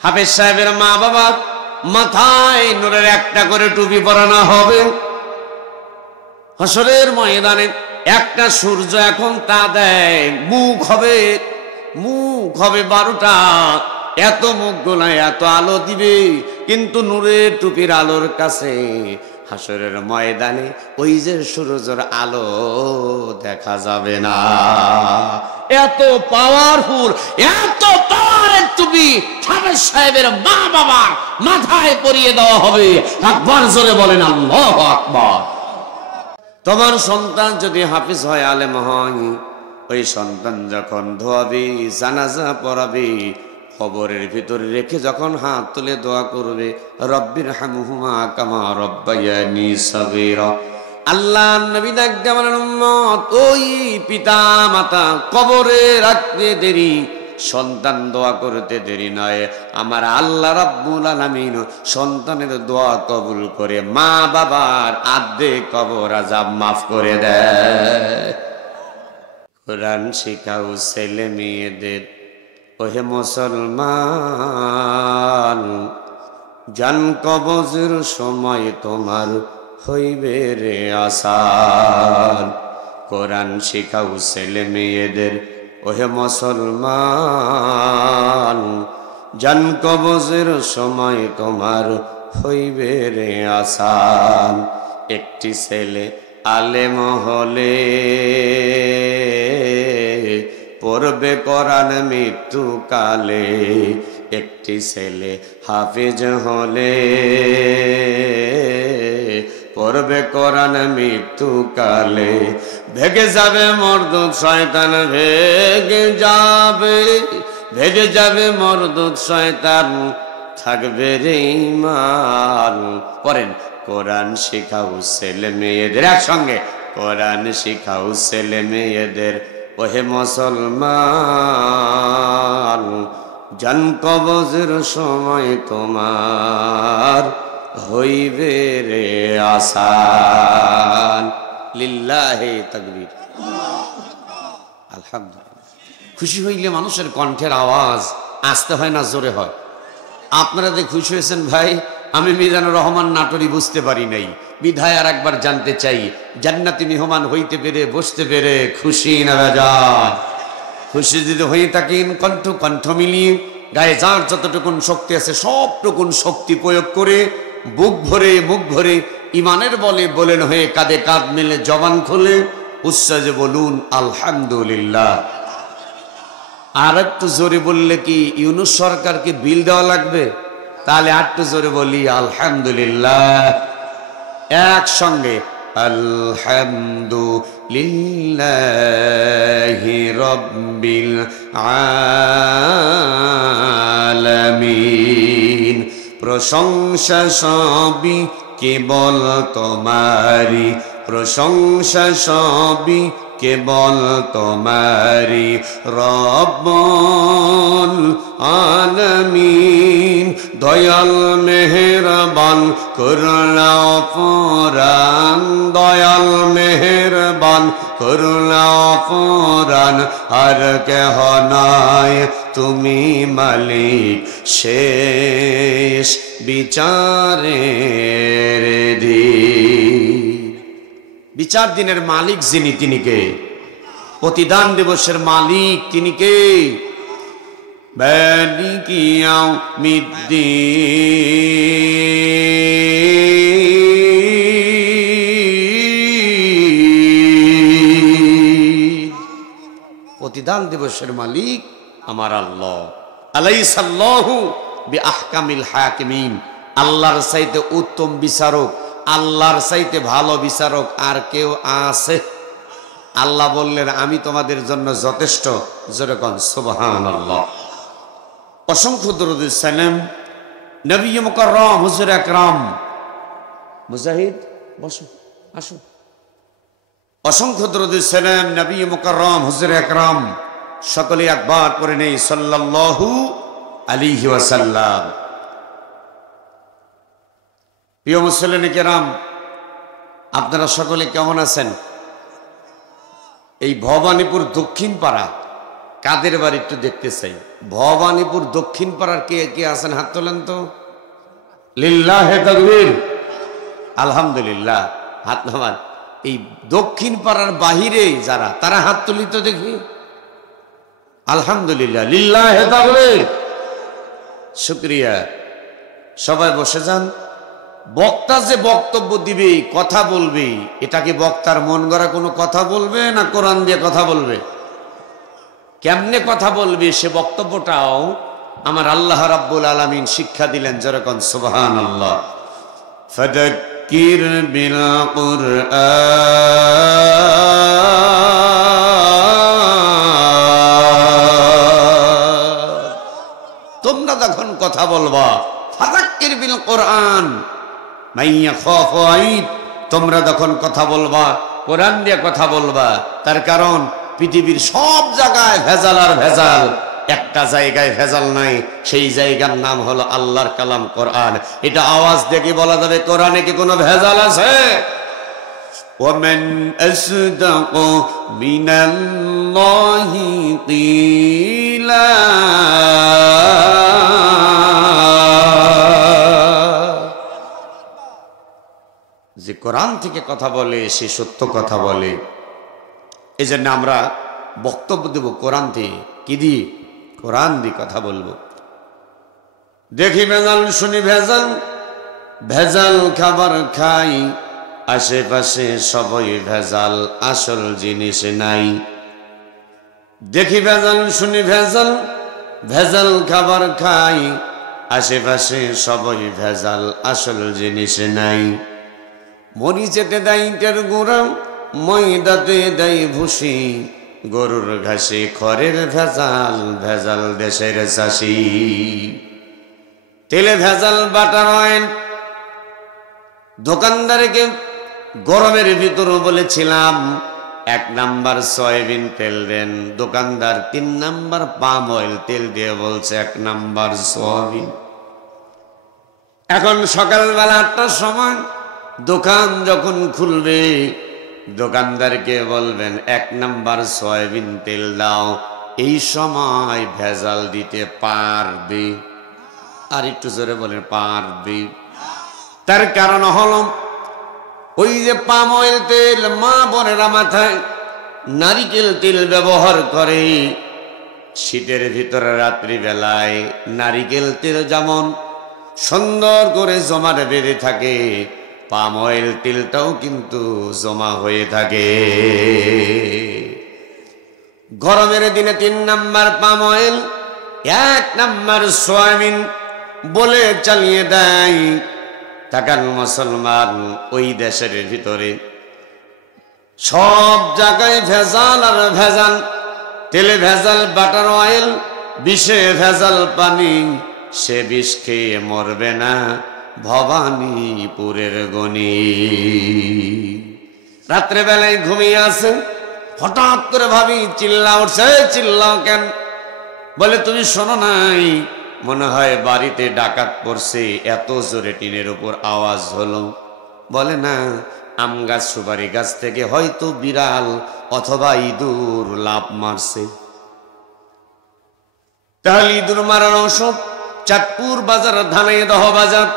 হাফেজ সাহেবের মা বাবার মাথায় নূরের একটা করে টুপি পরানো হবে। হাসরের ময়দানে একটা সূর্য এখন তা দেয়, মুখ হবে 12টা, এত মুখগুলো এত আলো দিবে, কিন্তু নূরের টুপির আলোর কাছে হাসরের ময়দানে ওই যে সূর্যের আলো দেখা যাবে না। এত পাওয়ারফুল, এত পাওয়ারের টুপি হাফেজ সাহেবের মা বাবার মাথায় পরিয়ে দেওয়া হবে। আকবার জোরে বলেন আল্লাহু আকবার। তোমার সন্তান যদি হাফিজ হয়, আলেম হয়, ওই সন্তান যখন ধোয়াবি, জানাজা পড়াবি, কবরের ভিতরে রেখে যখন হাত তুলে দোয়া করবে, রব্বির হামহুমা কামা রব্বায়ানি সাগীরা। আল্লাহ নবী ডাকতে বলেন, উম্মত, ওই পিতা মাতা কবরে রাখতে দেরি, সন্তান দোয়া করতে দেরি নয়, আমার আল্লাহ রাব্বুল আলামিন সন্তানের দোয়া কবুল করে মা বাবার আর্ধেক কবর আযাব মাফ করে দেয়। কোরআন শিখাও ছেলে মেয়েদের, ওহে মুসলমান, জান কবজের সময় তোমার হইবে রে আসান। কোরআন শিখাও ছেলে মেয়েদের, ওহে মুসলমান, জান কবজের সময় তোমার হইবে রে আসান। একটি ছেলে আলেম হলে পড়বে কোরআন মৃত্যুকালে, একটি ছেলে হাফেজ হলে পড়বে কোরআন মৃত্যুকালে। ভেগে যাবে মরদুদ শয়তান, ভেগে যাবে মরদুদ শয়তান, থাকবে রে ঈমান। পড়েন, কোরআন শিখাও ছেলে মেয়েদের, একসঙ্গে কোরআন শিখাও ছেলে মেয়েদের, ওহে মুসলমান, জান কবজের সময় তোমার হইবে রে আসান। লিল্লাহি তাকবীর, আলহামদুলিল্লাহ। খুশি হইলে মানুষের কণ্ঠের আওয়াজ আসতে হয় না, জোরে হয়। আপনারা যে খুশি হয়েছেন ভাই, আমি মিজানুর রহমান নাটোরি বুঝতে পারি নাই, বিধায় আর একবার জানতে চাই, জান্নাতি মেহমান হইতে পেরে বসতে পেরে খুশি না বেজার? খুশি যদি হয়ে থাকেন, কণ্ঠ মিলিয়ে গায়ে যার যতটুকুন শক্তি আছে সবটুকুন শক্তি প্রয়োগ করে বুক ভরে ইমানের বলে বলেন হয়ে কাঁধে কাঁধ মিলে জবান খুলে উচ্চাজে বলুন আলহামদুলিল্লাহ। আর একটু জোরে বললে কি ইউনূস সরকারকে বিল দেওয়া লাগবে? তাহলে একটু জোরে বলি আলহামদুলিল্লাহ, একসঙ্গে আলহামদুলিল্লাহি রাব্বিল আলামিন। প্রশংসা সবই কেবল তোমারি, প্রশংসা সবই কেবল তোমারি, রব্বুল আলামিন। দয়াল মেহেরবান করুণা পুরাণ, দয়াল মেহেরবান করুণা পুরাণ, আর কেহ নাই তুমি মালিক শেষ বিচারের দিন। বিচার দিনের মালিক যিনি, তিনি কে? প্রতিদান দিবসের মালিক তিনি কে? মালিক ইয়াউমিদ্দিন। প্রতিদান দিবসের মালিক আমার আল্লাহ। আলাইসাল্লাহু বিআহকামিল হাকিমিন। আল্লাহর চাইতে উত্তম বিচারক, আল্লাহর চাইতে ভালো বিচারক আর কেউ আছে? আল্লাহ বললেন আমি তোমাদের জন্য যথেষ্ট। যেরকম সুবহানাল্লাহ। অসংখ্য দরুদ সালাম নবী মুকাররম হুজুর আকরাম মুজাহিদ বসো আসো। অসংখ্য দরুদ সালাম নবী মুকাররম হুজুর আকরাম সকলে একবার পড়ে নেই সাল্লাল্লাহু আলাইহি ওয়াসাল্লাম। প্রিয় মুসলিম কেরাম, আপনারা সকলে কেমন আছেন? এই ভবানীপুর দক্ষিণ পাড়া কাদের বাড়ি একটু দেখতে চাই। ভবানীপুর দক্ষিণ পাড়ার কে কে আছেন হাত তোলেন তো। লিল্লাহে তাকবীর, আলহামদুলিল্লাহ, হাত নামান। এই দক্ষিণ পাড়ার বাহিরে যারা, তারা হাত তুলি তো দেখি। আলহামদুলিল্লাহ, লিল্লাহে তাকবীর, শুকরিয়া। সবাই বসে যান। বক্তা যে বক্তব্য দিবে, কথা বলবে, এটা কি বক্তার মন গড়া কোনো কথা বলবে না কোরআন দিয়ে কথা বলবে? কেমনে কথা বলবে সে বক্তব্যটাও আমার আল্লাহ রাব্বুল আলামিন শিক্ষা দিলেন। যেরকম সুবহানাল্লাহ, ফাযাক্কির বিল কুরআন, তোমরা যখন কথা বলবা, ফাযাক্কির বিল কুরআন মাইয়া খাফু আইব, তোমরা যখন কথা বলবা কোরআন দিয়ে কথা বলবা। তার কারণ পৃথিবীর সব জায়গায় ভেজাল আর ভেজাল, একটা জায়গায় ভেজাল নাই, সেই জায়গার নাম হলো আল্লাহর কালাম কোরআন। এটা আওয়াজ দেখে বলা যাবে কোরআনে কি কোনো ভেজাল আছে? ওয়ামান আসদাকু মিনাল্লাহি কিলা, যে কোরআন থেকে কথা বলে সে সত্য কথা বলে। এই জন্য আমরা বক্তব্য দেব কোরআন দিয়ে। কি দিয়ে? কোরআন দিয়ে কথা বলবো। দেখি ভেজাল, শুনি ভেজাল, ভেজাল খাবার খাই, আশেপাশে সবাই ভেজাল, আসল জিনিস নাই। দেখি ভেজাল, শুনি ভেজাল, ভেজাল খাবার খাই, আশেপাশে সবাই ভেজাল, আসল জিনিস নাই। মরিচেতে দেয় ইটের গুঁড়া, ময়দাতে দেয় ভুসি, গরুর ঘাসে খড়ের ভেজাল, ভেজাল দেশের চাষি। তেলে ভেজাল, বাটার অয়েল। দোকানদারকে গরমের ভিতরও বলেছিলাম 1 নাম্বার সয়াবিন তেল দেন, দোকানদার 3 নাম্বার পাম অয়েল তেল দিয়ে বলছে 1 নাম্বার সয়াবিন। এখন সকালবেলা 8টার সময় দোকান যখন খুলবে, দোকানদারকে বলবেন 1 নাম্বার সয়াবিন তেল দাও। এই সময় ভেজাল দিতে পারবে? আর একটু জোরে বলেন, পারবে? তার কারণ হলো ওই যে পাম অয়েল তেল, মা বোনেরা মাথায় নারিকেল তেল ব্যবহার করে। শীতের ভিতরে রাত্রিবেলায় নারিকেল তেল যেমন সুন্দর করে জমাট বেঁধে থাকে, পাম অয়েল তেলটাও কিন্তু জমা হয়ে থাকে। গরমের দিনে 3 number palm oil, 1 number soybean বলে চালিয়ে দেয়। তাকান মুসলমান, ওই দেশের ভিতরে সব জায়গায় ভেজাল আর ভেজাল। তেলে ভেজাল, বাটার অয়েল, বিষে ভেজাল পানি। সে বিষ খেয়ে মরবে না, ভবানীপুরের গনি। রাত্রেবেলায় ঘুমিয়ে আছে, হঠাৎ করে ভাবি চিল্লা উঠছে। চিল্লাও কেন? বলে তুমি শোনো নাই, মনে হয় বাড়িতে ডাকাত পড়ছে, এত জোরে টিনের উপর আওয়াজ হলো। বলে না, আম গাছ সুপারি গাছ থেকে হয়তো বিড়াল অথবা ইঁদুর লাফ মারছে। তাহলে ইঁদুর মারার ঔষধ চাঁদপুর বাজার, ধানাইদহ বাজার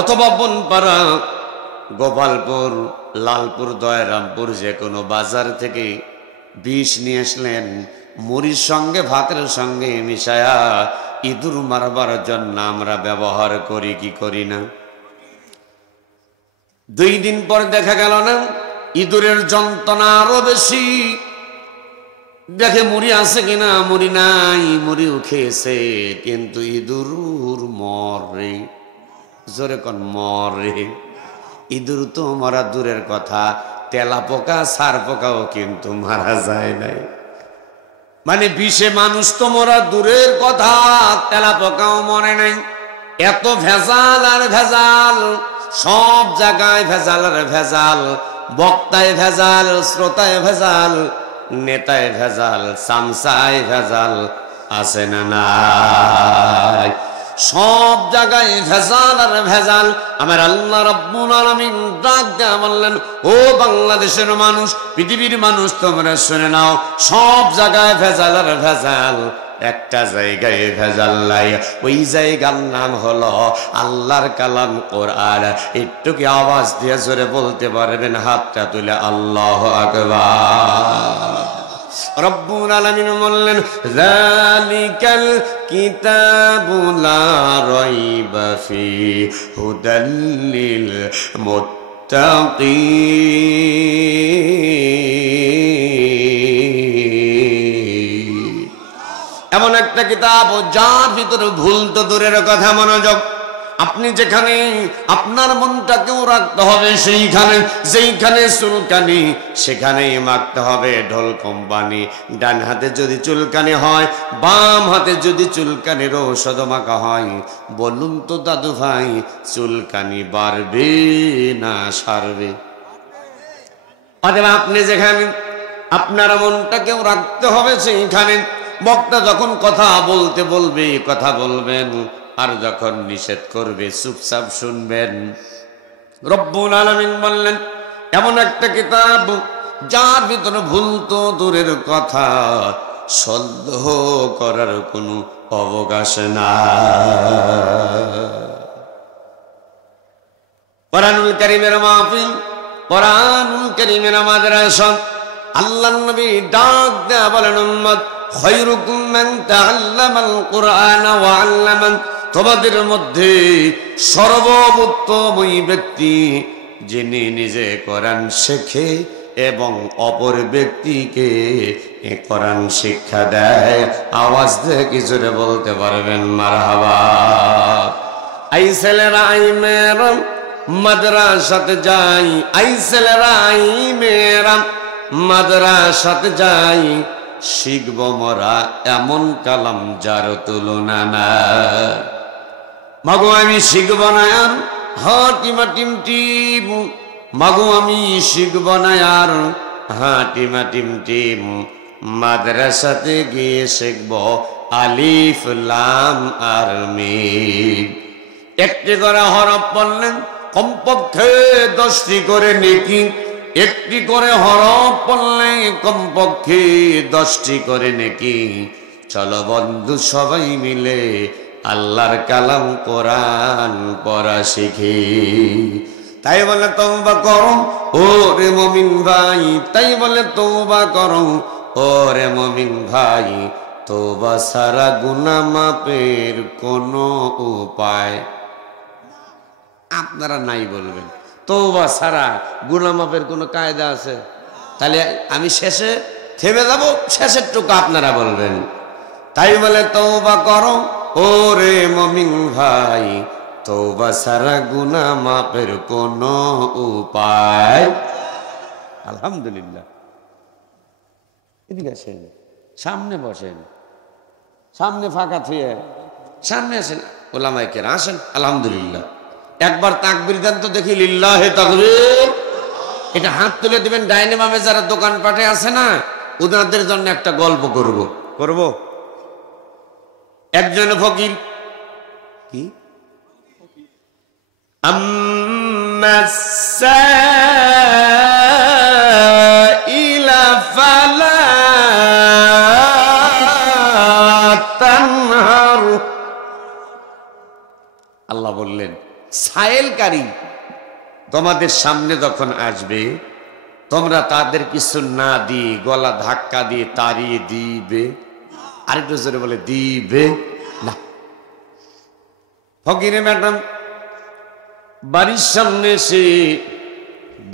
অথবা বনপাড়া, গোপালপুর, লালপুর, দয়ারামপুর, যে কোনো বাজার থেকে বিষ নিয়ে আসলেন, মুড়ির সঙ্গে ভাতের সঙ্গে মিশায়া ইঁদুর মারবার জন্য আমরা ব্যবহার করি কি করি না? 2 দিন পর দেখা গেল না, ইঁদুরের যন্ত্রণা আরো বেশি। দেখে মুড়ি আছে কিনা, মুড়ি নাই, মুড়িও খেয়েছে, কিন্তু ইঁদুর মরে। জোরে কোন মরে? ইঁদুর তো মারা দূরের কথা, তেলা পোকা, সার পোকাও কিন্তু মারা যায় নাই। মানে বিষে মানুষ তো মরা দূরের কথা, তেলা পোকাও মরে নাই। এত ভেজাল আর ভেজাল, সব জায়গায় ভেজাল আর ভেজাল। বক্তায় ভেজাল, শ্রোতায় ভেজাল, নেতায় ভেজাল, সামসায় ভেজাল, আছে না নাই? সব জায়গায় ভেজাল আর ভেজাল। আমার আল্লাহ রাব্বুল আলামিন ডাক দেয়া বললেন, ও বাংলাদেশের মানুষ, পৃথিবীর মানুষ, তোমরা শুনে নাও, সব জায়গায় ভেজাল আর ভেজাল, একটা জায়গায় ভেজাল নাই, ওই জায়গার নাম হলো আল্লাহর কালাম কোরআন। একটু কি আওয়াজ দিয়ে জোরে বলতে পারবেন? হাতটা তুলে আল্লাহু আকবার। রব্বুল আলামিন বললেন, যালিকাল কিতাবু লা রাইবা ফি হুদাল লিল মুত্তাকিন। এমন একটা কিতাব যার ভিতরে ভুল তো দূরের কথা, মনোযোগ, আপনি যেখানে আপনার মনটাকেও রাখতে হবে সেইখানে, যেইখানে চুলকানি সেখানেই মাখতে হবে ঢোল কোম্পানি। ডান হাতে যদি চুলকানি হয়, বাম হাতে যদি চুলকানির ঔষধ মাখা হয়, বলুন তো দাদু ভাই, চুলকানি বাড়বে না সারবে? অথবা আপনি যেখানে আপনার মনটাকেও রাখতে হবে সেইখানে। বক্তা যখন কথা বলতে বলবে কথা বলবেন, আর যখন নিষেধ করবে চুপচাপ শুনবেন। রব্বুল আলামিন বললেন, এমন একটা কিতাব যার ভিতরে ভুল তো দূরের কথা, সন্দেহ করার কোনো অবকাশ নাই। কোরআনুল কারীমের মাহফিল, কোরআনুল কারীমের মাদ্রাসা। আল্লাহর নবী ডাক দেয়া বলেন, উম্মত খায়রুকুম মান তাআল্লামাল কুরআন ওয়া আল্লামান, তোমাদের মধ্যে সর্বোত্তম ওই ব্যক্তি যিনি নিজে কোরআন শেখে এবং অপর ব্যক্তিকে কোরআন শিক্ষা দেয়। আওয়াজ দিয়ে কি জোরে বলতে পারবেন মারহাবা? আই ছেলেরা আই মেয়েরা মাদ্রাসাতে যাই, আই ছেলেরা আই মেয়েরা মাদ্রাসাতে যাই, শিখব মোরা এমন কালাম যার তুলনা না। মাগো আমি শিখব না আর হাটিমা টিম, মাগো আমি শিখব না আর হাটিমা টিম, মাদ্রাসাতে গিয়ে শিখব আলিফ লাম আর মিম। একটি করে হরফ পড়লেন কমপক্ষে 10টি করে নেকি, একটি করে হরফ পড়লে কমপক্ষে 10টি করে নেকি। চলো বন্ধু সবাই মিলে আল্লাহর কালাম কোরআন পড়া শিখি। তাই বলে তওবা করো ও রে মুমিন ভাই, তাই বলে তওবা করো ও রে মুমিন ভাই, তওবা ছাড়া গুনাহ মাপের কোনো উপায় আপনারা নাই বলবেন। তওবা ছাড়া গুনাহ মাপের কোনো কায়দা আছে? তাহলে আমি শেষে থেমে যাব, শেষের টুকু আপনারা বলবেন। তাই বলে তওবা করো ও রে মুমিন ভাই, তওবা ছাড়া গুনাহ মাপের কোনো উপায়। আলহামদুলিল্লাহ। এদিকে আসেন, সামনে বসেন, সামনে ফাঁকা থুয়ে সামনে আসেন, ওলামায়ে কেরাম আসেন। আলহামদুলিল্লাহ। একবার তাকবীর দেন তো দেখি, লিল্লাহে তাকবীর। এটা হাত তুলে দিবেন। ডাইনে বামে যারা দোকানপাটে আছে না, ওনাদের জন্য একটা গল্প করব। একজন ফকির, কি আম্মাসাইলা ফালা তানহার। আল্লাহ বললেন, সায়েলকারী তোমাদের সামনে যখন আসবে, তোমরা তাদের কিছু না দিয়ে গলা ধাক্কা দিয়ে তাড়িয়ে দিবে। আরেকটু জোরে বলে, দিবে না। ফকিরে ম্যাডাম বাড়ির সামনে এসে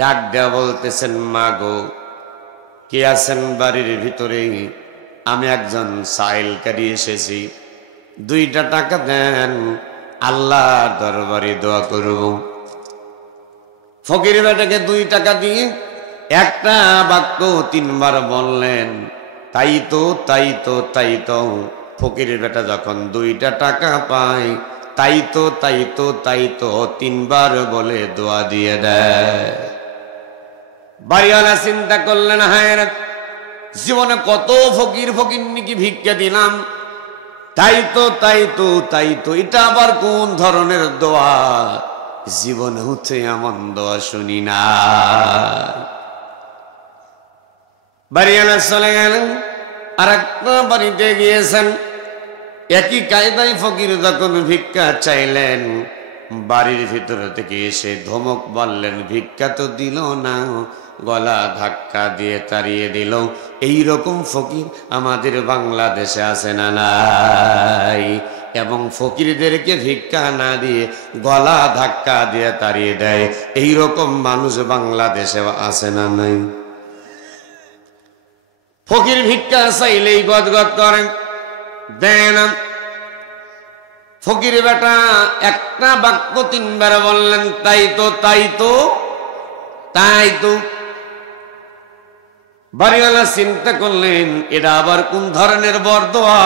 ডাক দেয়া বলতেছেন, মা গো, কে আছেন বাড়ির ভিতরে? আমি একজন সায়েলকারী এসেছি, 2টা টাকা দেন, আল্লাহর দরবারে দোয়া করব। ফকির বেটাকে 2 টাকা দিয়ে একটা বাক্য 3বার বললেন, তাই তো তাই তো তাই তো। ফকির বেটা যখন 2টা টাকা পায়, তাই তো তাই তো তাই তো 3বার বলে দোয়া দিয়ে দেয়। বাড়িওয়ালা চিন্তা করলেন, হায় জীবনে কত ফকির ফকিরনিকে ভিক্ষা দিলাম, তাই তো এটা আবার কোন ধরনের দোয়া? জীবনে হচ্ছে এমন দোয়া শুনি না। বাড়িওয়ালা চলে গেলেন, আর একটা বাড়িতে গিয়েছেন। একই কায়দায় ফকির যখন ভিক্ষা চাইলেন, বাড়ির ভিতর থেকে এসে ধমক বললেন, ভিক্ষা তো দিল না, গলা ধাক্কা দিয়ে তাড়িয়ে দিল। এইরকম ফকির আমাদের বাংলাদেশে আছে না নাই? এবং ফকিরদেরকে ভিক্ষা না দিয়ে গলা ধাক্কা দিয়ে তাড়িয়ে দেয়, এইরকম মানুষ বাংলাদেশে আছে না নাই? ফকির ভিক্ষা চাইলেই গদগদ করেন, দেন। ফকির বেটা একটা বাক্য 3 বার বললেন, তাই তো। বাড়িওয়ালা চিন্তা করলেন, এটা আবার কোন ধরনের বরদোয়া?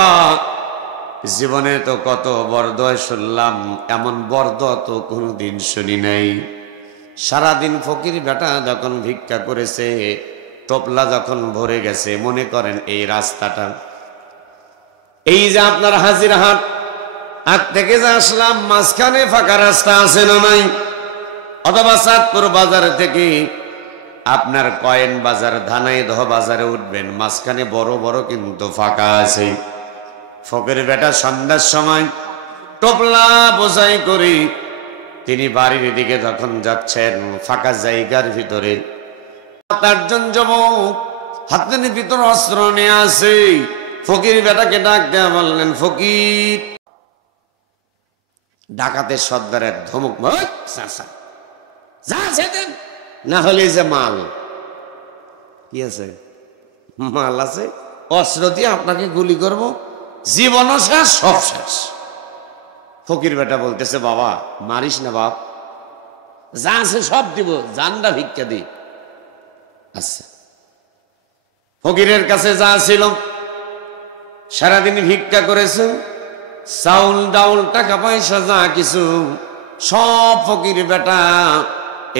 জীবনে তো কত বরদোয়া শুনলাম, এমন বরদোয়া তো কোনোদিন শুনি নাই। সারাদিন ফকির বেটা যখন ভিক্ষা করেছে, টোপলা যখন ভরে গেছে, মনে করেন এই রাস্তাটা, এই যে আপনার হাজিরহাট আগ থেকে যে আসলাম, মাঝখানে ফাঁকা রাস্তা আছে না নাই? অথবা চাঁদপুর বাজার থেকে আপনার কয়েন বাজার, ধানাইদহ বাজারে উঠবেন, মাঝখানে বড় বড় কিন্তু ফাঁকা আছে। ফকির বেটা সন্ধ্যার সময় টোপলা বোঝাই করে তিনি বাড়ির দিকে যখন যাচ্ছেন, ফাঁকা জায়গার ভিতরে 8জন যুবক হাতের ভিতর অস্ত্র নিয়ে আসে। ফকির বেটাকে ডাক দেয়া বললেন, ফকির। ডাকাতের সর্দার এক ধমক, না হলে যে মাল কি আছে, মাল আছে, অস্ত্র দিয়ে আপনাকে গুলি করব, জীবনও শেষ, সব শেষ। ফকির বেটা বলতেছে, বাবা মারিস না বাপ, যা আছে সব দিব, জানটা ভিক্ষা দি। আচ্ছা, ফকিরের কাছে যা ছিল, সারাদিন ভিক্ষা করেছে, চাউল ডাউল টাকা পয়সা যা কিছু সব ফকির বেটা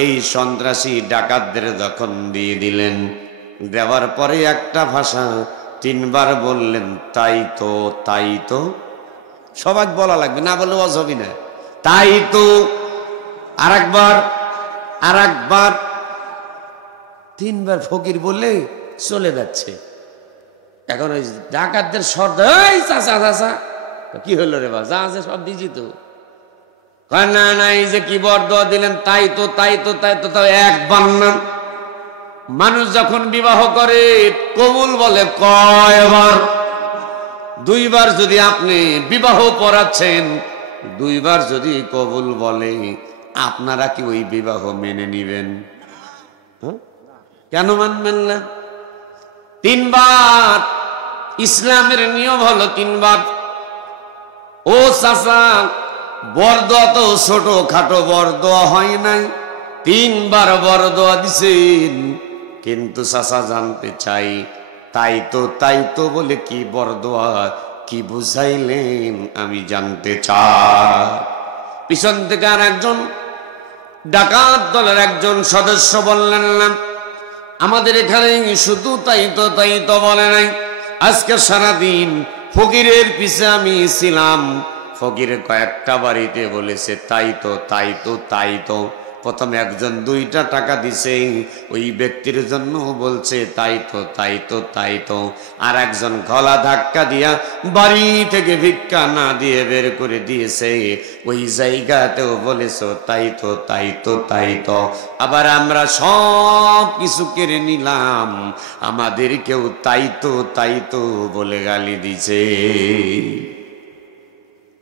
এই সন্ত্রাসী ডাকাতদের যখন দিয়ে দিলেন, দেওয়ার পরে একটা ভাষা 3 বার বললেন, তাই তো। সবাই বলা লাগবে, না বলে অজবি না। তাই তো। আরেকবার 3 বার ফকির বললে চলে যাচ্ছে। এখন ওই ডাকাতদের সর্দার, চাচা কি হলো রে বা, যা আছে সব দিছি তো। না এই যে কি বরদোয়া দিলেন, তাই তো। তাও একবার না, মানুষ যখন বিবাহ করে কবুল বলে কয়বার? 2 বার যদি আপনি বিবাহ পড়াচ্ছেন, 2 বার যদি কবুল বলে, আপনারা কি ওই বিবাহ মেনে নিবেন? কেন মানবেন না? 3 বার ইসলামের নিয়ম হলো 3 বার। ও চাচা, বরদোয়া তো ছোট খাটো বরদোয়া হয় নাই, 3 বার বরদোয়া দিছেন। কিন্তু চাচা জানতে চাই, তাই তো বলে কি বরদোয়া, কি বুঝাইলেন আমি জানতে চাই। পিছন থেকে আর একজন ডাকাত দলের একজন সদস্য বললেন, না আমাদের এখানে শুধু তাই তো বলে নাই, আজকে সারাদিন ফকিরের পিছে আমি ছিলাম, ফকির কয়েকটা বাড়িতে বলেছে তাই তো। প্রথমে একজন 2টা টাকা দিছে, ওই ব্যক্তির জন্য বলছে তাই তো। আর একজন গলা ধাক্কা দিয়া বাড়ি থেকে ভিক্ষা না দিয়ে বের করে দিয়েছে, ওই জায়গাতেও বলেছো তাই তো। আবার আমরা সব কিছু কেড়ে নিলাম, আমাদের কেউ তাই তো বলে গালি দিছে।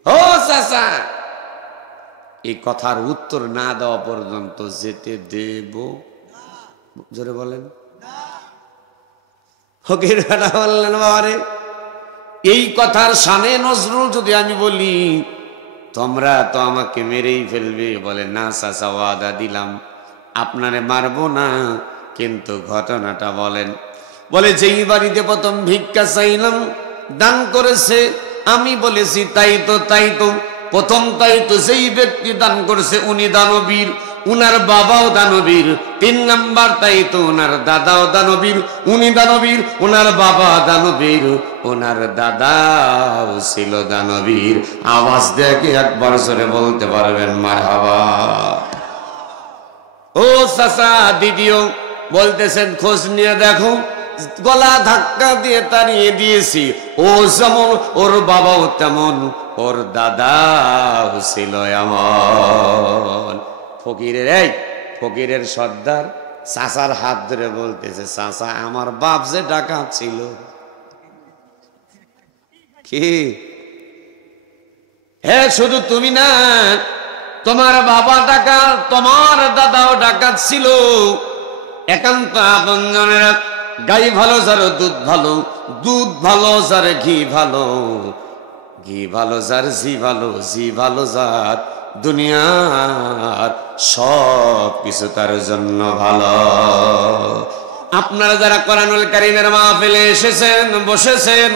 ও চাচা, এই কথার উত্তর না দেওয়া পর্যন্ত যেতে দেব? জোরে বলেন। ফকির বেটা বললেন, বাবারে এই কথার শানে নজরুল যদি আমি বলি, তোমরা তো আমাকে মেরেই ফেলবে। বলে, না চাচা, ওয়াদা দিলাম আপনারে মারবো না, কিন্তু ঘটনাটা বলেন। বলে, যেই বাড়িতে প্রথম ভিক্ষা চাইলাম দান করেছে, আমি বলেছি তাই তো। প্রথম তাই তো, সেই ব্যক্তি দান করেছে উনি দানবীর, উনার বাবাও দানবীর, 3 নাম্বার তাই তো উনার দাদাও দানবীর, উনি দানবীর, উনার বাবা দানবীর, উনার দাদাও ছিল দানবীর। আওয়াজ দেখে একবার জোরে বলতে পারবেন মারহাবা। ও চাচা দিদিও বলতেছেন খোঁজ নিয়ে দেখো, গলা ধাক্কা দিয়ে তাড়িয়ে দিয়েছি। ও যেমন ওর বাবাও তেমন ওর দাদাও ছিল এমন। ফকিরের এই ফকিরের সর্দার চাচার হাত ধরে বলতেছে, চাচা আমার বাপ যে ডাকাত ছিল। কি হ্যাঁ, শুধু তুমি না, তোমার বাবা ডাকাত, তোমার দাদাও ডাকাত ছিল। একান্ত আপনজনের গাই ভালো যার দুধ ভালো, দুধ ভালো যার ঘি ভালো, ঘি ভালো যার জি ভালো, জি ভালো যার দুনিয়ার সব কিছু তার জন্য ভালো। আপনারা যারা কোরআনুল কারীমের মাহফিলে এসেছেন, বসেছেন,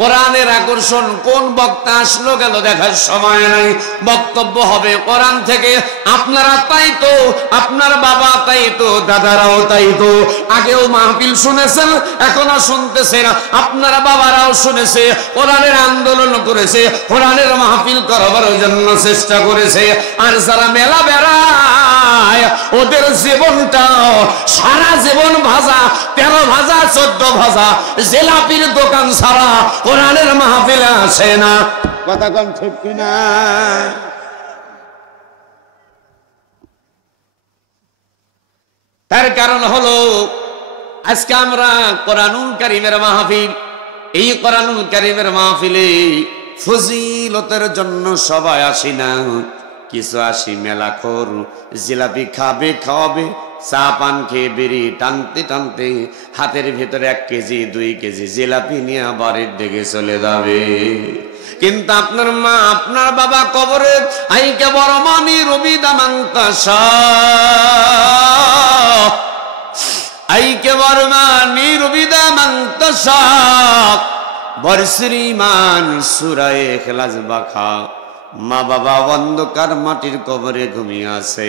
কোরআনের আকর্ষণ কোন বক্তা আসলো গেল দেখার সময় নাই। বক্তব্য হবে কোরআন থেকে। আপনারা তাই তো, আপনার বাবা তাই তো, দাদারাও তাই তো। আগেও মাহফিল শুনেছেন, এখনো শুনতেছেন। আপনার বাবারাও শুনেছে, কোরআনের আন্দোলন করেছে, কোরআনের মাহফিল করবার জন্য চেষ্টা করেছে। আর যারা মেলা বেড়ায় ওদের জীবনটা সারা জীবন ভাজা, 13 ভাজা 14 ভাজা জিলাপির দোকান ছাড়া কোরআনের মাহফিলে আসে না। কথা কম ঠিক কিনা? তার কারণ হলো আজকে আমরা কোরআনুল কারীমের মাহফিল, এই কোরআনুল কারীমের মাহফিলে ফজিলতের জন্য সবাই আসি না। কিছু আসি মেলাখোর, জিলাপি খাবে, খাওয়াবে, চা পান খেয়ে বেরি টানতে টানতে হাতের ভেতরে 1 কেজি 2 কেজি জিলাপি নিয়ে বাড়ির দিকে চলে যাবে। কিন্তু আপনার মা আপনার বাবা কবরে আইকে বড় মানি রবিদা মাংতাসা, আইকে বড় মানি রবিদা মাংতাসা, বর্ষিমান সূরা ইখলাস বাখা। মা বাবা অন্ধকার মাটির কবরে ঘুমিয়ে আছে,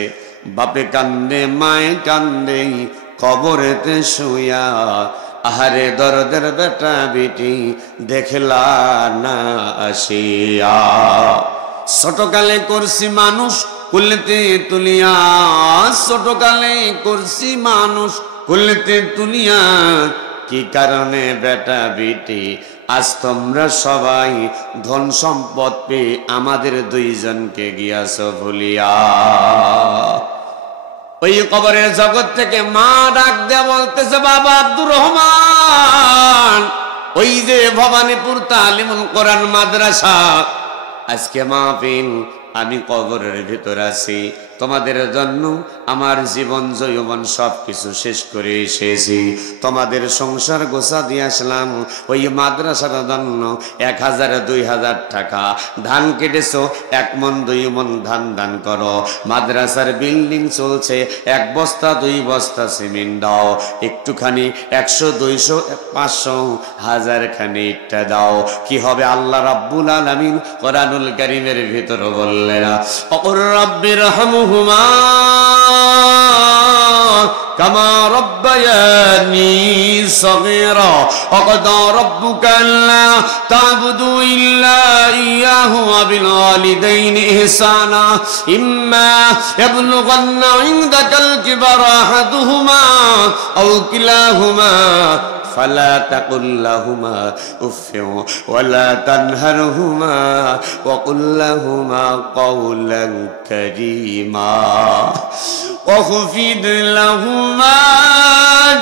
বাপে কান্দে মায়ে কান্দে কবরেতে শুয়া। আহারে দরদের বেটা বেটি দেখলা না আসিয়া। ছোটকালে করছি মানুষ কুলতে তুলিয়া, ছোটকালে করছি মানুষ কুলতে তুলিয়া। কি কারণে বেটা বেটি আজ তোমরা সবাই ধন সম্পদ পেয়ে আমাদের 2 জনকে গিয়াছ ভুলিয়া। ওই কবরের জগৎ থেকে মা ডাক দেয়া বলতেছে, বাবা আব্দুর রহমান, ওই যে ভবানীপুর তালিমুল কোরআন মাদ্রাসা, আজকে মাহফিল, আমি কবরের ভিতর আছি, তোমাদের জন্য আমার জীবন যৌবন সবকিছু শেষ করে এসেছি। তোমাদের সংসার গোছা দিয়ে আসলাম। ওই মাদ্রাসার জন্য 1000 2000 টাকা ধান কেটেছো, 1 মণ 2 মণ ধান দান করো। মাদ্রাসার বিল্ডিং চলছে, 1 বস্তা 2 বস্তা সিমেন্ট দাও। একটুখানি 100 200 500 1000 খানি ইটটা দাও। কি হবে? আল্লাহ রাব্বুল আলামিন কোরআনুল কারীমের ভিতর বললেন, অকুর রাব্বির রহমহুমা কামা রব্বায়ানি সগীরা ওয়াকাদা রাব্বুকা আল্লা তা'বুদু ইল্লা ইয়্যাহু ওয়া বিল ওয়ালিদাইনি ইহসানা ইম্মা ইয়াবলুগান্না ইনদাকাল কিবারা আহাদুহুমা আও কিলাহুমা فلا تقل لهما اف ولا تنهرهما وقل لهما قولا كريما واخفض لهما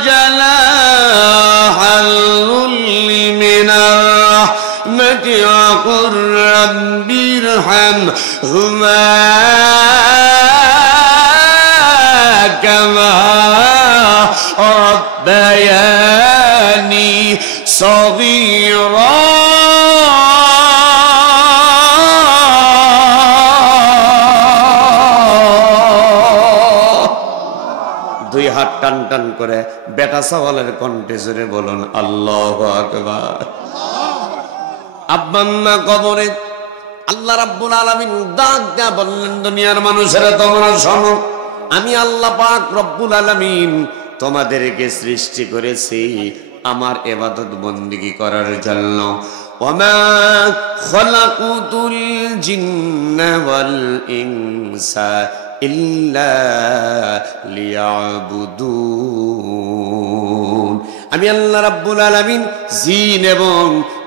جناح الذل من الرحمة وقل رب ارحمهما كما ربياني صغيرا। 2 হাত টান টান করে বেটা সওয়ালের কণ্ঠে জোরে বলুন আল্লাহু আকবার। আব্বাম্মা কবরে আল্লাহ রাব্বুল আলামিন ডাক দেয়া বললেন, দুনিয়ার মানুষেরা তোমরা শোনো, আমি আল্লাহ পাক রব্বুল আলামিন তোমাদেরকে সৃষ্টি করেছি আমার ইবাদত বন্দেগী করার জন্য। ওয়ামা খালাকুতুল জিন্না ওয়াল ইনসা ইল্লা লিয়াবুদুন। আমি আল্লাহ রাব্বুল আলামিন জিন এবং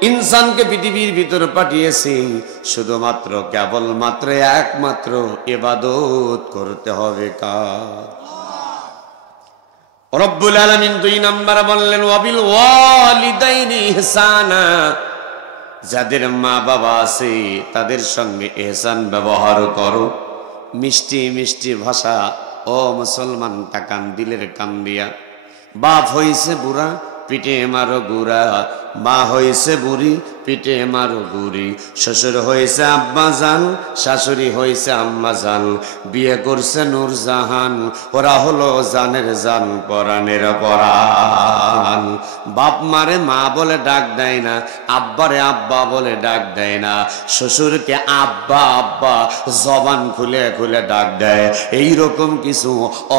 ইনসানকে পৃথিবীর ভিতর পাঠিয়েছি শুধুমাত্র কেবলমাত্র একমাত্র ইবাদত করতে হবে কার? রব্বুল আলামিন 2 নাম্বার বললেন ওয়াবিল ওয়ালিদাইনি ইহসানা, যাদের মা বাবা আছে তাদের সঙ্গে ইহসান ব্যবহার করো। মিষ্টি মিষ্টি ভাষা, ও মুসলমান তাকান দিলের কান দিয়া। বাপ হইছে বুড়া পিঠে মারো গুড়া, মা হইছে বুড়ি পিঠে মারো গুড়ি, শ্বশুর হইছে আব্বা জান, শাশুড়ি হইছে আম্মা জান, বিয়ে করছে নূরজাহান, ওরা হলো জানের জান পরাণের পরাণ। বাপ মারে মা বলে ডাক দেয় না, আব্বারে আব্বা বলে ডাক দেয় না, শ্বশুরকে আব্বা আব্বা জবান খুলে খুলে ডাক দেয়। এইরকম কিছু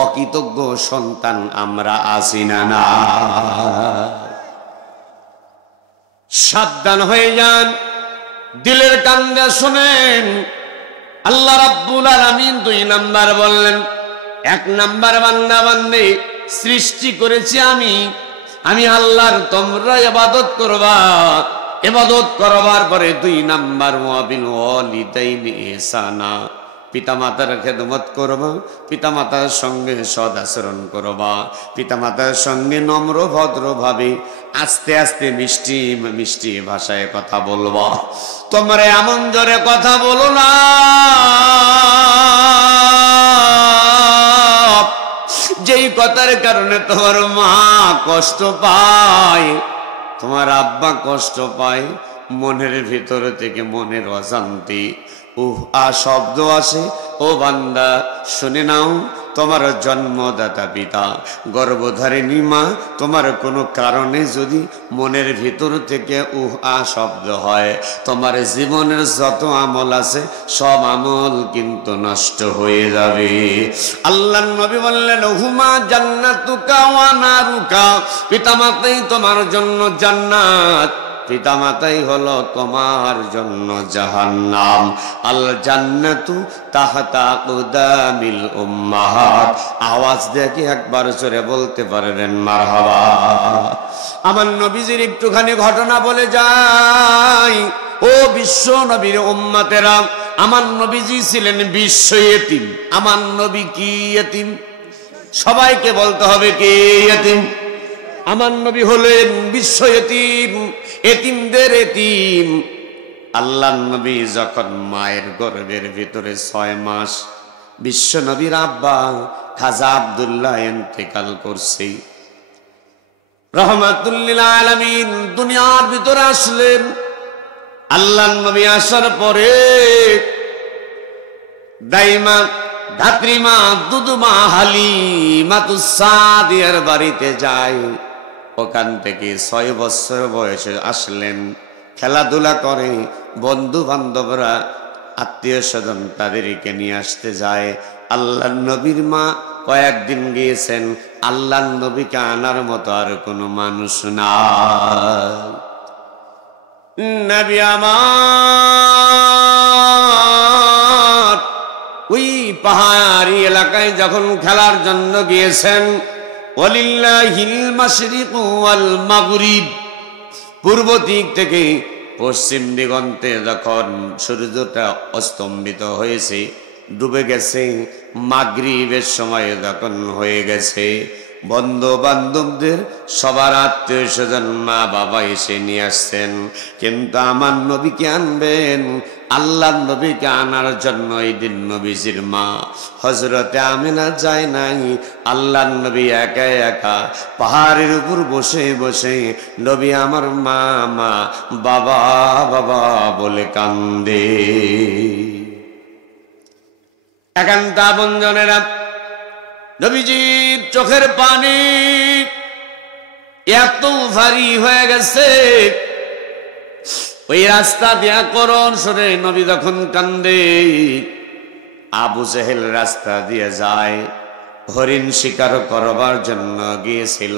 অকৃতজ্ঞ সন্তান আমরা আছি না না? সাবধান হয়ে যান, দিলের কান্দে শোনেন। আল্লাহ রাব্বুল আলামিন 2 নাম্বার বললেন, 1 নাম্বার বান্দা বান্দি সৃষ্টি করেছি আমি আল্লাহর, তোমরা ইবাদত করবা। ইবাদত করবার পরে 2 নাম্বার ওয়াবিল ওয়ালিদাইনি ইহসানা, পিতামাতার খেদমত করবা, পিতামাতার সঙ্গে সদ আচরণ করবা, পিতামাতার সঙ্গে নম্র ভদ্রভাবে আস্তে আস্তে মিষ্টি মিষ্টি ভাষায় কথা বলবা। তোমরা এমন জোরে কথা বলো না যেই কথার কারণে তোমার মা কষ্ট পায়, তোমার আব্বা কষ্ট পায়, মনের ভিতর থেকে মনের অশান্তি আ শব্দ আসে। ও বান্দা শুনে নাও, তোমার জন্মদাতা পিতা গর্ভধারিণী মা তোমার কোনো কারণে যদি মনের ভিতর থেকে আ শব্দ হয়, তোমার জীবনের যত আমল আছে সব আমল কিন্তু নষ্ট হয়ে যাবে। আল্লাহর নবী বললেন হুমা জান্নাতুকা ওয়া নারুকা, পিতামাতাই তোমার জন্য জান্নাত, পিতামাতাই হলো তোমার জন্য জাহান্নাম। আল জান্নাতু তাহতা কুদামিল উম্মাহাত। আওয়াজ দেখে একবার জোরে বলতে পারবেন মারহাবা। আমার নবীজির একটুখানি ঘটনা বলে যাই। ও বিশ্ব নবীর উম্মতেরা, আমার নবীজি ছিলেন বিশ্ব ইতিম। আমার নবী কি ইতিম? সবাইকে বলতে হবে কে ইতিম? আমার নবী হলেন বিশ্ব ইতিম, এতিমদের এতিম। আল্লাহর নবী যখন মায়ের গর্ভের ভিতরে 6 মাস, বিশ্ব নবীর আব্বা খাজা আব্দুল্লাহ ইন্তেকাল করছে। রহমাতুল লিল আলামিন দুনিয়ার ভিতরে আসলেন। আল্লাহর নবী আসার পরে দাইমা ধাত্রীমা দুদুমা হালিমাতুস সাদিয়ার বাড়িতে যায়। ওখান থেকে 6 বছর বয়সে আসলেন। খেলাধুলা করে, বন্ধু বান্ধবরা আত্মীয় স্বজন তাদেরকে নিয়ে আসতে যায়। আল্লাহর নবীর মা কয়েকদিন গিয়েছেন, আল্লাহর নবীকে আনার মতো আর কোনো মানুষ না। নবী আমার ওই পাহাড়ি এলাকায় যখন খেলার জন্য গিয়েছেন, ওয়ালিল্লাহিল মাশরিকু ওয়াল মাগরিব, পূর্ব দিক থেকে পশ্চিম দিগন্তে যখন সূর্যটা অস্তম্ভিত হয়েছে, ডুবে গেছে, মাগরিবের সময় যখন হয়ে গেছে, বন্ধু বান্ধবদের সবার আত্মীয় স্বজন মা বাবা এসে নিয়ে আসছেন। কিন্তু আমার নবীকে আনবেন, আল্লাহর নবীকে আনার জন্য এই দিন নবীজির মা হযরতে আমিনা যায় নাই। আল্লাহর নবী একা একা পাহাড়ের উপর বসে বসে নবী আমার মা মা বাবা বাবা বলে কান্দে। একান্ত আপনজনেরা, নবীজির চোখের পানি এত ভারী হয়ে গেছে, ওই রাস্তা দিয়া করুণ সুরে নবী যখন কান্দে, আবু জেহেল রাস্তা দিয়ে যায়, হরিণ শিকার করবার জন্য গিয়েছিল।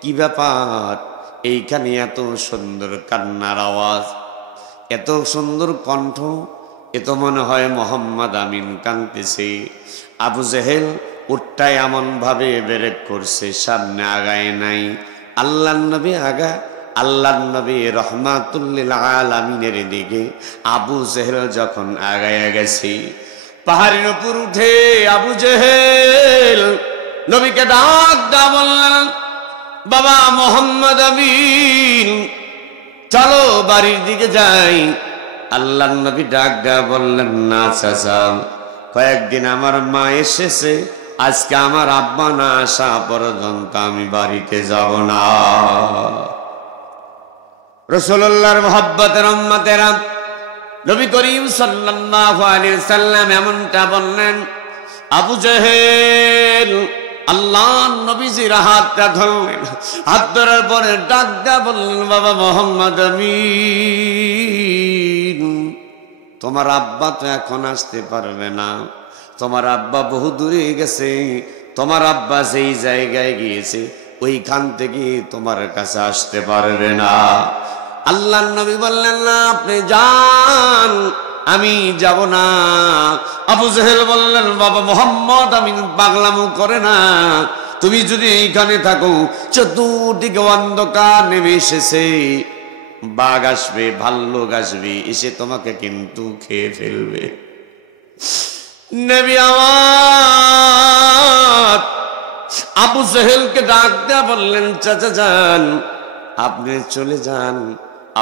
কি ব্যাপার, এইখানে এত সুন্দর কান্নার আওয়াজ, এত সুন্দর কণ্ঠ, এ তো মনে হয় মোহাম্মদ আমিন কাঁদতেছে। আবু জেহেল উটটা এমন ভাবে ব্রেক করছে, সামনে আগায় নাই। আল্লাহর নবী আগা, আল্লাহর নবী রহমাতুল্লিল আলামিনের দিকে আবু জেহেল যখন আগায় গেছে, পাহাড়ের উপর উঠে আবু জেহেল নবীকে ডাক দা বললেন, বাবা মোহাম্মদ আমিন, চলো বাড়ির দিকে যাই। আল্লাহর নবী ডাক দা বললেন, না চাচা, কয়েকদিন আমার মা এসেছে, আজকে আমার আব্বা না আসা পর্যন্ত আমি বাড়িতে যাব না। রাসূলুল্লাহর মুহাব্বতের উম্মতেরা, নবী করিম সাল্লাল্লাহু আলাইহি সাল্লাম এমনটা বললেন। আবু জেহেল আল্লাহর নবীজির হাতটা ধরলেন, হাত ধরার পরে ডাক দা বললেন, বাবা মোহাম্মদ আমিন, তোমার আব্বা তো এখন আসতে পারবে না, তোমার আব্বা বহু দূরে গেছে, তোমার আব্বা যেই জায়গায় গিয়েছে ওইখান থেকে তোমার কাছে আসতে পারবে না। আল্লাহর নবী বললেন, না আপনি যান, আমি যাব না। আবু জেহেল বললেন, বাবা মোহাম্মদ আমিন পাগলামো করে না, তুমি যদি এইখানে থাকো, চতুর্দিকে অন্ধকার নেমে এসেছে, বাঘ আসবে, ভাল্লুক আসবে, এসে তোমাকে কিন্তু খেয়ে ফেলবে। নবী আমার আবু জেহেলকে ডাক দেয়া বললেন, চাচা যান, আপনি চলে যান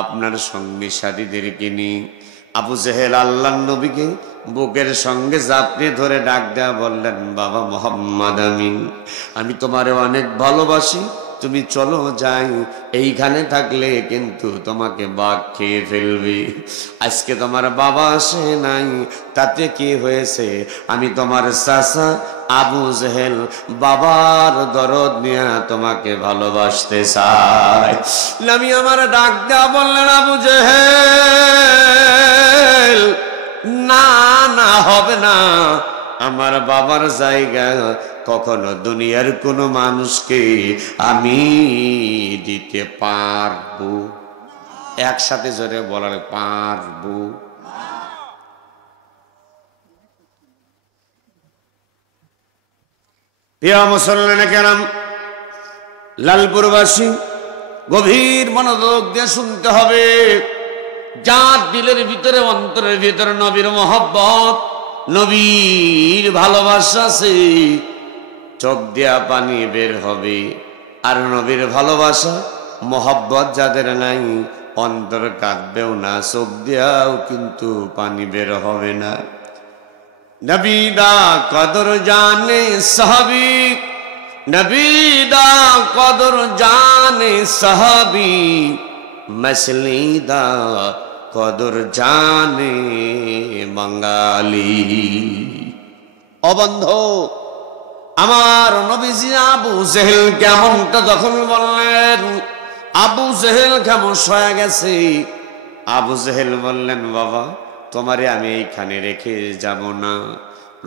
আপনার সঙ্গী সাথীদেরকে নিয়ে। আবু জেহেল আল্লাহর নবীকে বুকের সঙ্গে জাপটে ধরে ডাক দেয়া বললেন, বাবা মোহাম্মদ আমিন, আমি তোমারে অনেক ভালোবাসি, তুমি চলো যাই, এইখানে থাকলে কিন্তু তোমাকে বাঘ খেয়ে ফেলবে। আজকে তোমার বাবা আসে নাই, তাতে কি হয়েছে, আমি তোমার চাচা আবু জেহেল বাবার দরদ নিয়ে তোমাকে ভালোবাসতে চাই। আমি আমার ডাক দেয়া বললেন, আবু জেহেল, না না, হবে না, আমার বাবার জায়গা কখনো দুনিয়ার কোনো মানুষকে আমি দিতে পারবো। একসাথে জোরে বলার, পারবো। প্রিয় মুসলমানে কেরাম, লালপুরবাসী গভীর মনোযোগ দিয়ে শুনতে হবে। যার দিলের ভিতরে, অন্তরের ভিতরে নবীর মহব্বত, নবীর ভালোবাসা আছে, চোখ দিয়া পানি বের হবে। আর নবীর ভালোবাসা মহব্বত যাদের নাই, অন্তর কাঁদবেও না, চোখ দিয়াও কিন্তু পানি বের হবে না। নবী দা কদর জানে সাহাবী, নবী দা কদর জানে সাহাবী, মছলি দা কদর জানে বাঙালি। ও বন্ধু আমার, নবীজি আবু জেহেল কেমনটা যখন বললেন, আবু জেহেল কেমন হয়ে গেছে। আবু জেহেল বললেন, বাবা তোমারে আমি এইখানে রেখে যাব না।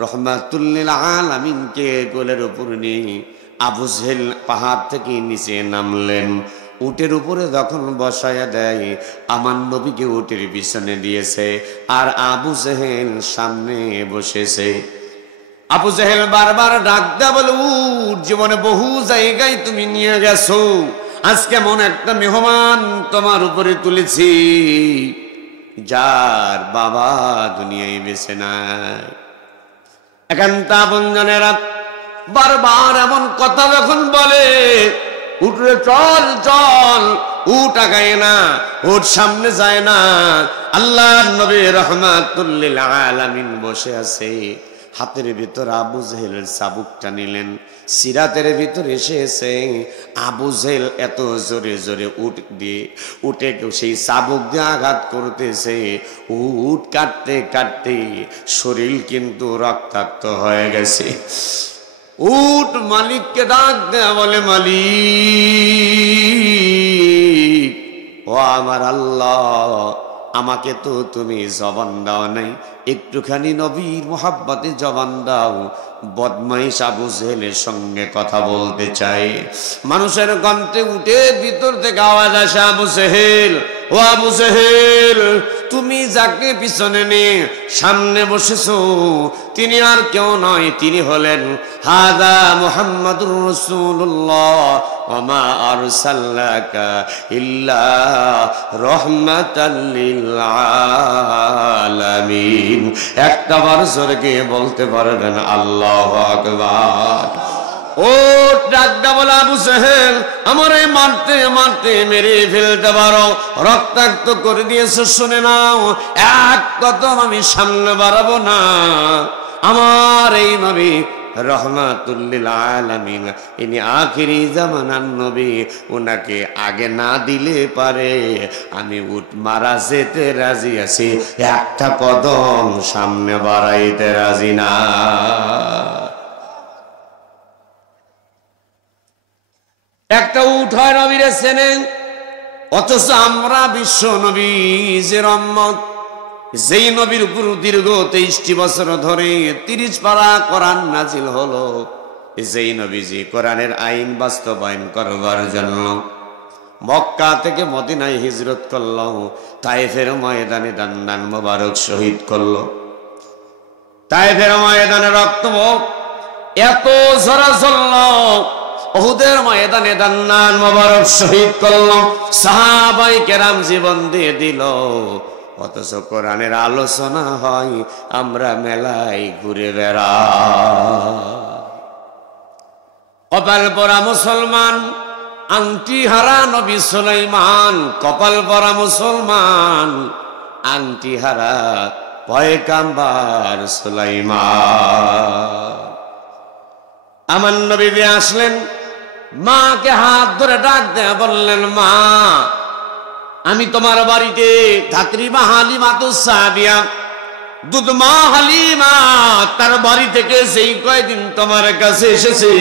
রহমাতুল্লিল আলামিনকে কোলের উপর নিয়ে আবু জেহেল পাহাড় থেকে নিচে নামলেন। উটের উপরে যখন বসায়া দেয়, আমার নবীকে উটের পিছনে দিয়েছে, আর আবু জেহেল সামনে বসেছে। আবু জেহেল বারবার ডাক দেয়া বলে, উট জীবনে বহু জায়গায় তুমি নিয়ে গেছো, আজকে মন একটা মেহমান তোমার উপরে তুলেছি, যার বাবা দুনিয়ায় বেঁচে নাই। একান্ত আপনজনেরা বারবার এমন কথা যখন বলে, উঠরে চল চল, উট আগায় না, উট সামনে যায় না। আল্লাহর নবী রহমাতুল্লিল আলামিন বসে আছে, হাতের ভিতর আবু জেহেলের চাবুকটা নিলেন। সিরাতের ভিতর এসেছে আবু জেহেল এত জোরে জোরে উট দিয়ে উঠে সেই চাবুক দিয়ে আঘাত করতেছে, উট কাটতে কাটতে শরীর কিন্তু রক্তাক্ত হয়ে গেছে। উট মালিককে ডাক দেয়া বলে, মালিক ও আমার আল্লাহ, আমাকে তো তুমি জবান দাও নাই, একটুখানি নবীর মোহাব্বতে জবান দাও। বদমাইশ আবু জেহেলের সঙ্গে কথা বলতে চাই, মানুষের কণ্ঠে উঠে ভিতর থেকে আওয়াজ আসে, আবু জেহেল, ও আবু জেহেল, তুমি যাকে পিছনে নিয়ে সামনে বসেছো তিনি আর কেউ নয়, তিনি হলেন হাদা মুহাম্মাদুর রাসূলুল্লাহ ওয়া মা আরসালনাকা ইল্লা রাহমাতাল লিল আলামিন। একটা বার জোরে বলতে পারবেন আল্লাহু আকবার। ও ডাকটা বলে, আবু জেহেল, আমারে মারতে মারতে মেরে ফেলতে পারো, রক্তাক্ত করে দিয়েছো, শুনে নাও, এক কদম আমি সামনে বাড়াবো না। আমার এই নবী রহমাতুল লিল আলামিন, ইনি আখিরি জামানার নবী, উনাকে আগে না দিলে পারে আমি উঠ মারা যেতে রাজি আছি, একটা কদম সামনে বাড়াইতে রাজি না। একটা উঠ হয় নবীরে চেনেন, অথচ আমরা বিশ্ব নবীর উম্মত, যেই নবীর উপর দীর্ঘ 23টি বছর ধরে 30 পারা কোরআন নাজিল হলো, যেই নবীজি কোরআনের আইন বাস্তবায়ন করবার জন্য মক্কা থেকে মদিনায় হিজরত করলো, তায়েফের ময়দানে দান্দান মোবারক শহীদ করলো। তায়েফের ময়দানে রক্ত এত ঝরা চললো, উহুদের ময়দানে দান্নান মোবারক শহীদ করলো, সাহাবাই কেরাম জীবন দিয়ে দিল, অথচ কোরআনের আলোচনা হয় আমরা মেলায় ঘুরে বেড়া। কপাল পরা মুসলমান, আংটি হারা নবী সুলাইমান, কপাল পরা মুসলমান, আংটি হারা পয়গাম্বর সুলাইমান। আমার নবী দিয়ে আসলেন, মাকে হাত ধরে ডাক দেয়া বললেন, মা, আমি তোমার বাড়িতে ধাত্রীমা হালিমা তো সাবিয়া, দুধমা হালিমা, তার বাড়ি থেকে সেই কয়দিন তোমার কাছে এসেছি,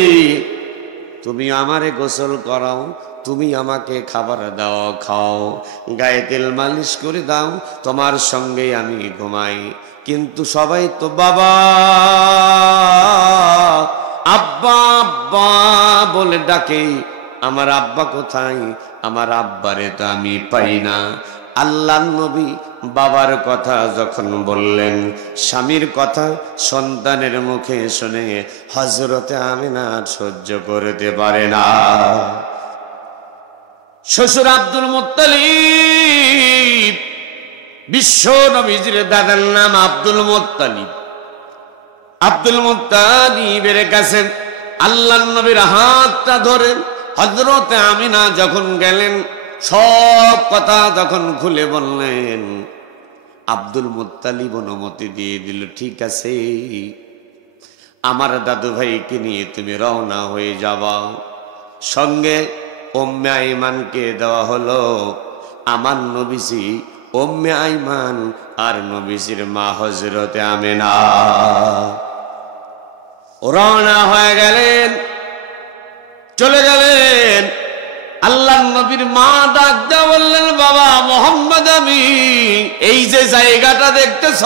তুমি আমারে গোসল করাও, তুমি আমাকে খাবার দাও, খাও, গায়ে তেল মালিশ করে দাও, তোমার সঙ্গে আমি ঘুমাই। কিন্তু সবাই তো বাবা আব্বা আব্বা বলে ডাকে, আমার আব্বা কোথায়? আমার আব্বারে তো আমি পাই না। আল্লাহর নবী বাবার কথা যখন বললেন, স্বামীর কথা সন্তানের মুখে শুনে হযরতে আমিনা সহ্য করতে পারে না। শ্বশুর আব্দুল মুত্তালিব, বিশ্ব নবীজির দাদার নাম আব্দুল মুত্তালিব। আব্দুল মুত্তালিবের কাছে আল্লাহর নবীর হাতটা ধরে হযরতে আমিনা যখন গেলেন, সব কথা যখন খুলে বললেন, আব্দুল মুত্তালিব অনুমতি দিয়ে দিল, ঠিক আছে, আমার দাদু ভাইকে নিয়ে তুমি রওনা হয়ে যাবা। সঙ্গে উম্মে আইমানকে দেওয়া হলো। আমার নবীজি, উম্মে আইমান আর নবীজির মা হযরতে আমিনা রওনা হয়ে গেলেন, চলে গেলেন। আল্লাহর নবীর মা ডাক দিয়ে বললেন, বাবা মোহাম্মদ, আমি এই যে জায়গাটা দেখতেছ,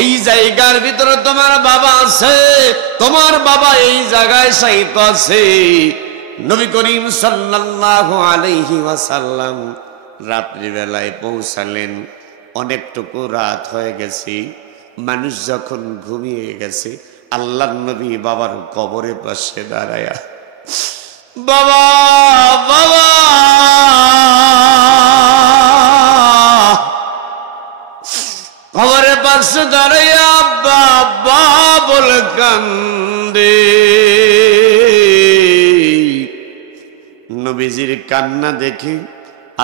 এই জায়গার ভিতরে তোমার বাবা আছে, তোমার বাবা এই জায়গায় শায়িত আছে। নবী করিম সাল্লাল্লাহু আলাইহি ওয়াসাল্লাম রাত্রি বেলায় পৌঁছালেন। অনেকটুকু রাত হয়ে গেছে, মানুষ যখন ঘুমিয়ে গেছে, আল্লাহর নবী বাবার কবরের পাশে দাঁড়ায়া, বাবা বাবা কবরের পাশে দাঁড়াইয়া বাবা বলে কান্দে। নবীজির কান্না দেখে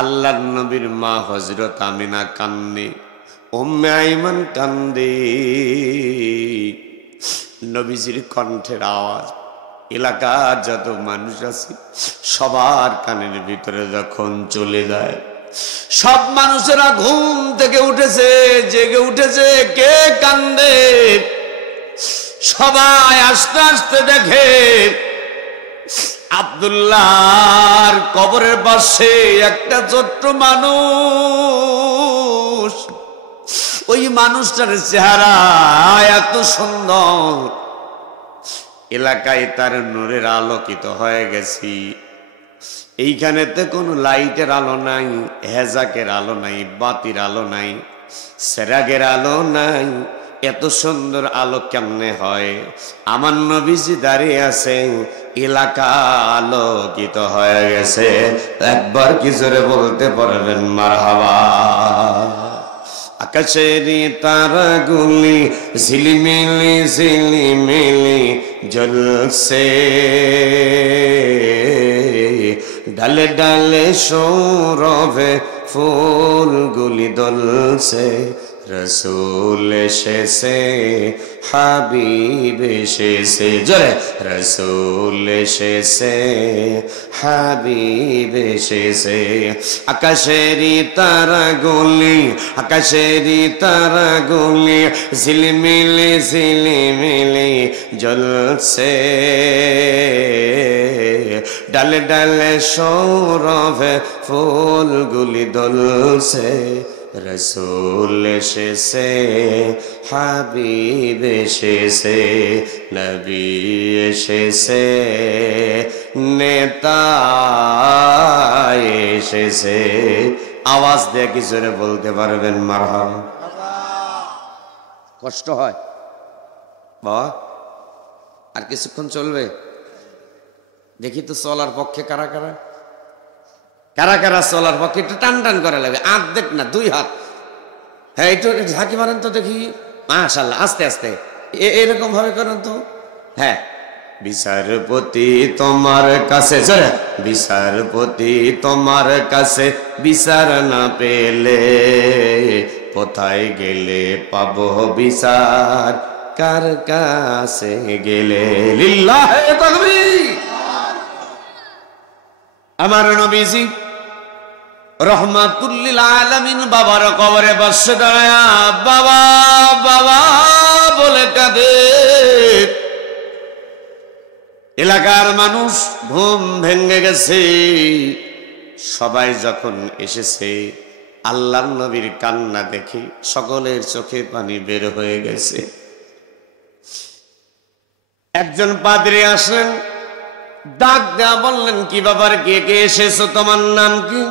আল্লাহর নবীর মা হযরত আমিনা কান্দে, উম্মে আইমান কান্দে। নবীজির কণ্ঠের আওয়াজ এলাকার যত মানুষ আছে সবার কানের ভিতরে যখন চলে যায়, সব মানুষেরা ঘুম থেকে উঠেছে, জেগে উঠেছে, কে কান্দে? সবাই আস্তে আস্তে দেখে আব্দুল্লাহর কবরের পাশে একটা ছোট্ট মানুষ ওই মানুষটার চেহারা এত সুন্দর, এলাকায় তার নূরের আলোকিত হয়ে গেছি। এইখানেতে কোনো লাইটের আলো নাই, হেজাকের আলো নাই, বাতির আলো নাই, সেরাগের আলো নাই। এত সুন্দর আলো কেমনে হয়? আমার নবীজি দাঁড়িয়ে আছে, এলাকা আলোকিত হয়ে গেছে। একবার কি জোরে বলতে পারবেন মারহাবা? আকাশের তারাগুলি ঝিলিমিলি ঝিলিমিলি জ্বলছে, ডালে ডালে সৌরভে ফুলগুলি দলছে। রসুল এসেছে, হাবিব এসেছে, জোরে রসুল এসেছে, হাবিব এসেছে। আকাশেরই তারাগুলি, আকাশেরই তারাগুলি ঝিলমিলি ঝিলিমিলি জ্বলছে, ডালে ডালে সৌরভে ফুলগুলি দলছে। রসুল এসেছে, হাবিব এসেছে, নবী এসেছে, নেতা এসেছে। আওয়াজ দিয়ে কি জোরে বলতে পারবেন মারহাবা? কষ্ট হয় বাবা? আর কিছুক্ষণ চলবে? দেখি তো চলার পক্ষে কারা কারা, কারা কারা চলার পক্ষে একটু টান টান করা লাগবে। দেখ না, 2 হাত। হ্যাঁ, একটু ঝাঁকি মারেন তো দেখি। মাশাআল্লাহ, আস্তে আস্তে এরকম ভাবে করেন তো। হ্যাঁ, বিচারপতি তোমার কাছে, জোরে বিচারপতি তোমার কাছে বিচার না পেলে কোথায় গেলে পাবো বিচার, কার কাছে গেলে? লিল্লাহে তাকবীর। আমার নবীজি রহমাতুল লিল আলামিন বাবার কবরে বসে দাঁড়ায়া বাবা বাবা বলে কাঁদে। এলাকার মানুষ ঘুম ভেঙে গেছে। সবাই যখন এসেছে, আল্লাহর নবীর কান্না দেখে সকলের চোখে পানি বের হয়ে গেছে। একজন পাদ্রী আসলেন, ডাক দেয়া বললেন, কি ব্যাপার, কে কে এসেছো, তোমার নাম কি?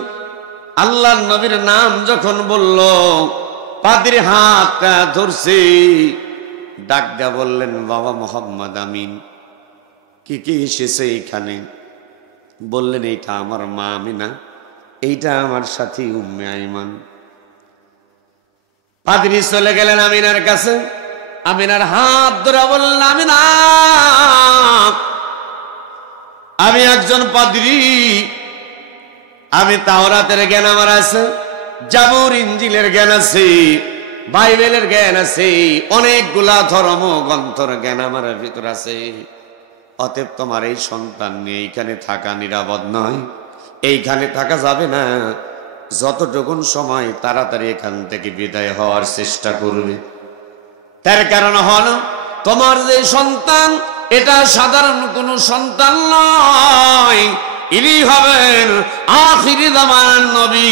আল্লাহর নবীর নাম যখন বলল, পাদ্রী হাতটা ধরছে, ডাক দেয়া বললেন, বাবা মোহাম্মদ আমিন। কি কি এসেছে এইখানে? বললেন, এইটা আমার মা আমিনা, এইটা আমার সাথী উম্মে আইমান। পাদ্রী চলে গেলেন আমিনার কাছে, আমিনার হাত ধরে বললেন, আমিনা, আমি একজন পাদ্রী, আমি তাওরাতের জ্ঞান আমার আছে, জাবুর ইঞ্জিলের জ্ঞান আছে, বাইবেলের জ্ঞান আছে, অনেকগুলা ধর্ম গ্রন্থের জ্ঞান আমার ভিতর আছে। অতএব তোমার এই সন্তান নিয়ে এইখানে থাকা নিরাপদ নয়, এইখানে থাকা যাবে না। যতটুকুন সময় তাড়াতাড়ি এখান থেকে বিদায় হওয়ার চেষ্টা করবে। তার কারণ হল, তোমার যে সন্তান, এটা সাধারণ কোন সন্তান নয়, ইনি হবেন আখিরি জামানার নবী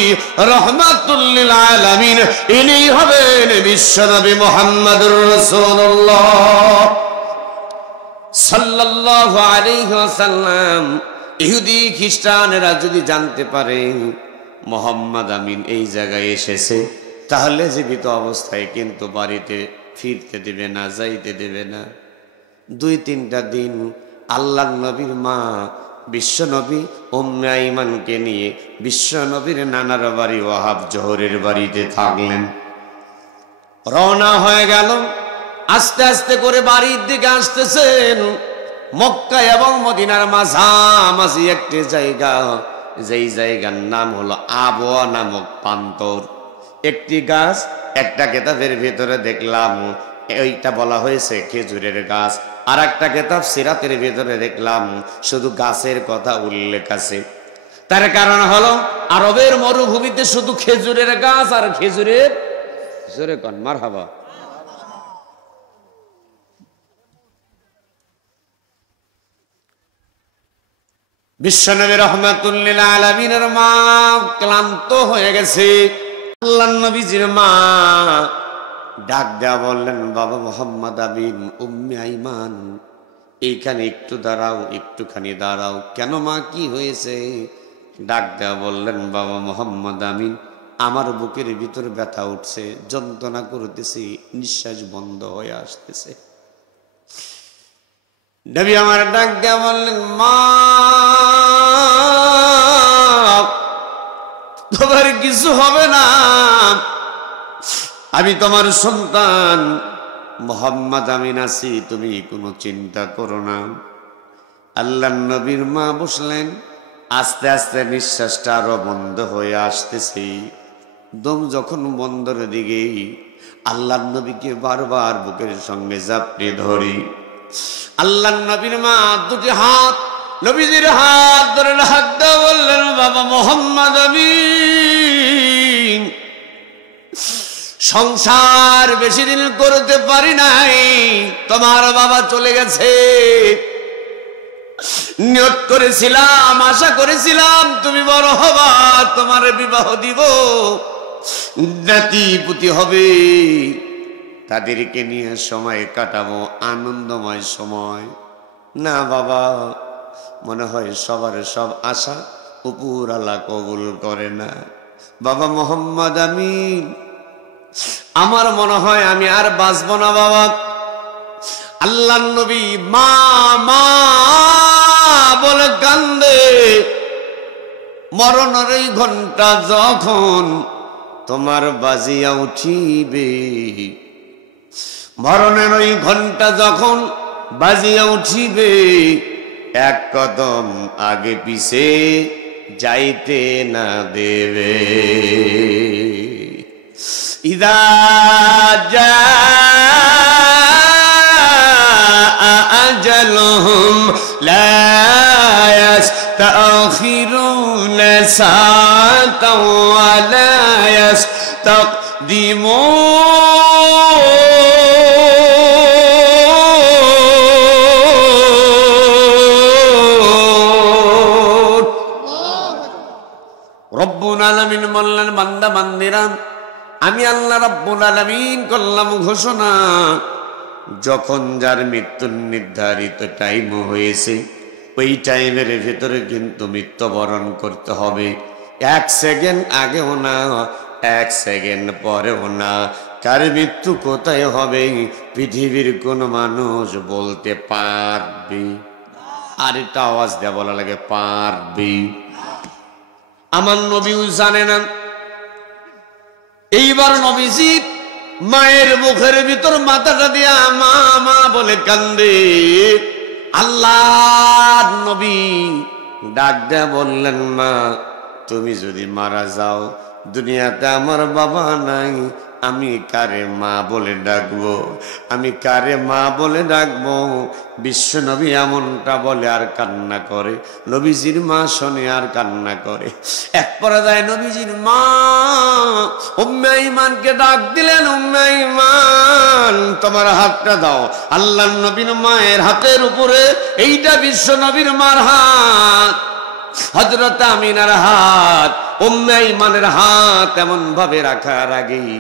রহমাতুল লিল আলামিন, ইনি হবেন বিশ্ব নবী মুহাম্মদুর রাসূলুল্লাহ সাল্লাল্লাহু আলাইহি ওয়াসাল্লাম। ইহুদি খ্রিস্টানেরা যদি জানতে পারে মুহাম্মদ আমিন এই জায়গায় এসেছে, তাহলে জীবিত অবস্থায় কিন্তু বাড়িতে ফিরতে দেবে না, যাইতে দেবে না। 2-3টা দিন আল্লাহর নবীর মা বিশ্বনবী উম্মে আইমানকে নিয়ে বিশ্বনবীর নানার বাড়ি ওয়াহাব জোহরের বাড়িতে থাকলেন। রওনা হয়ে গেল, আস্তে আস্তে করে বাড়ির দিকে আসতেছেন। মক্কা এবং মদিনার মাঝামাঝি একটি জায়গা, যেই জায়গার নাম হলো আবওয়া নামক প্রান্তর। একটি গাছ, একটা কিতাবের ভিতরে দেখলাম এইটা বলা হয়েছে খেজুরের গাছ, আর একটা কিতাব সিরাতের ভিতরে দেখলাম শুধু গাছের কথা উল্লেখ আছে। তার কারণ হলো, আরবের মরুভূমিতে শুধু খেজুরের গাছ আর খেজুরের, জোরে কোন মারহাবা। বিশ্বনবী রহমাতুল লিল আলামিনের মা ক্লান্ত হয়ে গেছে। আল্লাহর নবীজির মা ডাক দেয়া বললেন, বাবা মোহাম্মদ আমিন, উম্মে আইমান, এইখানে একটু দাঁড়াও, একটুখানি দাঁড়াও। কেন মা, কি হয়েছে? ডাক দেয়া বললেন, বাবা মোহাম্মদ আমিন, আমার বুকের ভিতর ব্যথা উঠছে, যন্ত্রণা করতেছি, নিঃশ্বাস বন্ধ হয়ে আসতেছে। নবী আমার ডাক দেয়া বললেন, মা তোমার কিছু হবে না, আমি তোমার সন্তান মোহাম্মদ আমিন আছি, তুমি কোনো চিন্তা করো না। আল্লাহর নবীর মা বসলেন। আস্তে আস্তে নিঃশ্বাসটা আরো বন্ধ হয়ে আসতেছে। দম যখন বন্ধর দিকে, আল্লাহর নবীকে বারবার বুকের সঙ্গে জাপড়ে ধরি। আল্লাহর নবীর মা দুটি হাত নবীজির হাত ধরে হাত দেওয়া বললেন, বাবা মোহাম্মদ আমিন, সংসার বেশি দিন করতে পারি নাই, তোমার বাবা চলে গেছে। নিয়ত করেছিলাম, আশা করেছিলাম তুমি বড় হবা, তোমার বিবাহ দিব, নাতি-পুতি হবে, তাদেরকে নিয়ে সময় কাটাবো, আনন্দময় সময়। না বাবা, মনে হয় সবার সব আশা উপর আল্লাহ কবুল করে না। বাবা মোহাম্মদ আমিন, আমার মনে হয় আমি আর বাঁচব না বাবা। আল্লাহর নবী মা মা বলে কান্দে। মরণের এই ঘন্টা যখন তোমার বাজিয়া উঠিবে, মরণের ওই ঘন্টা যখন বাজিয়া উঠিবে, এক কদম আগে পিছে যাইতে না দেবে। ইদা জাআ আজালুহুম লা ইস্তাখিরুনা সাআতাও ওয়া লা ইস্তাকদিমুন। রব্বুল আলামিন বললেন, বান্দা বান্দিরা, আমি আল্লাহ রব্বুল আলামিন করলাম ঘোষণা, যখন যার মৃত্যুর নির্ধারিত টাইম হয়েছে, ওই টাইমের ভেতরে কিন্তু মৃত্যুবরণ করতে হবে। 1 সেকেন্ড আগেও না, 1 সেকেন্ড পরেও না। কার মৃত্যু কোথায় হবে পৃথিবীর কোন মানুষ বলতে পারবে? আর এটা আওয়াজ দেয়া বলা লাগে, পারবে? আমার নবীও জানে না। এইবার নবীজি মায়ের মুখের ভিতর মাথাটা দিয়া মা মা বলে কান্দে। আল্লাহর নবী ডাক দেয়া বললেন, মা তুমি যদি মারা যাও, দুনিয়াতে আমার বাবা নাই, আমি কারে মা বলে ডাকবো? আমি কারে মা বলে ডাকবো? বিশ্ব নবী এমনটা বলে আর কান্না করে। নবীজির মা শোনে আর কান্না করে। এক পর্যায়ে নবীজির মা উম্মে আইমানকে ডাক দিলেন, উম্মে আইমান তোমার হাতটা দাও। আল্লাহর নবীর মায়ের হাতের উপরে এইটা বিশ্ব নবীর মার হাত, হযরত আমিনার হাত, উম্মে আইমানের হাত এমন ভাবে রাখার আগেই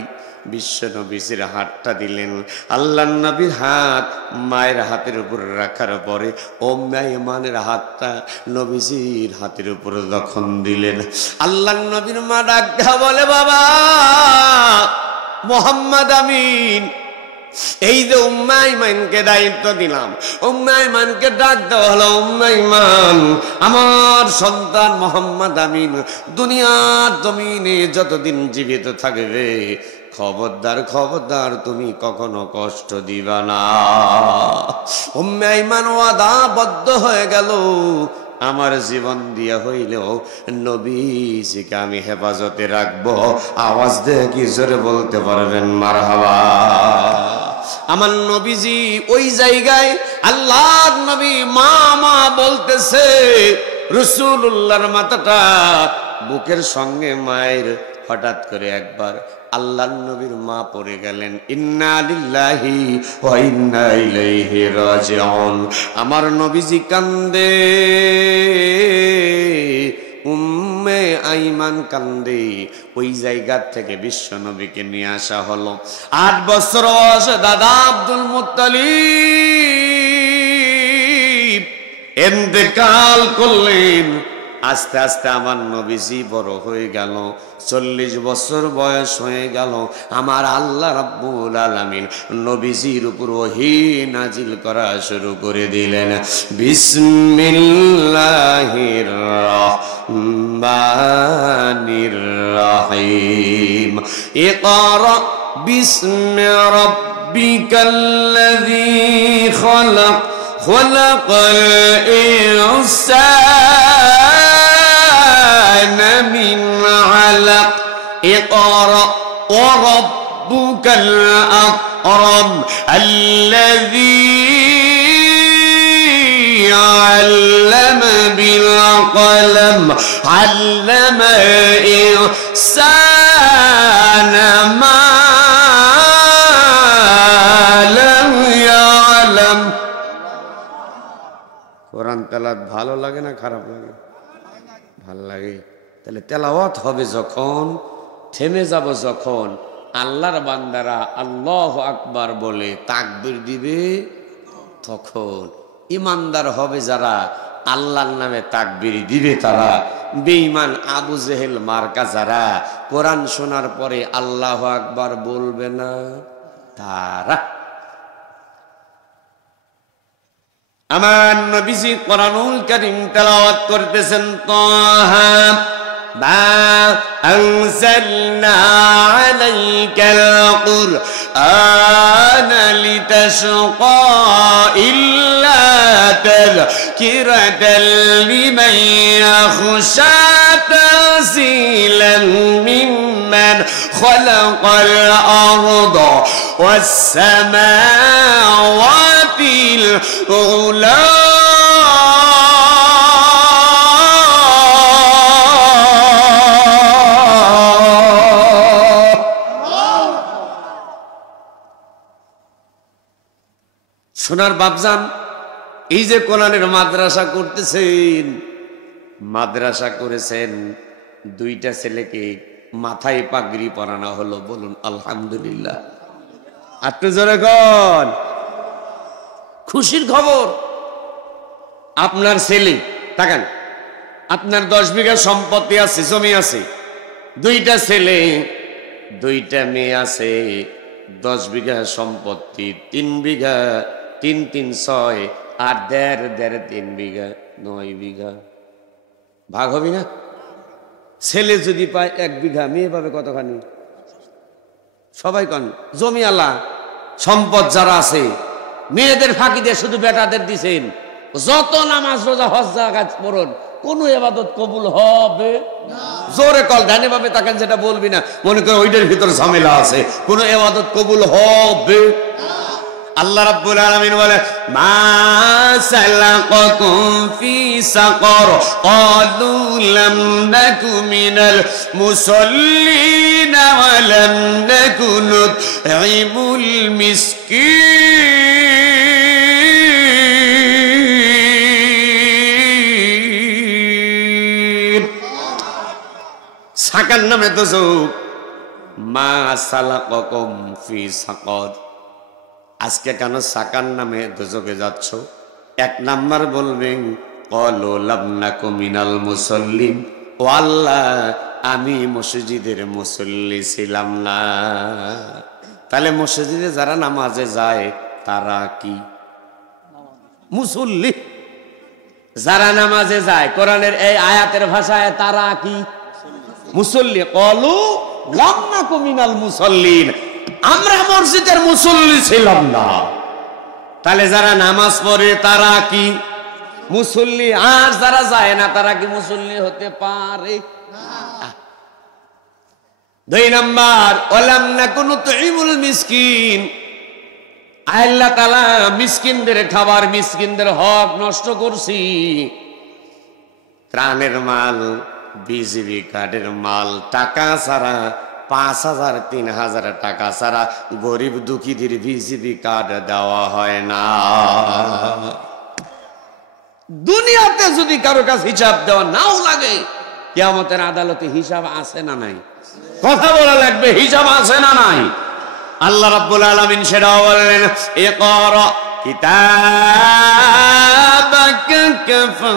বিশ্ব নবীজির হাতটা দিলেন। আল্লাহর নবীর হাত মায়ের হাতের উপর রাখার পরে উম্মে আইমানের হাতটা নবীজির হাতের উপর যখন দিলেন, আল্লাহর নবীর মা ডাক দেয়া বলে, বাবা মোহাম্মদ আমিন, এই যে উম্মে আইমানকে দায়িত্ব দিলাম, উম্মে আইমানকে ডাক দেওয়া হলো, উম্মে আইমান আমার সন্তান মোহাম্মদ আমিন দুনিয়ার জমিনে যতদিন জীবিত থাকবে, খবরদার খবরদার তুমি কখনো কষ্ট দিবা না। উম্মে আইমান ওয়াদাবদ্ধ হয়ে গেল, আমার জীবন দিয়া হইলেও নবীজিকে আমি হেফাজতে রাখবো। আওয়াজ দিয়ে কি জোরে বলতে পারবেন মারহাবা? আমার নবীজি ওই জায়গায় আল্লাহর নবী মা মা বলতেছে, রাসূলুল্লাহর মাথাটা বুকের সঙ্গে মায়ের, হঠাৎ করে একবার আল্লাহর নবীর মা পড়ে গেলেন, ইন্না লিল্লাহি ওয়া ইন্না ইলাইহি রাজিউন। আমার নবীজি কান্দে, উম্মে আইমান কান্দে, ওই জায়গা থেকে বিশ্ব নবীকে নিয়ে আসা হলো। 8 বছর বয়সে দাদা আব্দুল মুত্তালিব ইন্তেকাল করলেন। আস্তে আস্তে আমার নবীজি বড় হয়ে গেল, 40 বছর বয়স হয়ে গেল। আমার আল্লাহ রাব্বুল আলামিন নবীজির উপর ওহী নাজিল করা শুরু করে দিলেন। বিসমিল্লাহির রহমানির রহিম। ইকরা বিসমি রাব্বিকাল্লাযী খালাক খালাকাল ইনসানা মিন আলাক। ইকরা ওয়া রাব্বুকাল আকরাম আল্লাযী আল্লামা বিল কলম আল্লামাল ইনসানা মা লাম ইয়ালাম। কোরআন তেলাওয়াত ভালো লাগে না খারাপ লাগে? ভালো লাগে। তাহলে তেলাওয়াত হবে যখন, থেমে যাব যখন, আল্লাহর বান্দারা আল্লাহু আকবার বলে তাকবীর দিবে তখন। ইমানদার হবে যারা আল্লাহর নামে তাকবীর দিবে তারা। বেঈমান আবু জেহেল মার্কা যারা কোরআন শোনার পরে আল্লাহু আকবার বলবে না তারা। আমার নবীজি কোরআনুল কারীম তেলাওয়াত করতেছেন। তাহা মা আনজালনা আলাইকাল কুরআনা লিতাশকা ইল্লা তাযকিরাতাল লিমান ইয়াখশা তানজিলান মিম্মান খালাকাল আরদা ওয়াস সামাওয়াতিল উলা। সোনার বাপজান, এই যে কোরআনের মাদ্রাসা করতেছেন, মাদ্রাসা করেছেন, 2টা ছেলেকে মাথায় পাগড়ি পরানো হলো। বলুন আলহামদুলিল্লাহ। একটু জোরে কোন খুশির খবর। আপনার ছেলে তাকান, আপনার 10 বিঘা সম্পত্তি আছে, জমি আছে, 2টা ছেলে 2টা মেয়ে আছে, 10 বিঘা সম্পত্তি, 3 বিঘা 3 3 6 আর 1.5 3 বিঘা 9 বিঘা। ভাগ হবে না? ছেলে যদি পায় 1 বিঘা, মেয়ে পাবে কতখানি? সবাই কন জমি আলা সম্পদ যারা আছে, মেয়েদের ফাঁকি দিয়ে শুধু বেটাদের দিছেন। যত নামাজ রোজা হজ জাকাত পড়ুন, কোন ইবাদত কবুল হবে না। জোরে কল ধ্যানে ভাবে তাকান, যেটা বলবি না মনে করে ওইটার ভিতর ঝামেলা আছে। কোন ইবাদত কবুল হবে না। আল্লাহ রাব্বুল আলামিন বলে মা সালাকাকুম ফি সাকার ক্বালু লাম নাকু মিনাল মুসাল্লিন ওয়া লাম নাকু নুতঈমুল মিসকিন। সাকার নামে তো যোগ। মা সালাকাকুম ফি সাকার, আজকে কেন সাকার নামে দোজকে যাচ্ছ? 1 নাম্বার বলবেন ক্বালু লাম নাকু মিনাল মুসাল্লিন, ও আল্লাহ আমি মসজিদের মুসল্লি ছিলাম না। তাহলে মসজিদে যারা নামাজে যায় তারা কি মুসল্লি? যারা নামাজে যায় কোরআনের এই আয়াতের ভাষায় তারা কি মুসল্লি। ক্বালু লাম নাকু মিনাল মুসাল্লিন, আমরা মসজিদের মুসল্লি ছিলাম না। তাহলে যারা নামাজ পড়ে তারা কি মুসল্লি, আর যারা যায় না তারা কি মুসল্লি হতে পারে? 2 নাম্বার ওয়ালাম নাকু নুতঈমুল মিসকিন, আল্লাহ তাআলা মিসকিনদের খাবার, মিসকিনদের হক নষ্ট করছি। ত্রাণের মাল, বিজিবি কার্ডের মাল, টাকা ছাড়া 5,000 3,000 টাকা ছাড়া গরিব দুঃখীদের বিজিবি কার্ড দেওয়া হয় না। দুনিয়াতে যদি কারো কাছে হিসাব দেওয়া নাও লাগে, কিয়ামতের আদালতে হিসাব আছে না নাই? কথা বলা লাগবে, হিসাব আছে না নাই? আল্লাহ রাব্বুল আলামিন সেটাও বললেন, ইকরা কিতাবাকা কাফা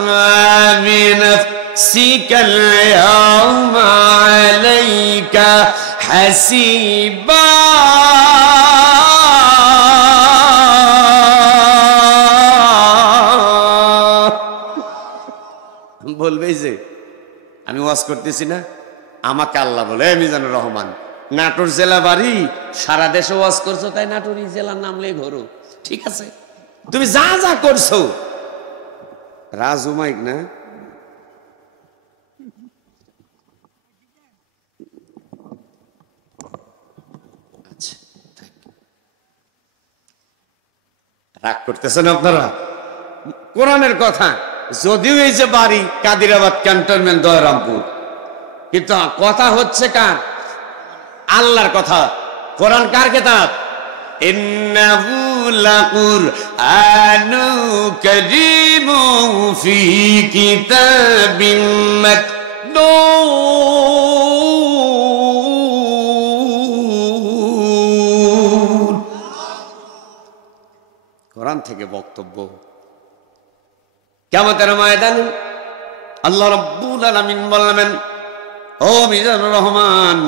বিনাফসিকাল ইয়াওমা আলাইকা হাসিবা। বলবে যে আমি ওয়াজ করতেছি না, আমাকে আল্লাহ বলে মিজানুর রহমান নাটোর জেলা বাড়ি, সারা দেশে ওয়াজ করছো, তাই নাটোর জেলার নামলে ঘোরো। ঠিক আছে, তুমি যা যা করছো। রাজু মাইক না, আচ্ছা রাগ করতেছেন আপনারা? কোরআনের কথা, যদিও এই যে বাড়ি কাদিরাবাদ ক্যান্টনমেন্ট দয়রামপুর, কিন্তু কথা হচ্ছে কার? আল্লাহর কথা। কোরআন কার কিতাব? ইন্নাহু লাকুরআনুন কারীমুন ফি কিতাবিম মাকনুন। কোরআন থেকে বক্তব্য। কিয়ামতের ময়দানে আল্লাহ রাব্বুল আলামিন বলবেন, ও মিজানুর রহমান,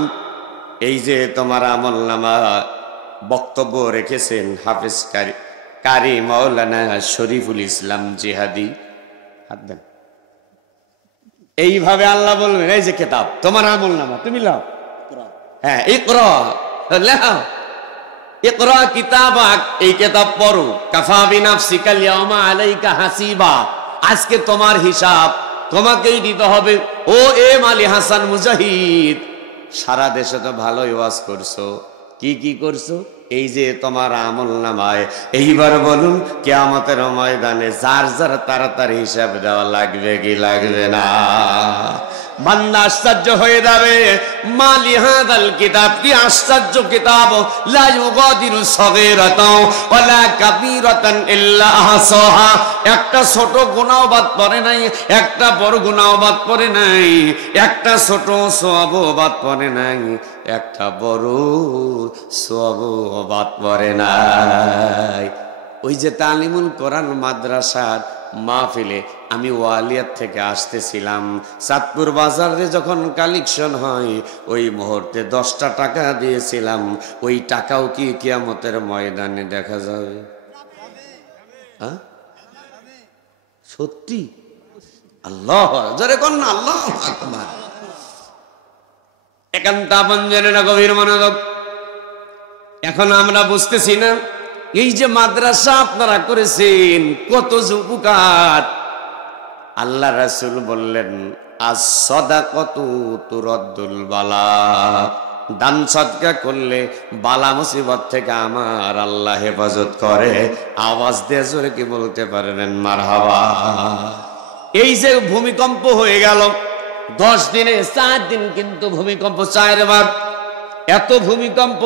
এই যে তোমার আমলনামা বক্তব্য রেখেছেন হাফেজ কারি মাওলানা শরীফুল ইসলাম জিহাদি, হাত দেন। এইভাবে আল্লাহ বলবেন, এই যে কিতাব তোমার আমলনামা, তুমি লাও। হ্যাঁ, ইকরা, লেখাও। ইকরা কিতাবাক, এই কিতাব পড়ো। কাফা বিনাফসিকাল ইয়াওমা আলাইকা হাসিবা, আজকে তোমার হিসাব তোমাকেই দিতে হবে। ও এম আলী হাসান মুজাহিদ, সারা দেশে তো ভালোই ওয়াজ করছো, কি কি করছো? এই যে তোমার আমলনামায়, এইবার বলুন কিয়ামতের ময়দানে যার যার তাড়াতাড়ি হিসাব দেওয়া লাগবে কি লাগবে না? বান্দা আশ্চর্য হয়ে যাবে, মালি হাদাল কিতাব, কি আশ্চর্য কিতাব, লা ইউগাদিরু সগীরাতাও ওয়ালা কাবীরাতান ইল্লা আহসাহা। একটা ছোট গুনাহ বাদ পড়ে নাই, একটা বড় গুনাহ বাদ পড়ে নাই, একটা ছোট সওয়াবও বাদ পড়ে নাই, একটা বড় সওয়াবও বাদ পড়ে নাই। ওই যে তালিমুল কোরআন মাদ্রাসার মাহফিলে আমি ওয়ালিয়াত থেকে আসতেছিলাম, চাঁদপুর বাজারে যখন কালেকশন হয়, ওই মুহূর্তে 10টা টাকা দিয়েছিলাম। ওই টাকাও কি কিয়ামতের ময়দানে দেখা যাবে? হ্যাঁ, সত্যি? আল্লাহ জোরে কোন আল্লাহ আকবার। একান্ত আপন জেনে না, গভীর মনোযোগ। এখন আমরা বুঝতেছি না, এই যে মাদ্রাসা আপনারা করেছেন কত উপকার। আল্লাহ রাসূল বললেন, আস-সাদাকাতু তুরাদ্দুল বালা, দান সদকা করলে বালা মুসিবত থেকে আমার আল্লাহ হেফাজত করে। আওয়াজ দিয়ে জোরে কি বলতে পারবেন মারহাবা? এই যে ভূমিকম্প হয়ে গেল 10 দিনে 4 দিন, কিন্তু ভূমিকম্প 4 বার। এত ভূমিকম্প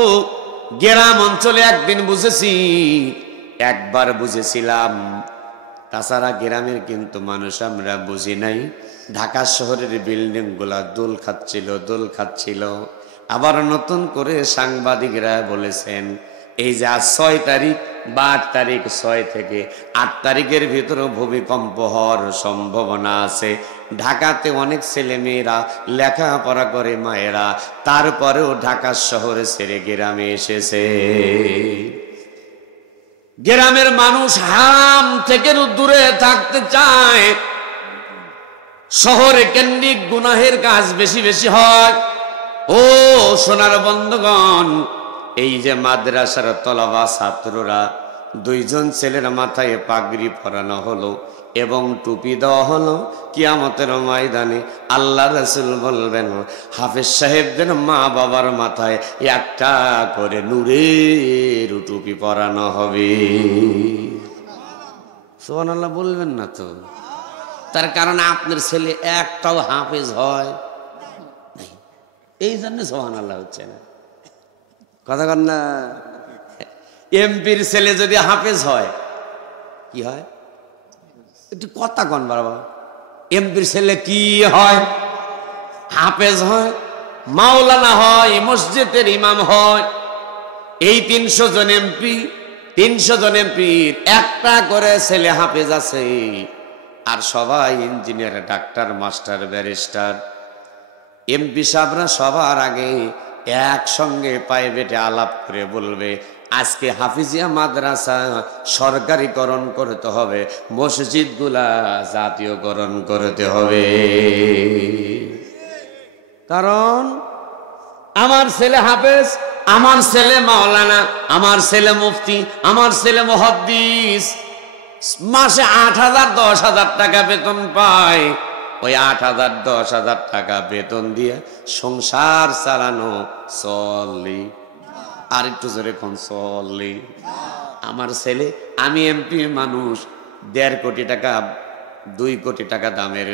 গ্রাম অঞ্চলে একদিন বুঝেছি, একবার বুঝেছিলাম, তাছাড়া গ্রামের কিন্তু মানুষ আমরা বুঝি নাই। ঢাকা শহরের বিল্ডিং গুলা দোল খাচ্ছিল। আবার নতুন করে সাংবাদিকরা বলেছেন, এই যে আজ 6 তারিখ বা 8 তারিখ, 6 থেকে 8 তারিখের ভিতরে ভূমিকম্প হওয়ার সম্ভাবনা আছে। ঢাকাতে অনেক ছেলে মেয়েরা লেখাপড়া করে, মায়েরা, তারপরেও ঢাকা শহরে ছেড়ে গ্রামে এসেছে। গ্রামের মানুষ হারাম থেকে দূরে থাকতে চায়, শহরে কেন্দ্রিক গুনাহের কাজ বেশি বেশি হয়। ও সোনার বন্ধুগণ, এই যে মাদ্রাসার তলাবা ছাত্ররা, 2 জন ছেলের মাথায় পাগড়ি পরানো হলো এবং টুপি দেওয়া হলো। কিয়ামতের ময়দানে আল্লাহ রাসূল বলবেন, হাফেজ সাহেবদের মা বাবার মাথায় একটা করে নূরের টুপি পরানো হবে। সুবহানাল্লাহ বলবেন না তো? তার কারণ আপনার ছেলে একটাও হাফেজ হয়, এই জন্য সুবহানাল্লাহ হচ্ছে না। কথা কন না? এমপির ছেলে যদি হাফেজ হয় কি হয়? একটু কথা কন বাবা। এমপির ছেলে কি হয়? হাফেজ হয়, মাওলানা হয়, মসজিদের ইমাম হয়। এই 300 জন এমপি, 300 জন এমপির একটা করে ছেলে হাফেজ আছে, আর সবাই engineer, doctor, master, barrister. MP সাহেবরা সবার আগে একসঙ্গে পায়ে বেটে আলাপ করে বলবে, আজকে হাফিজিয়া মাদ্রাসা সরকারিকরণ করতে হবে, মসজিদগুলা জাতীয়করণ করতে হবে। কারণ আমার ছেলে হাফেজ, আমার ছেলে মাওলানা, আমার ছেলে মুফতি, আমার ছেলে মুহাদ্দিস, মাসে 8,000 10,000 টাকা বেতন পায়। ওই 8,000 10,000 টাকা বেতন দিয়ে সংসার চালানো চলে। আর একটু জোরে কোন চলে? আমার ছেলে, আমি এমপি মানুষ, 1.5 কোটি টাকা 2 কোটি টাকা দামের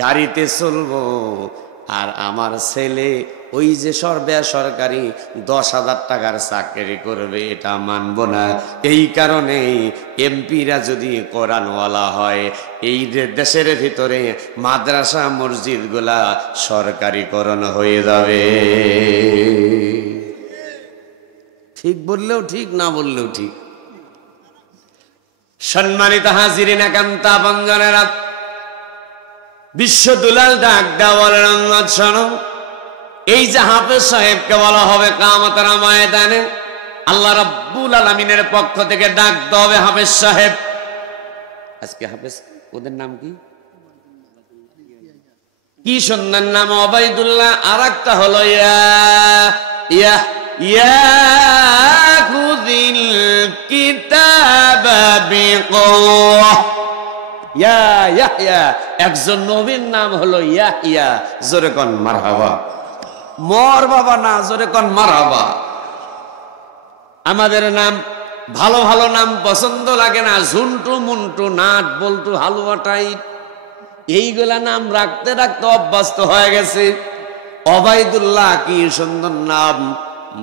গাড়িতে চলবো, আর আমার ছেলে ওই যে বেসরকারি 10,000 টাকার চাকরি করবে, এটা মানব না। এই কারণেই এমপিরা যদি কোরআনওয়ালা হয়, এই দেশের ভিতরে মাদ্রাসা মসজিদগুলা সরকারিকরণ হয়ে যাবে। ঠিক বললেও ঠিক, না বললেও ঠিক। সম্মানিত হাজিরিন, একান্ত আপনজনেরা, বিশ্ব দুলাল ডাক দেওয়ার শোনো, এই যে হাফেজ সাহেবকে বলা হবে কিয়ামতের ময়দানে, আল্লাহ রাব্বুল আলামিনের পক্ষ থেকে ডাক দেওয়া হবে হাফেজ সাহেব। আজকে হাফেজ ওদের নাম কি? কি সুন্দর নাম, ওবাইদুল্লাহ। আর একটা হলো ইয়াখুযিল কিতাবা বিকুওয়া। ইয়াহইয়া, একজন নবীর নাম হলো ইয়াহইয়া। জোরে কোন মারহাবা। মর বাবা না, জোরে কোন মারহাবা। আমাদের নাম, ভালো ভালো নাম পছন্দ লাগে না, ঝুন্টু মুন্টু, নাট বল্টু, হালুয়া টাইট, এইগুলা নাম রাখতে রাখতে অভ্যস্ত হয়ে গেছে। ওবাইদুল্লাহ কি সুন্দর নাম।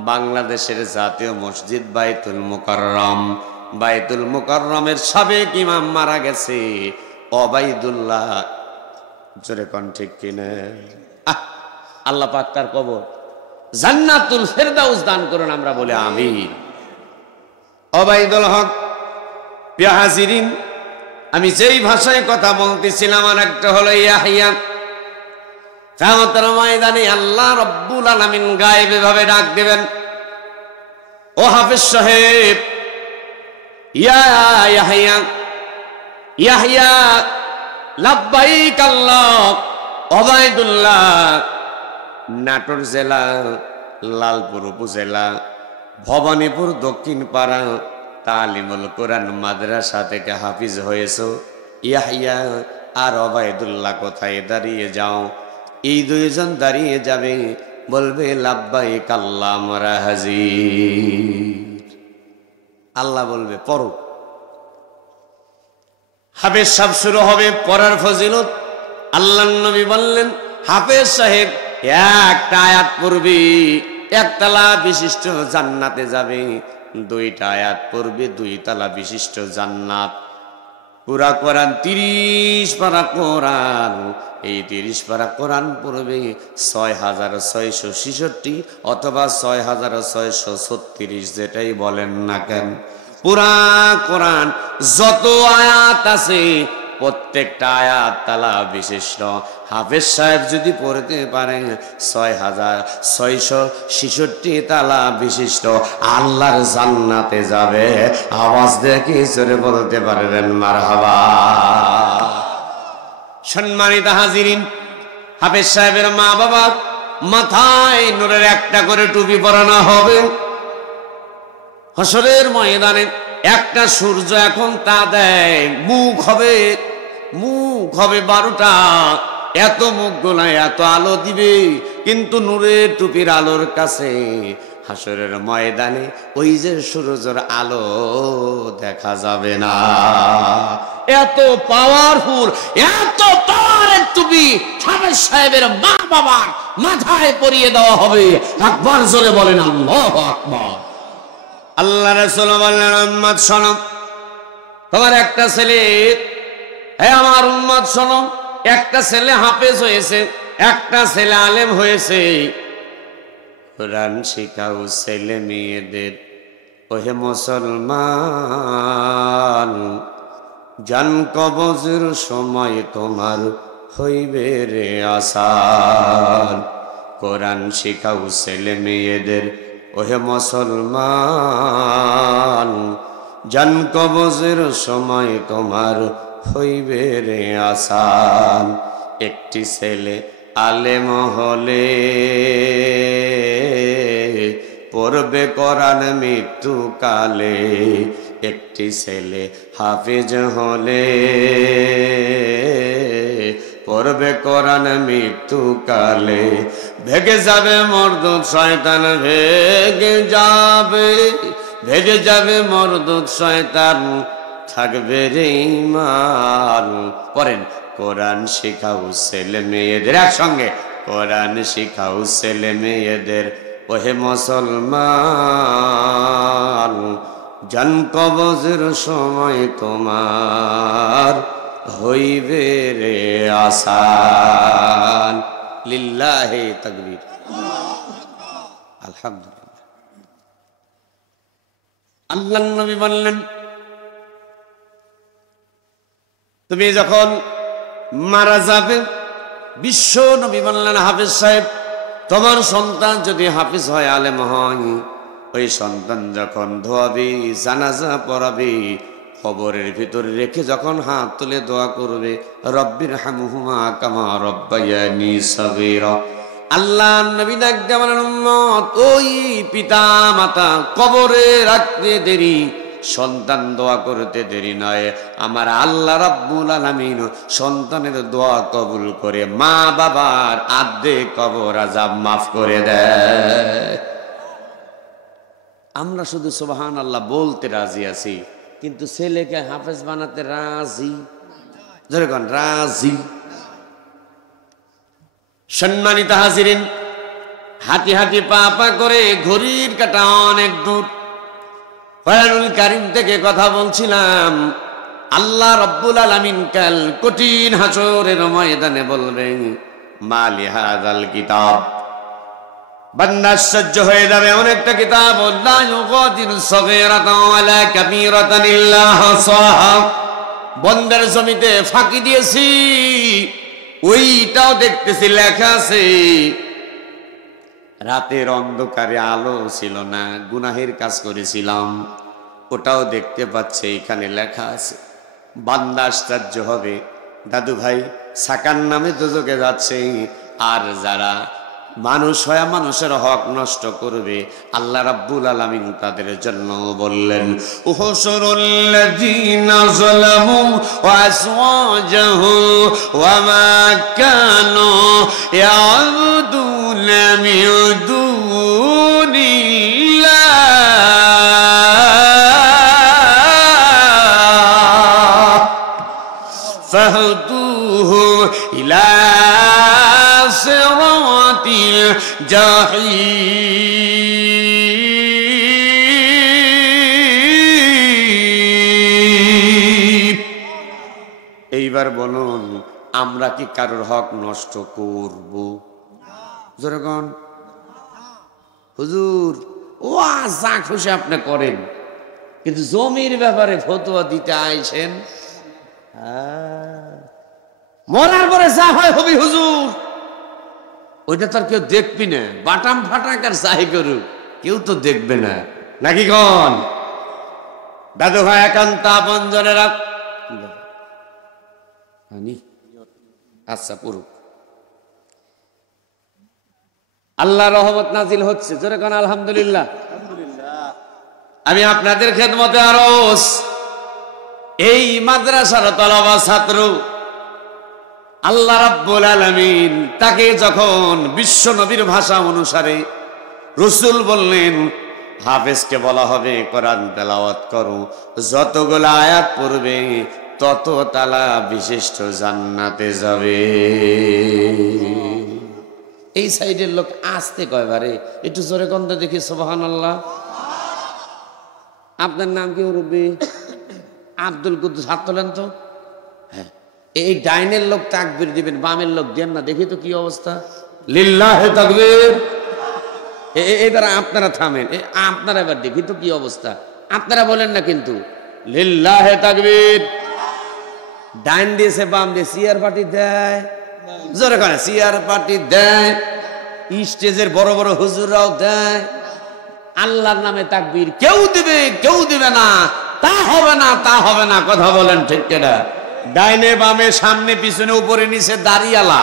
বাংলাদেশের জাতীয় মসজিদ বাইতুল মুকাররম, বাইতুল মুকাররমের সাবেক ইমাম মারা গেছে, ওবাইদুল্লাহ। জোরে কোন ঠিক কিনা? আল্লাহ পাক তার কবর জান্নাতুল ফেরদাউস দান করুন, আমরা বলি আমিন। ওবাইদুল হক। প্রিয় হাজিরিন, আমি যেই ভাষায় কথা বলতেছিলাম, আর একটা হলো ইয়াহইয়া। কিয়ামতের ময়দানে আল্লাহ রাব্বুল আলামিন গায়েবে ভাবে ডাক দিবেন, ও হাফেজ সাহেব, ইয়াহইয়া, ইয়াহইয়া, লাব্বাইক আল্লাহ। ওবাইদুল্লাহ নাটোর জেলা, লালপুর উপজেলা, ভবানীপুর দক্ষিণ পাড়া তালিমুল কোরআন মাদ্রাসা থেকে হাফিজ হয়েছ। ইয়াহইয়া আর ওবাইদুল্লাহ কোথায় দাঁড়িয়ে যাও? এই দুইজন দাঁড়িয়ে যাবে, বলবে লাব্বাইক আল্লাহ, আমরা হাজির। আল্লাহ বলবে পড়ো। হাফেজ সাহেব শুরু হবে পড়ার ফজিলত। আল্লাহর নবী বললেন, হাফেজ সাহেব একটা আয়াত পড়বে, একতলা বিশিষ্ট জান্নাতে যাবে। 2টা আয়াত পড়বে, 2 তলা বিশিষ্ট জান্নাত। পুরা কোরআন 30 পারা কোরআন, এই 30 পারা কোরআন পড়বে 6,666 অথবা 6,636, যেটাই বলেন না কেন। পুরা কোরআন যত আয়াত আছে, প্রত্যেকটা আয়াত তালা বিশিষ্ট। হাফেজ সাহেব যদি পড়তে পারে 6,666 তালা বিশিষ্ট, আল্লাহর জান্নাতে যাবে। আওয়াজ দেখে জোরে বলতে পারবেন মারহাবা। সম্মানিত হাজিরিন, হাফেজ সাহেবের মা বাবা মাথায় নূরের একটা করে টুপি পরানো হবে। হাসরের ময়দানে একটা সূর্য এখন তা দেয়, মুখ হবে 12টা। এত মুখগুলা এত আলো দিবে, কিন্তু নূরের টুপির আলোর কাছে হাসরের ময়দানে ওই যে সূর্যের আলো দেখা যাবে না। এত পাওয়ারফুল, এত পাওয়ারের টুপি হাফেজ সাহেবের মা বাবার মাথায় পরিয়ে দেওয়া হবে। আকবার জোরে বলেন আল্লাহু আকবার। আল্লাহ রাসূল বললেন, উম্মত শোনো, তোমার একটা ছেলে, হে আমার উম্মত শোনো, একটা ছেলে হাফেজ হয়েছে, একটা ছেলে আলেম হয়েছে, কোরআন শিখাও ছেলে মেয়েদের। ওহে মুসলমান, জান কবজের সময় তোমার হইবে রে আসান। কোরআন শিখাও ছেলে মেয়েদের। ওহে মুসলমান, জান কবজের সময় তোমার হইবে রে আসান। একটি ছেলে আলেম হলে পড়বে কোরআন মৃত্যুকালে। একটি ছেলে হাফেজ হলে পড়বে কোরআন মৃত্যুকালে। ভেগে যাবে মরদুদ শয়তান, ভেগে যাবে মরদুদ শয়তান, থাকবে রে ঈমান। পড়েন, কোরআন শিখাও ছেলে মেয়েদের, একসঙ্গে কোরআন শিখাও ছেলে মেয়েদের। ওহে মুসলমান, জান কবজের সময় তোমার হইবে রে আসান। লিল্লাহে তাকবীর, আলহামদুলিল্লাহ। আল্লাহর নবী বললেন, তুমি যখন মারা যাবে, বিশ্ব নবী বললেন, হাফেজ সাহেব, তোমার সন্তান যদি হাফিজ হয়, আলেম হয়, ওই সন্তান যখন ধোয়াবি, জানাজা পড়াবি, কবরের ভিতরে রেখে যখন হাত তুলে দোয়া করবে, রব্বির হামহুমা কামা রব্বায়ানি সগীরা। আল্লাহ নবী ডাকতে বলেন, উম্মত, ওই পিতা মাতা কবরে রাখতে দেরি, সন্তান দোয়া করতে দেরি নয়। আমার আল্লাহ রাব্বুল আলামিন সন্তানের দোয়া কবুল করে মা বাবার আর্ধেক কবর আযাব মাফ করে দেয়। আমরা শুধু সুবহানাল্লাহ বলতে রাজি আছি, কিন্তু ছেলেকে হাফেজ বানাতে রাজি, যেরকম রাজি। সম্মানিত হাজিরিন, হাঁটি হাঁটি পা পা করে ঘড়ির কাঁটা অনেক দূর। কোরআনুল কারীম থেকে কথা বলছিলাম। আল্লাহ রাব্বুল আলামিন কাল কঠিন হাসরের ময়দানে বলবেন, মালি হাযাল কিতাব। বান্দা আশ্চর্য হয়ে যাবে, অনেকটা কিতাব, লা ইউগাদিরু সগীরাতান ওয়ালা কাবীরাতান ইল্লা হাসাহা। বন্দের জমিতে ফাঁকি দিয়েছি, ওইটাও দেখতেছি লেখা আছে। রাতের অন্ধকারে আলো ছিল না, গুনাহের কাজ করেছিলাম, ওটাও দেখতে পাচ্ছে, এখানে লেখা আছে। বান্দা আশ্চর্য হবে, দাদু ভাই সাকার নামে দোজখে যাচ্ছে। আর যারা মানুষ হয়ে মানুষের হক নষ্ট করবে, আল্লাহ রাব্বুল আলামিন তাদের জন্য বললেন, উহশুরুল্লাযীনা যালামু ওয়া আসওয়াজাহুম ওয়া মা কানু ইয়াবুদুনা মিন দুনিল্লাহ ফাহদুহুম ইলা সিরাতিল জাহিম। এইবার বলুন, আমরা কি কারোর হক নষ্ট করব? যেরকম হুজুর ও যা খুশি আপনি করেন, কিন্তু জমির ব্যাপারে ফতোয়া দিতে আইছেন, মরার পরে যা হয় হবি হুজুর, ওইটা তো আর কেউ দেখবি না। বাটাম ফাটাক আর যাই করুক, কেউ তো দেখবে না, নাকি কন? দাদু ভাই একান্ত আপনজনেরা, আচ্ছা পুরুষ আল্লাহ রহমত নাজিল হচ্ছে, জোরে কোন আলহামদুলিল্লাহ। আমি আপনাদের খেদমতে আরজ, এই মাদ্রাসার তলাবা ছাত্র, আল্লাহ রাব্বুল আলামিন তাকে যখন বিশ্ব নবীর ভাষা অনুসারে রাসূল বললেন, হাফেজকে বলা হবে কোরআন তেলাওয়াত করো, যতগুলো আয়াত পড়বে তত তালা বিশিষ্ট জান্নাতে যাবে। এই সাইডের লোক আসতে কয়বারে, একটু জোরে কন্দ দেখি সুবহানাল্লাহ। আপনার নাম কি মুরব্বী? আব্দুল কুদ্দুস, হাত তোলেন তো। হ্যাঁ, এই ডাইনের লোক তাকবীর দিবেন, বামের লোক দেন না, দেখি তো কি অবস্থা। লিল্লাহে তাকবীর। এবার আপনারা থামেন, আপনারা এবার দেখি তো কি অবস্থা। আপনারা বলেন না কিন্তু লিল্লাহে তাকবীর। ডাইন দিয়েছে, বাম দিয়ে সিয়ার পার্টি দেয়, জোরে করে সিয়ার পার্টি দেয়, স্টেজের বড় বড় হুজুররাও দেয়। আল্লাহর নামে তাকবীর কেউ দিবে কেউ দিবে না, তা হবে না, তা হবে না। কথা বলেন ঠিক কিনা? ডাইনে বামে সামনে পিছনে উপরে নিচে দাড়িওয়ালা,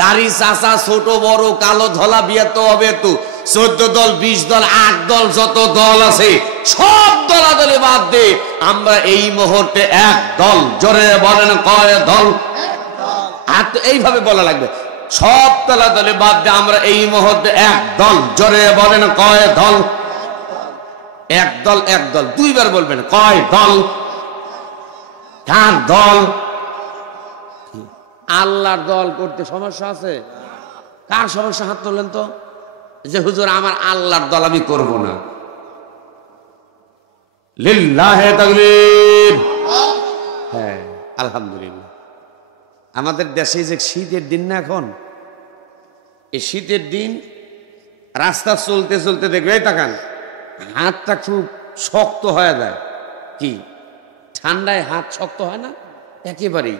দাড়ি চাচা ছোট বড় কালো ধলা বিয়ে তো হবে তো 14 দল 20 দল 8 দল যত দল আছে সব দলাদলি বাদ দে আমরা এই মুহূর্তে এক দল। জোরে বলেন কয় দল? আর তো এইভাবে বলা লাগবে, সব দলাদলি বাদ দে আমরা এই মুহূর্তে এক দল। জোরে বলেন কয় দল? এক দল, এক দল। দুইবার বলবেন কয় দল? কার দল? আল্লাহর দল করতে সমস্যা আছে? কার সমস্যা? হাত তুললেন তো, যে হুজুর আমার আল্লাহর দল আমি করব না। লিল্লাহে তাকবীর। হ্যাঁ আলহামদুলিল্লাহ। আমাদের দেশে যে শীতের দিন না এখন, এই শীতের দিন রাস্তা চলতে চলতে দেখবে, তাকান হাতটা খুব শক্ত হয়ে যায়। কি ঠান্ডায় হাত শক্ত হয় না একেবারেই?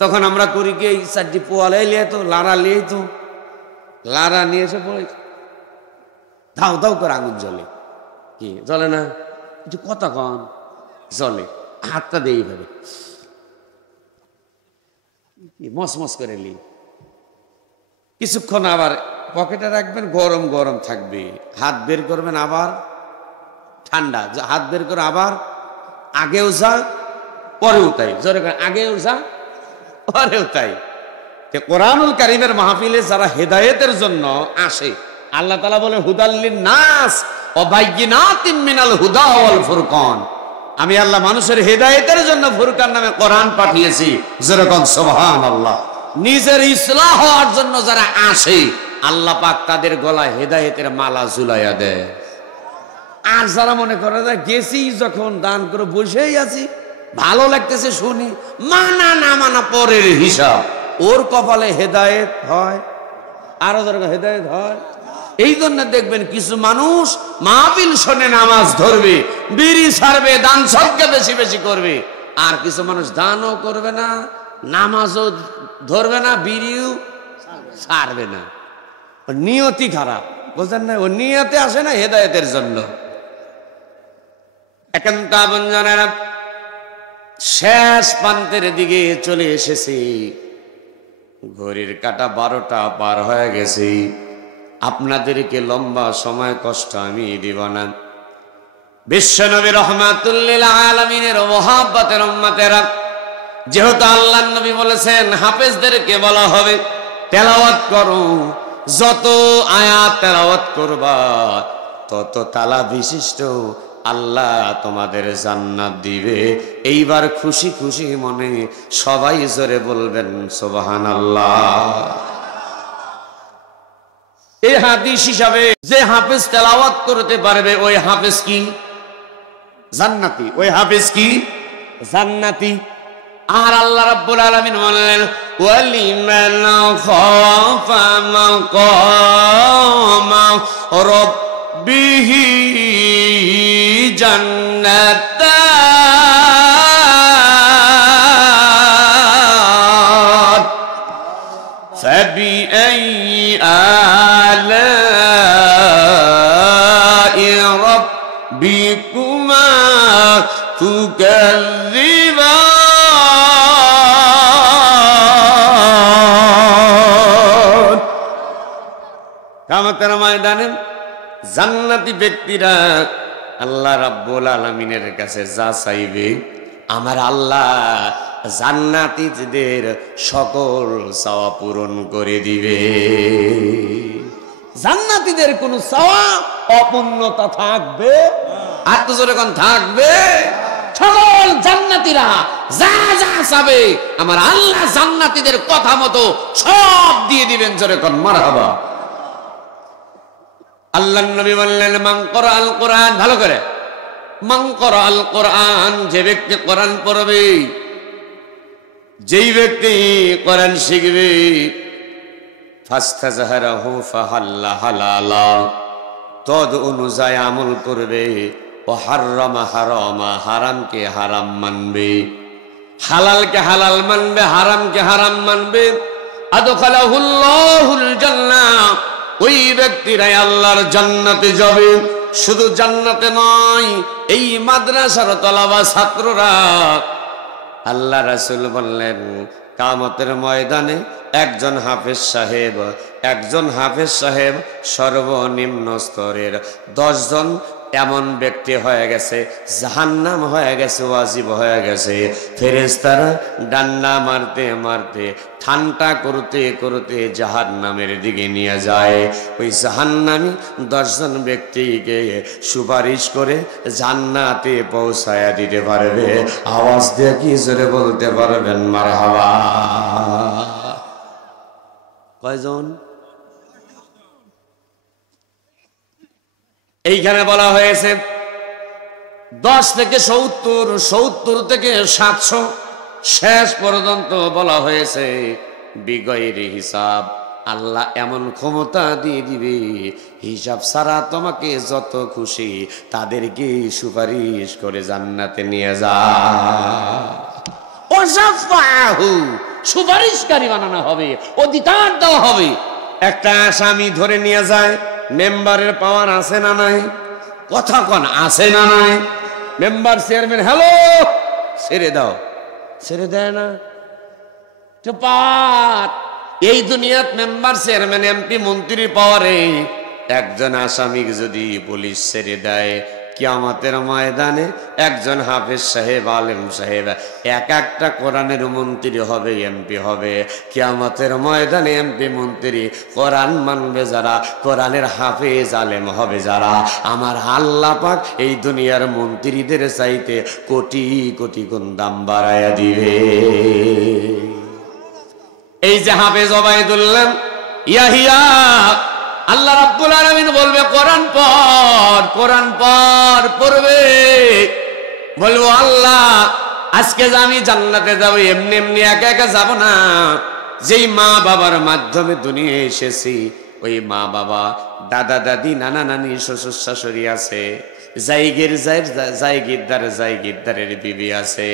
তখন আমরা করি কি, এই চারটি পোয়ালে লিয়ে তো লাড়া লিয়ে তো লাড়া নিয়ে এসে পড়ে ধাও ধাও করে আগুন জ্বলে। কি জ্বলে না? একটু কথা কম জ্বলে। হাতটা দিয়ে এইভাবে মসমস করে লি, কিছুক্ষণ আবার পকেটে রাখবেন, গরম গরম থাকবে। হাত বের করবেন আবার ঠান্ডা, হাত বের করে আবার আগেও যা পরেও তাই। জোরে করে আগেও যা পরেও তাই। কোরআনুল কারীমের মাহফিলে যারা হেদায়েতের জন্য আসে, আল্লাহ তাআলা বলে হুদাল্লিন নাস ওয়া বাইয়িনাতিম মিনাল হুদা ওয়াল ফুরকান। আমি আল্লাহ মানুষের হেদায়েতের জন্য ফুরকান নামে কোরআন পাঠিয়েছি। যেরকম সুবহানাল্লাহ। নিজের ইসলাহ হওয়ার জন্য যারা আসে, আল্লাহ পাক তাদের গলায় হেদায়েতের মালা ঝুলাইয়া দেয়। আর যারা মনে করে যে গেছি যখন দান করে বসেই আছি, ভালো লাগতেছে শুনি, মানা না মানা পরের হিসাব, ওর কপালে হেদায়েত হয়। আরো যারা হেদায়েত হয়। এই জন্য দেখবেন কিছু মানুষ মাহফিল শোনে নামাজ ধরবে, বিড়ি ছাড়বে, দান সদকা বেশি বেশি করবে। আর কিছু মানুষ দানও করবে না, নামাজও ধরবে না, বিড়িও ছাড়বে না। নিয়তি খারাপ, বুঝলেন না? ও নিয়তে আসে না হেদায়েতের জন্য। একান্ত আপনজনেরা, শেষ প্রান্তের দিকে চলে এসেছি। ঘড়ির কাঁটা 12টা পার হয়ে গেছে। আপনাদেরকে লম্বা সময় কষ্ট আমি দিব না। বিশ্বনবী রাহমাতুল লিল আলামিনের মুহাব্বতের উম্মতেরা, যেহেতু আল্লাহর নবী বলেছেন হাফেজদেরকে বলা হবে তেলাওয়াত করো, যত আয়াত তেলাওয়াত করবা তত তালা বিশিষ্ট আল্লাহ তোমাদের জান্নাত দিবে। এইবার খুশি খুশি মনে সবাই জোরে বলবেন সুবহানাল্লাহ। এই হাদিস হিসাবে যে হাফেজ তেলাওয়াত করতে পারবে ওই হাফেজ কি? জান্নাতি। ওই হাফেজ কি? জান্নাতি। আর আল্লাহ রাব্বুল আলামিন বললেন ওয়ালিমান খাফা মাকামা রাব্বিহি জান্নাতান ফাবিআইয়ি আলাই রাব্বিকুমা তুকাযযিবান। কিয়ামতের ময়দানে জান্নাতি ব্যক্তিরা আল্লাহ রাব্বুল আলামিনের কাছে যা চাইবে, আমার আল্লাহ জান্নাতীদের সকল চাওয়া পূরণ করে দিবে। জান্নাতীদের কোন চাওয়া অপূর্ণতা থাকবে? আর তো যখন থাকবে, সকল জান্নাতীরা যা যা চাবে আমার আল্লাহ জান্নাতীদের কথা মতো সব দিয়ে দিবেন। জোরে কোন মারহাবা। আল্লাহর নবী বললেন মান ক্বরাআল কোরআন, ভালো করে, মান ক্বরাআল কোরআন, যে ব্যক্তি কোরআন পড়বে যেই ব্যক্তি কোরআন শিখবে ফাস্তাজহারাহু ফাহাল্লা হালালা, তদ অনুযায়ী আমল করবে, ও হাররামা হারামা, হারামকে হারাম মানবে, হালালকে হালাল মানবে, হারামকে হারাম মানবে। আদখালাহুল্লাহুল জান্নাহ, ওই ব্যক্তিরাই আল্লাহর জান্নাতে যাবে। শুধু জান্নাতে নয়, এই মাদ্রাসার তলাবা ছাত্ররা, আল্লাহ রাসূল বললেন কিয়ামতের ময়দানে একজন হাফেজ সাহেব সর্বনিম্ন স্তরের 10 জন এমন ব্যক্তি হয়ে গেছে, জাহান্নাম হয়ে গেছে, ওয়াজিব হয়ে গেছে। ফেরেশতারা ডান্ডা মারতে মারতে, ঠান্ডা করতে করতে জাহান্নামের দিকে নিয়ে যায়। ওই জাহান্নামী 10 জন ব্যক্তিকে সুপারিশ করে জান্নাতে পৌঁছায়া দিতে পারবে। আওয়াজ দিয়ে কি জোরে বলতে পারবেন মারহাবা? কয়জন? এইখানে বলা হয়েছে 10 থেকে 70, 70 থেকে 700 শেষ পর্যন্ত বলা হয়েছে বিগয়রি হিসাব। আল্লাহ এমন ক্ষমতা দিয়ে দিবে, হিসাব ছাড়া তোমাকে যত খুশি তাদেরকে সুপারিশ করে জান্নাতে নিয়ে যা। সুপারিশকারী বানানো হবে, অধিকার দেওয়া হবে। একটা আসামি ধরে নিয়ে যায়, মেম্বারের পাওয়ার আছে না নাই? কথা কন, আছে না নাই? মেম্বার চেয়ারম্যান হ্যালো ছেড়ে দাও, ছেড়ে দেয় না। এই দুনিয়াত মেম্বার চেয়ারম্যান এমপি মন্ত্রীর পাওয়ারে একজন আসামিকে যদি পুলিশ ছেড়ে দেয়, কিয়ামতের ময়দানে একজন হাফেজ সাহেব, আলেম সাহেব এক একটা কোরআনের মন্ত্রী হবে, এমপি হবে। কিয়ামতের ময়দানে এমপি মন্ত্রী কোরআন মানবে যারা, কোরআনের হাফেজ আলেম হবে যারা, আমার আল্লাহ পাক এই দুনিয়ার মন্ত্রীদের চাইতে কোটি কোটি গুণ দাম বাড়ায়া দিবে। এই যে হাফেজ ওবায়দুল্লাহ ইয়াহিয়া, আল্লাহ রাব্বুল আলামিন বলবে কোরআন পড়বে। বলবো আল্লাহ আজকে যে আমি জান্নাতে যাবো এমনি এমনি একা একা যাব না। যেই মা বাবার মাধ্যমে দুনিয়া এসেছি, ওই মা বাবা, দাদা দাদি, নানা নানি, শ্বশুর শাশুড়ি আছে, জায়গিরদারের বিবি আছে,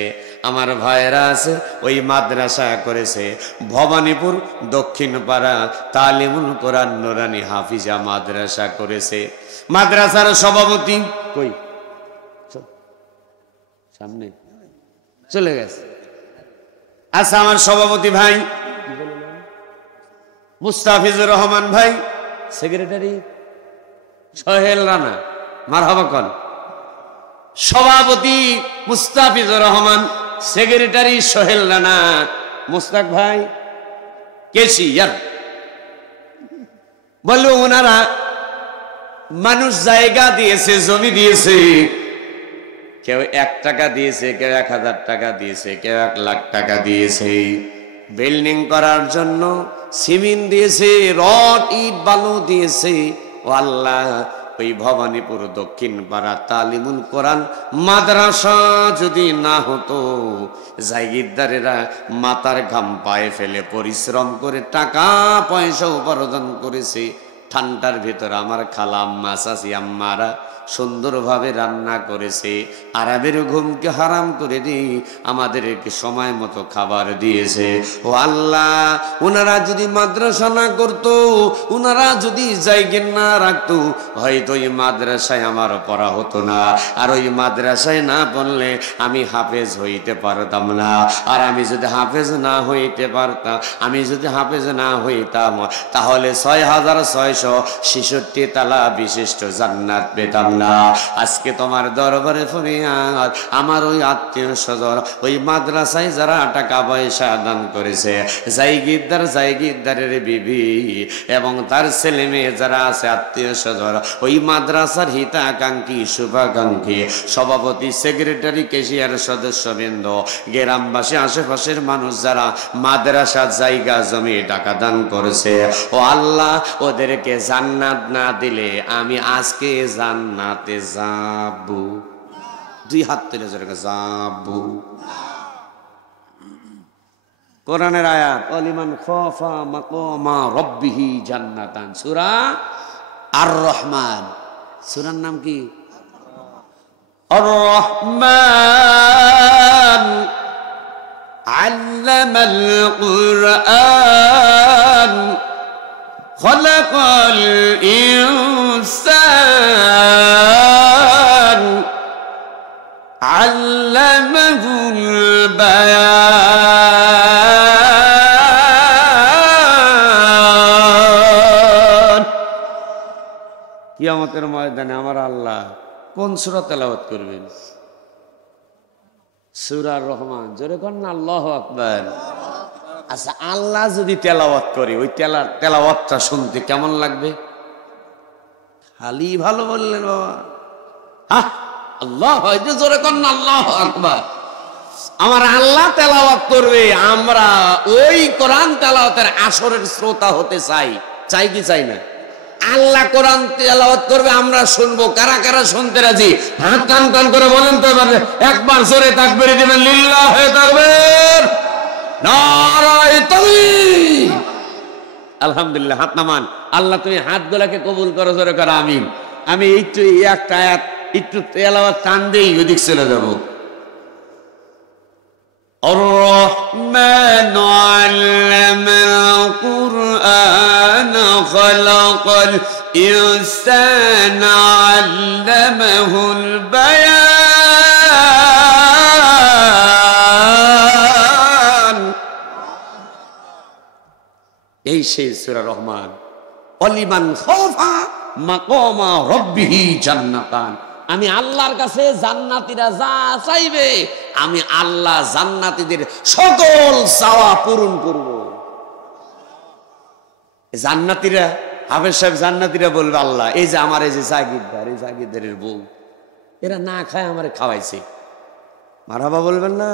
আমার ভাইয়েরা আছে। ওই মাদ্রাসা করেছে ভবানীপুর দক্ষিণ পাড়া তালিমুল কোরআন নুরানি হাফিজা মাদ্রাসা করেছে। মাদ্রাসার সভাপতি কই? সামনে চলে গেছে। আচ্ছা, আমার সভাপতি ভাই মুস্তাফিজুর রহমান ভাই, সেক্রেটারি সোহেল রানা, মারহাবা কন। সভাপতি মুস্তাফিজুর রহমান, সেক্রেটারি সোহেল রানা, মুস্তাক ভাই কেশিয়ার। বলল ওনারা মানুষ জায়গা দিয়েছে, জমি দিয়েছে, কেউ 1 টাকা দিয়েছে, কেউ 1000 টাকা দিয়েছে, কেউ 1 লাখ টাকা দিয়েছে। বিল্ডিং করার জন্য সিমেন্ট দিয়েছে, রড ইট বালু দিয়েছে। ও আল্লাহ, ওই ভবানীপুর দক্ষিণ পাড়া তালিমুল কোরআন মাদ্রাসা যদি না হতো, জায়গিরদারেরা মাথার ঘাম পায়ে ফেলে পরিশ্রম করে টাকা পয়সা উপার্জন করেছে। ঠান্ডার ভিতর আমার খালা আম্মা, চাচি আম্মারা সুন্দরভাবে রান্না করেছে, আরামের ঘুমকে হারাম করে দিয়ে আমাদেরকে সময় মতো খাবার দিয়েছে। ও আল্লাহ, ওনারা যদি মাদ্রাসা না করতো, ওনারা যদি জায়গা না রাখতো, হয়তো ওই মাদ্রাসায় আমার পড়া হতো না। আর ওই মাদ্রাসায় না পড়লে আমি হাফেজ হইতে পারতাম না। আর আমি যদি হাফেজ না হইতে পারতাম, আমি যদি হাফেজ না হইতাম, তাহলে 6666 তালা বিশিষ্ট জান্নাত পেতাম না। আজকে তোমার দরবারে ফরিয়াদ, আমার ওই আত্মীয় স্বজন, ওই মাদ্রাসায় যারা টাকা পয়সা দান করেছে, জায়গিরদারের বিবি এবং তার ছেলে মেয়ে যারা আছে আত্মীয় স্বজন, ওই মাদ্রাসার হিতাকাঙ্ক্ষী শুভাকাঙ্ক্ষী সভাপতি, সেক্রেটারি, কেশিয়ার সদস্যবৃন্দ, গ্রামবাসী, আশেপাশের মানুষ যারা মাদ্রাসার জায়গা জমি টাকা দান করেছে, ও আল্লাহ, ওদেরকে জান্নাত না দিলে আমি আজকে জান্নাতে যাব। 2 হাত তুলে জোরে যাব। কোরআনের আয়াত, অলিমান খাফা মাকামা রাব্বিহি জান্নাতান, সূরা আর রহমান। সূরার নাম কি? আর রহমান আল্লামাল কুরআন খালাকাল ইনসান আল্লামাহুল বায়ান। কিয়ামতের ময়দানে আমার আল্লাহ কোন সূরা তেলাওয়াত করবেন? সূরা আর রহমান। জোরে কর না আল্লাহু আকবার। আচ্ছা, আল্লাহ যদি তেলাওয়াত করে, ওই তেলাওয়াতটা শুনতে কেমন লাগবে? খালি ভালো বললেন বাবা, হ্যাঁ আল্লাহ, জোরে কর না আল্লাহু আকবার। আমার আল্লাহ তেলাওয়াত করবে, আমরা ওই কোরআন তেলাওয়াতের আসরের শ্রোতা হতে চাই। চাই কি চাই না? আল্লাহ কোরআন তেলাওয়াত করবে, আমরা শুনবো। কারা কারা শুনতে রাজি? হাত টান টান করে বলেন তো এবারে, একবার জোরে তাকবীর দিবেন। লিল্লাহি তাকবীর, নারায়ে তাকবীর। আলহামদুলিল্লাহ। হাত নামান। আল্লাহ তুমি হাতগুলাকে কবুল করো, জোরে করো আমিন। আমি একটু একটা আয়াত একটু তেলাওয়াত টান দেই, ওদিক চলে যাবো। الرحمن علم القرآن خلق الإنسان علمه البيان। এই সেই সূরা রহমান। অলিমান খাফা মাকামা রাব্বিহি জান্নাতান। আমি আল্লাহর কাছে জান্নাতীরা যা চাইবে, আমি আল্লাহ জান্নাতীদের সকল চাওয়া পূরণ করব। জান্নাতীরা, হাফেজ সাহেব, জান্নাতীরা বলবে আল্লাহ, এই যে আমার এই যে জাগিরদার, এই জাগিরদারের বউ, এরা না খায় আমারে খাওয়াইছে। মারহাবা বলবেন না?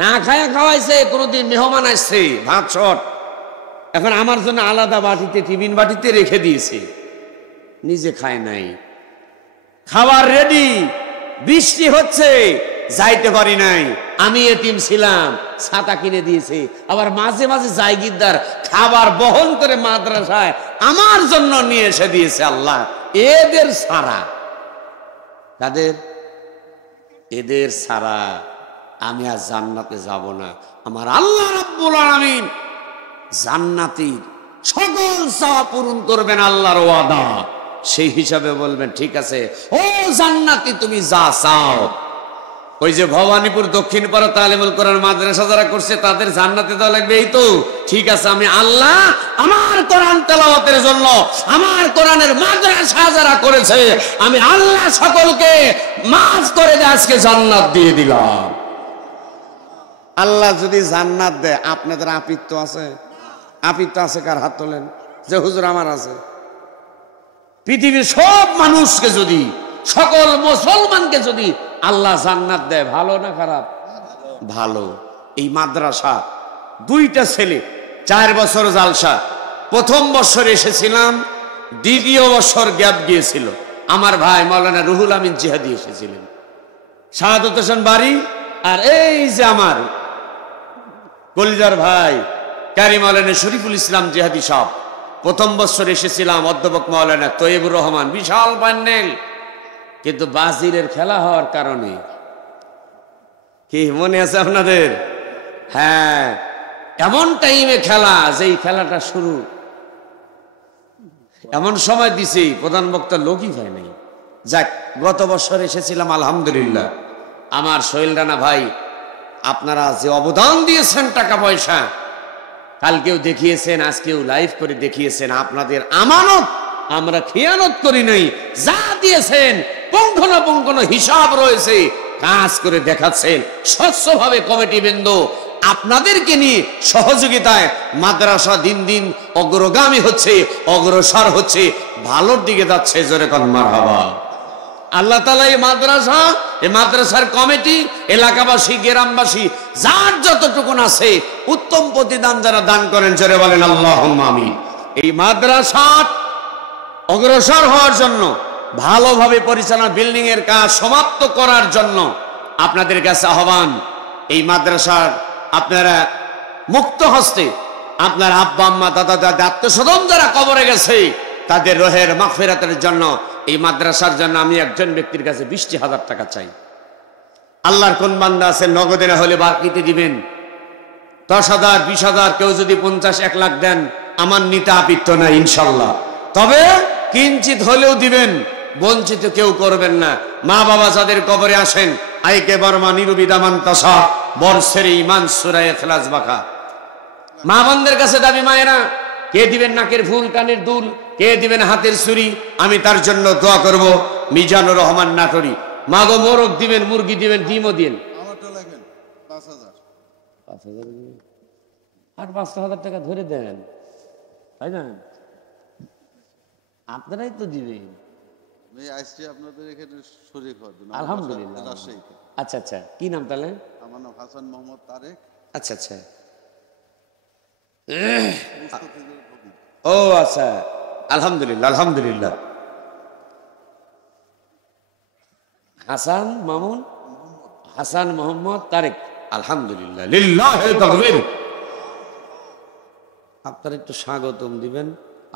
না খায় খাওয়াইছে। কোনদিন মেহমান আসছে, ভাত শট, এখন আমার জন্য আলাদা বাটিতে, টিফিন বাটিতে রেখে দিয়েছে, নিজে খায় নাই। খাবার রেডি, বৃষ্টি হচ্ছে, যাইতে পারি নাই, আমি এতিম ছিলাম, ছাতা কিনে দিয়েছে। আবার মাঝে মাঝে জায়গিরদার খাবার বহন করে মাদ্রাসায় আমার জন্য নিয়ে এসে দিয়েছে। আল্লাহ, এদের ছাড়া, তাদের এদের ছাড়া আমি আর জান্নাতে যাব না। আমার আল্লাহ রাব্বুল আলামিন জান্নাতীর সকল চাওয়া পূরণ করবেন, আল্লাহর ওয়াদা। সেই হিসাবে বলবেন, ঠিক আছে ও জান্নাতি, তুমি যা চাও। ওই যে ভবানীপুর দক্ষিণ পাড়া তালিমুল কোরআন মাদ্রাসা যারা করছে, তাদের জান্নাতে দেওয়া লাগবে, এই তো ঠিক আছে। আমি আল্লাহ আমার কোরআন তেলাওয়াতের জন্য, আমার কোরআনের মাদ্রাসা যারা করেছে, আমি আল্লাহ সকলকে মাফ করে দিয়ে আজকে জান্নাত দিয়ে দিলাম। আল্লাহ যদি জান্নাত দেয়, আপনাদের আপিত্য আছে? আপিত্য আছে কার? হাত তোলেন। যে হুজুর আমার আছে। পৃথিবীর সব মানুষকে যদি, সকল মুসলমানকে যদি আল্লাহ জান্নাত দেয়, ভালো না খারাপ? ভালো। এই মাদ্রাসা, দুইটা ছেলে, 4 বছর জালসা। প্রথম বছর এসেছিলাম, দ্বিতীয় বছর গ্যাপ গিয়েছিল। আমার ভাই মাওলানা রুহুল আমিন জিহাদি এসেছিলেন, শাহাদত হোসেন বাড়ি, আর এই যে আমার কলিজার ভাই কারি মাওলানা শরীফুল ইসলাম জিহাদি সাহেব। প্রথম বছর এসেছিলাম, অধ্যাপক মাওলানা তৈয়বুর রহমান, বিশাল প্যান্ডেল। কিন্তু বাজিরের খেলা হওয়ার কারণে, কি মনে আছে আপনাদের? হ্যাঁ, এমন টাইমে খেলা, যেই খেলাটা শুরু এমন সময় দিছে, প্রধান বক্তা লোকই হয় নাই। যাক, গত বছর এসেছিলাম, আলহামদুলিল্লাহ। আমার সোহেল রানা ভাই, আপনারা যে অবদান দিয়েছেন, টাকা পয়সা, কালকেও দেখিয়েছেন, আজকেও লাইভ করে দেখিয়েছেন, আপনাদের আমানত আমরা খেয়ানত করি নাই। যা দিয়েছেন পুঙ্খানুপুঙ্খ হিসাব রয়েছে, কাজ করে দেখাচ্ছেন স্বচ্ছভাবে। কমিটি বৃন্দ আপনাদেরকে নিয়ে সহযোগিতায় মাদ্রাসা দিন দিন অগ্রগামী হচ্ছে, অগ্রসর হচ্ছে, ভালোর দিকে যাচ্ছে। জোরে কোন মারহাবা। আল্লাহ তাআলা এই মাদ্রাসা, এই মাদ্রাসার কমিটি, এলাকাবাসী, গ্রামবাসী, যার যতটুকুন আছে, উত্তম প্রতিদান যারা দান করেন, জোরে বলেন আল্লাহুম্মা আমিন। এই মাদ্রাসা অগ্রসর হওয়ার জন্য, ভালোভাবে পরিচালনা, বিল্ডিং এর কাজ সমাপ্ত করার জন্য আপনাদের কাছে আহ্বান। এই মাদ্রাসার আপনারা মুক্ত হস্তে আপনার আব্বা আম্মা দাদা দাদা আত্মস্বজন যারা কবরে গেছে তাদের রোহের মাগফিরাতের জন্য এই মাদ্রাসার জন্য আমি একজন ব্যক্তির কাছে 20,000 টাকা চাই। আল্লাহর কোন বান্দা আছে নগদে না হলে বাকিতে দিবেন? 10,000 20,000 কেউ যদি 50 1 লাখ দেন আমার নিতে আপত্তি নাই ইনশাল্লাহ, তবে কিঞ্চিত হলেও দিবেন, বঞ্চিত কেউ করবেন না। মা বাবা যাদের কবরে আসেন আইকে বর্মা নিরুবিদামান তাসা বর্ষের ইমান সূরা ইখলাস বাঁকা। মা বোনদের কাছে দাবি মায়েরা, কে দিবেন নাকের ফুল কানের দুল, কে দিবেন হাতের ছুরি, আমি তার জন্য দোয়া করব। মিজানুর রহমান নাটোরি, মাগো মোরগ দিবেন, মুরগি দিবেন, ডিমও দিন। আমারটা লাগেন 5,000 আর 5,000 টাকা ধরে দেন, তাই না? আপনারাই তো দিবেন। আমি আইসি আপনাদের এখানে শরীক হওয়ার জন্য। আলহামদুলিল্লাহ। রাজশাহীতে। আচ্ছা আচ্ছা, কি নাম তাহলে? আমার নাম হাসান মোহাম্মদ তারেক। আচ্ছা আচ্ছা, মুস্তাফিজুর ফকির। ও আচ্ছা, আলহামদুলিল্লাহ আলহামদুলিল্লাহ। হাসান মামুন, হাসান মোহাম্মদ তারেক, আলহামদুলিল্লাহ, লিল্লাহে তাকবীর। আপনারা একটু স্বাগতম দিবেন,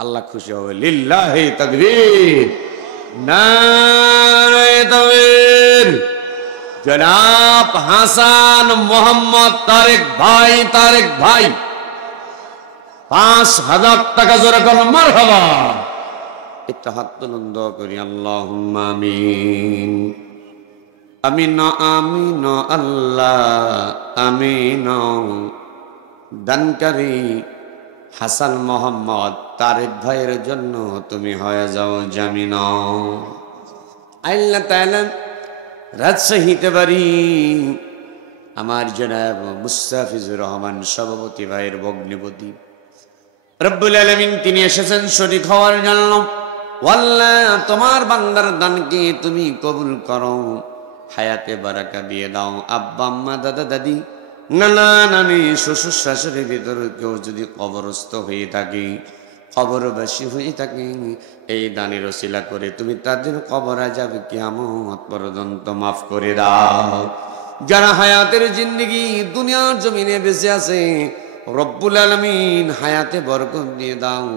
আল্লাহ খুশি হবে। লিল্লাহে তাকবীর, নারে তাকবীর। জনাব হাসান মোহাম্মদ তারেক ভাই, তারেক ভাই 5,000 টাকা জোরে করুন মারহাবা। একটু হাত তুলুন, দোয়া করি। আল্লাহুম্মা আমিন, আমিন আমিন, আল্লাহ আমিন। দানকারী হাসান মোহাম্মদ তারেক ভাইয়ের জন্য তুমি হয়ে যাও জামিন। আল্লাহ তাআলা রাজশাহীতে বাড়ি আমার জনাব মুস্তাফিজুর রহমান সভাপতি ভাইয়ের ভগ্নিপতি রব্বুল আলামিন তিনি এসেছেন শরীক হওয়ার জন্য। আল্লাহ তোমার বান্দার দানকে তুমি কবুল করো, হায়াতে বারাকা দিয়ে দাও। আব্বা আম্মা দাদা দাদি নানা নানি শ্বশুর শাশুড়ির ভিতরে কেউ যদি কবরস্থ হয়ে থাকে, কবরবাসী হয়ে থাকে, এই দানের ওসিলা করে তুমি তাদের কবর আযাব কিয়ামত পর্যন্ত মাফ করে দাও। যারা হায়াতের জিন্দেগি দুনিয়ার জমিনে বেঁচে আছে রব্বুল আলামিন হায়াতে বরকত দিয়ে দাও।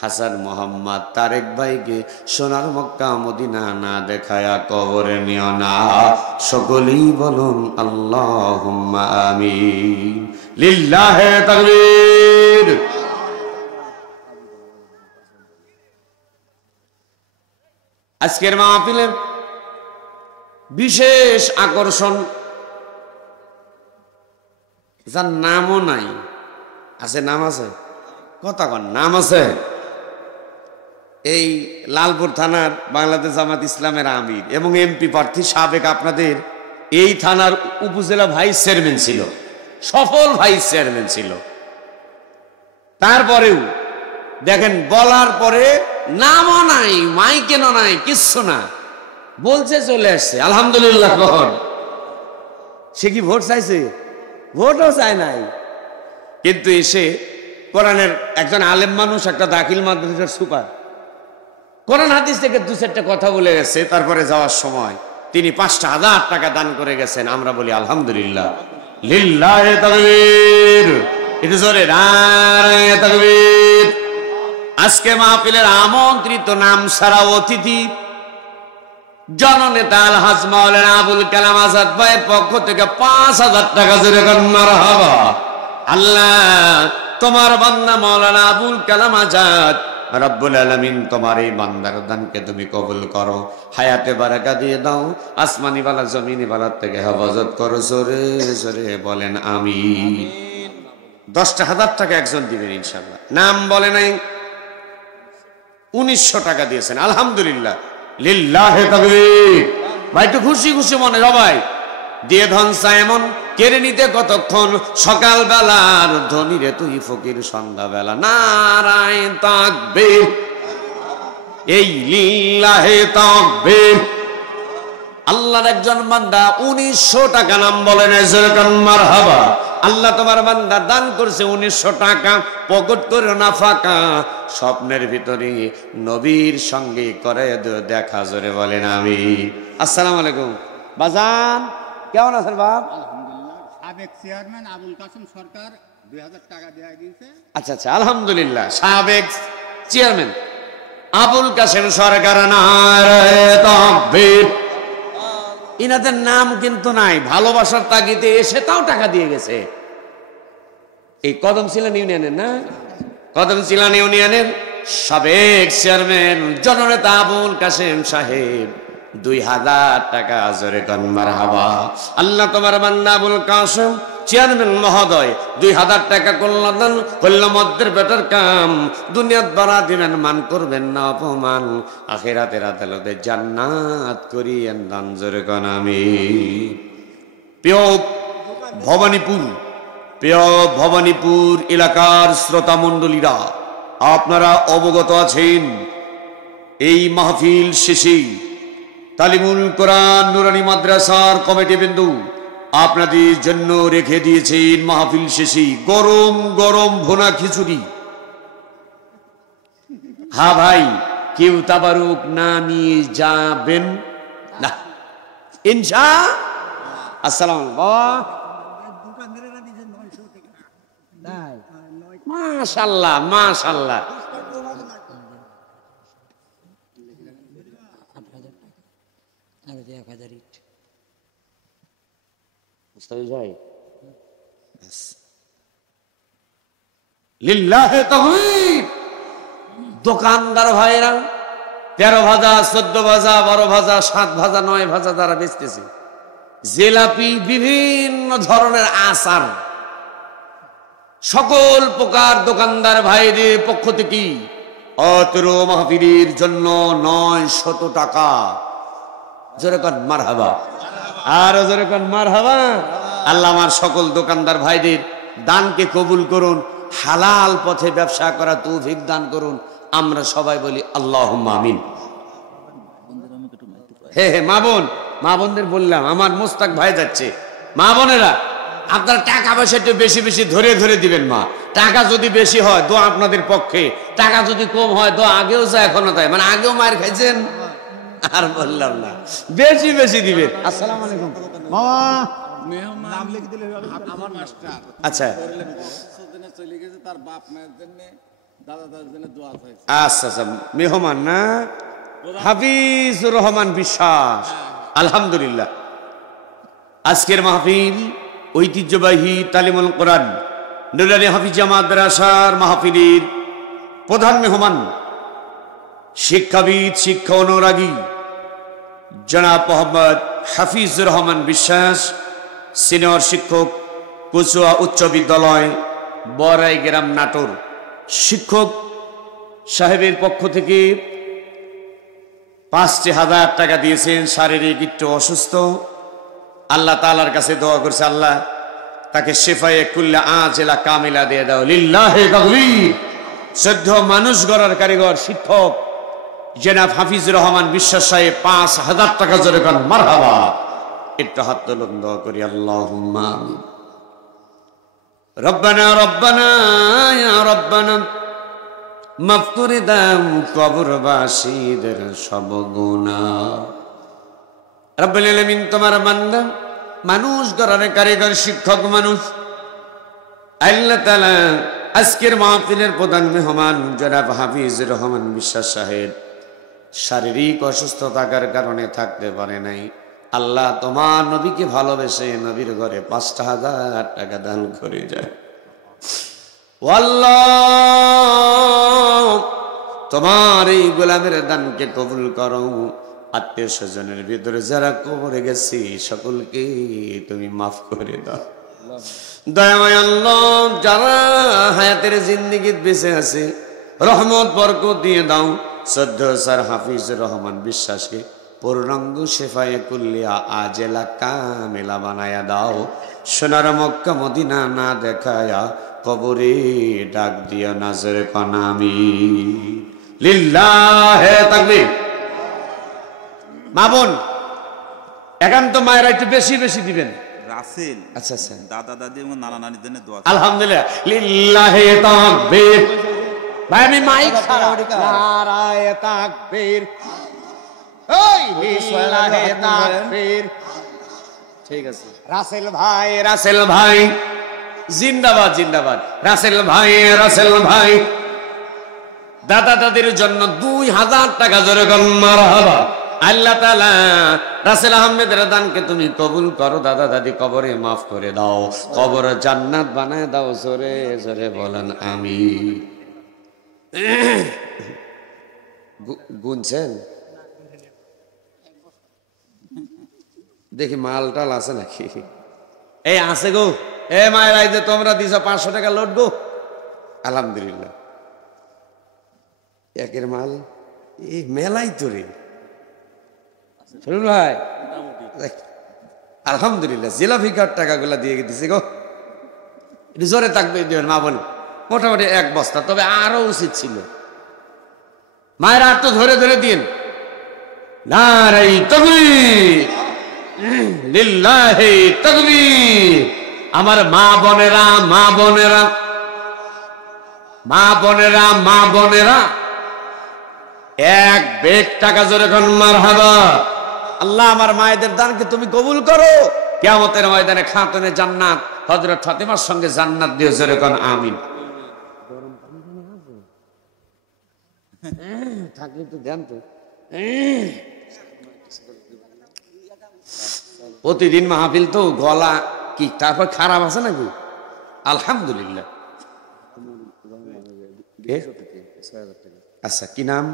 হাসান মোহাম্মদ তারেক ভাইকে সোনার মক্কা মদিনা না দেখায়া কবরে নিও না। সকলেই বলুন আল্লাহুম্মা আমিন। লিল্লাহে তাকবীর। আজকের মাহফিলের বিশেষ আকর্ষণ, যার নামও নাই, আছে নাম আছে, কথা কন নাম আছে, এই লালপুর থানার বাংলাদেশ জামাত ইসলামের আমির এবং এমপি প্রার্থী সাবেক আপনাদের এই থানার উপজেলা ভাইস চেয়ারম্যান ছিল, সফল ভাইস চেয়ারম্যান ছিল। তারপরেও দেখেন বলার পরে নামও নাই, মাইকেনও নাই, কিচ্ছু না, বলছে চলে আসছে আলহামদুলিল্লাহ। কখন সে কি ভোট চাইছে? ভোটও চায় নাই, কিন্তু এসে কোরআনের একজন আলেম মানুষ, একটা দাখিল মাদ্রাসার সুপার, কোরআন হাদিস থেকে 2-4টা কথা বলে গেছে। তারপরে যাওয়ার সময় তিনি 5,000 টাকা দান করে গেছেন। আমরা বলি আলহামদুলিল্লাহ, লিল্লাহে তাকবীর। একটু জোরে নারে তাকবীর। আজকে মাহফিলের আমন্ত্রিত নাম সারা অতিথি জননেতা আলহাজ মাওলানা আবুল কালাম আজাদ ভাইয়ের পক্ষ থেকে 5,000 টাকা জোরে কর মারহাবা। আল্লাহ তোমার বান্দা মাওলানা আবুল কালাম আজাদ রব্বুল আলামিন তোমার এই বান্দার দানকে তুমি কবুল করো, হায়াতে বারাকা দিয়ে দাও, আসমানি বালা জমিনি বালার থেকে হেফাজত করো। জোরে জোরে বলেন আমিন। 10,000 টাকা একজন দিবেন ইনশাআল্লাহ। নাম বলে নাই, 1900 টাকা দিয়েছেন আলহামদুলিল্লাহ, লিল্লাহে তাকবীর। ভাই একটু খুশি খুশি মনে সবাই দিয়ে ধন এমন কেড়ে নিতে কতক্ষণ, সকাল বেলার ধনী রে তুই ফকির সন্ধ্যা বেলা। নারায়ে তাকবীর, এই লিল্লাহে তাকবীর। আল্লাহর একজন বান্দা 1900 টাকা নাম বলেন মারহাবা। আল্লাহ তোমার বান্দা দান করছে 1900 টাকা, পকেট করে না ফাঁকা, স্বপ্নের ভিতরে নবীর সঙ্গে করে দেখা। জোরে বলেন আমিন। আসসালামু আলাইকুম বাজান, কেমন আছেন বাপ? সাবেক চেয়ারম্যান আবুল কাসেম সরকার 2000 টাকা দেয়া দিয়েছে। আচ্ছা আচ্ছা, আলহামদুলিল্লাহ। সাবেক চেয়ারম্যান আবুল কাসেম সরকার, নারায়ে তাকবীর। ইনাদের নাম কিন্তু নাই, ভালোবাসার তাগিদে এসে তাও টাকা দিয়ে গেছে। এই কদম ছিলেন ইউনিয়নের না, কদম ছিলেন ইউনিয়নের সাবেক চেয়ারম্যান জননেতা আবুল কাসেম সাহেব 2000 টাকা। জোরে কোন মারহাবা। আল্লাহ তোমার বান্দা আবুল কাসেম চেয়ারম্যান মহোদয় 2000 টাকা করল মধ্যের বেটার কাম। দুনিয়াত বাড়া দিবেন, মান করবেন না অপমান, আখিরাতের আদালতে জান্নাত করিয়েন দান। জোরে কোন আমিন। প্রিয় ভবানীপুর এলাকার শ্রোতা মণ্ডলীরা, আপনারা অবগত আছেন এই মাহফিল শেষে তালিমুল কোরআন নুরানি মাদ্রাসার কমিটি বিন্দু আপনাদের জন্য রেখে দিয়েছেন মাহফিল শেষে গরম গরম ভুনা খিচুড়ি। হ্যাঁ ভাই, কেউ তাবারুক না নিয়ে যাবেন না ইনশা। আসসালামু আলাইকুম। মাশাআল্লাহ মাশাআল্লাহ। দোকানদার ভাইরা 13 ভাজা 14 ভাজা 12 ভাজা 7 ভাজা 9 ভাজা যারা বেচতেছে, জিলাপি, বিভিন্ন ধরনের আচার, সকল প্রকার দোকানদার ভাইদের পক্ষ থেকে অতর মাহফিলের জন্য 900 টাকা। জোরে কোন মারহাবা, আর জোরে কোন মারহাবা। আল্লাহ আমার সকল দোকানদার ভাইদের দানকে কবুল করুন, হালাল পথে ব্যবসা করা তৌফিক দান করুন। আমরা সবাই বলি আল্লাহুম্মা আমিন। হে হে মা বোনদের বললাম, আমার মোস্তাক ভাই যাচ্ছে, মা বোনেরা আপনারা টাকা পয়সা একটু বেশি বেশি ধরে ধরে দিবেন। মা, টাকা যদি বেশি হয় দোয়া আপনাদের পক্ষে, টাকা যদি কম হয় দোয়া আগেও যায় এখনো তাই, মানে আগেও মার খাইছেন আর বললাম না, বেশি বেশি দিবেন। আসসালামু আলাইকুম মামা। নাম লিখে দিলে আমার মাস্টার। আচ্ছা চলে গেছে, তার বাপ মায়ের জন্য দাদা দাদার জন্য দোয়া চাইছে। আচ্ছা আচ্ছা, মেহমান না, হাফিজুর রহমান বিশ্বাস। আলহামদুলিল্লাহ, আজকের মাহফিল ঐতিহ্যবাহী তালিমুল কোরআন নুরানি হাফিজা মাদ্রাসার মাহফিলের প্রধান মেহমান শিক্ষাবিদ, শিক্ষা অনুরাগী জনাব মোহাম্মদ হাফিজুর রহমান বিশ্বাস, সিনিয়র শিক্ষক, কচুয়া উচ্চ বিদ্যালয়, বড়াই গ্রাম, নাটোর। শিক্ষক সাহেবের পক্ষ থেকে 5,000 টাকা দিয়েছেন। শারীরিক একটু অসুস্থ, আল্লাহ তাআলার কাছে দোয়া করছে, আল্লাহ তাকে শিফায়ে কুল্লা আজলা কামিলা দিয়ে দাও। লিল্লাহি তাকবীর। সদ্য মানুষ গড়ার কারিগর শিক্ষক জনাব হাফিজুর রহমান বিশ্বাস সাহেব 5,000 টাকা জোরে কোন মারহাবা। একটু হাত তুলুন, দোয়া করি। আল্লাহুম্মা আমিন। রব্বানা রব্বানা ইয়া রব্বানা মাফ করে দাও কবরবাসীদের সব গুনাহ। রব্বুল আলামিন তোমার বান্দা মানুষ গড়ার কারিগর শিক্ষক মানুষ, আল্লাহ তাআলা আজকের মাহফিলের প্রধান মেহমান জনাব হাফিজুর রহমান বিশ্বাস সাহেব শারীরিক অসুস্থ থাকার কারণে থাকতে পারে নাই। আল্লাহ তোমার নবীকে ভালোবেসে নবীর ঘরে 5,000 টাকা দান করে যায়। আল্লাহ তোমার এই গোলামের দানকে কবুল করো। আত্মীয় স্বজনের ভিতরে যারা কবরে গেছি সকলকে তুমি মাফ করে দাও। দয়াময় আল্লাহ, যারা হায়াতের জিন্দেগিতে বেঁচে আছে রহমত বরকত দিয়ে দাও। সদ্য স্যার হাফিজুর রহমান বিশ্বাসকে পূর্ণাঙ্গ শেফায়ে কুল্লিয়া আজেলা কামেলা বানায়া দাও। সোনার মক্কা মদিনা না দেখায়া কবরে ডাক দিয়া নাজর কানামি। লিল্লাহে তাকবীর। মা বোন, একান্ত মায়েরা একটু বেশি বেশি দিবেন। রাসেল, আচ্ছা আচ্ছা, দাদা দাদি এবং নানা নানির জন্য দোয়া। আলহামদুলিল্লাহ। লিল্লাহি তাকবীর। ভাই আমি মাইক নারায়ে তাকবীর। ওই লিল্লাহি তাকবীর। ঠিক আছে। রাসেল ভাই, রাসেল ভাই জিন্দাবাদ, জিন্দাবাদ। রাসেল ভাই, রাসেল ভাই দাদা দাদির জন্য 2000 টাকা জোরে গণ মারহাবা। আল্লাহ তাআলা রাসেল আহমেদের দানকে তুমি কবুল করো, দাদা দাদি কবরে মাফ করে দাও, কবর জান্নাত বানায় দাও। জোরে জোরে বলেন আমিন। গুনছেন দেখি মাল টাল আছে নাকি? এই আছে গো। এ মায়ের আইতে তোমরা দিছো 500 টাকা লোড গো। আলহামদুলিল্লাহ একের মাল এই মেলাই তো রে ভাই। আলহামদুলিল্লাহ জিলাফিকার টাকাগুলা দিয়ে দিছে গো। একটু জোরে থাকবে দেবেন মা বোন। মোটামুটি 1 বস্তা, তবে আরো উচিত ছিল। মায়ের আর তো ধরে ধরে দিন। নারাই তাকবীর, লিল্লাহি তাকবীর। আমার মা বোনেরা, মা বোনেরা, মা বোনেরা, মা বোনেরা 1 বেগ টাকা জোরে কোন মারহাবা। আল্লাহ আমার মায়েদের দানকে তুমি কবুল করো। কিয়ামতের ময়দানে খাতুনে জান্নাত হযরত ফাতেমার সঙ্গে জান্নাত দিও, জোরে কোন আমিন। থাকলে তো দেন তো। প্রতিদিন মাহফিল তো, গলা কি তারপর খারাপ আছে নাকি? আলহামদুলিল্লাহ। আচ্ছা কি নাম?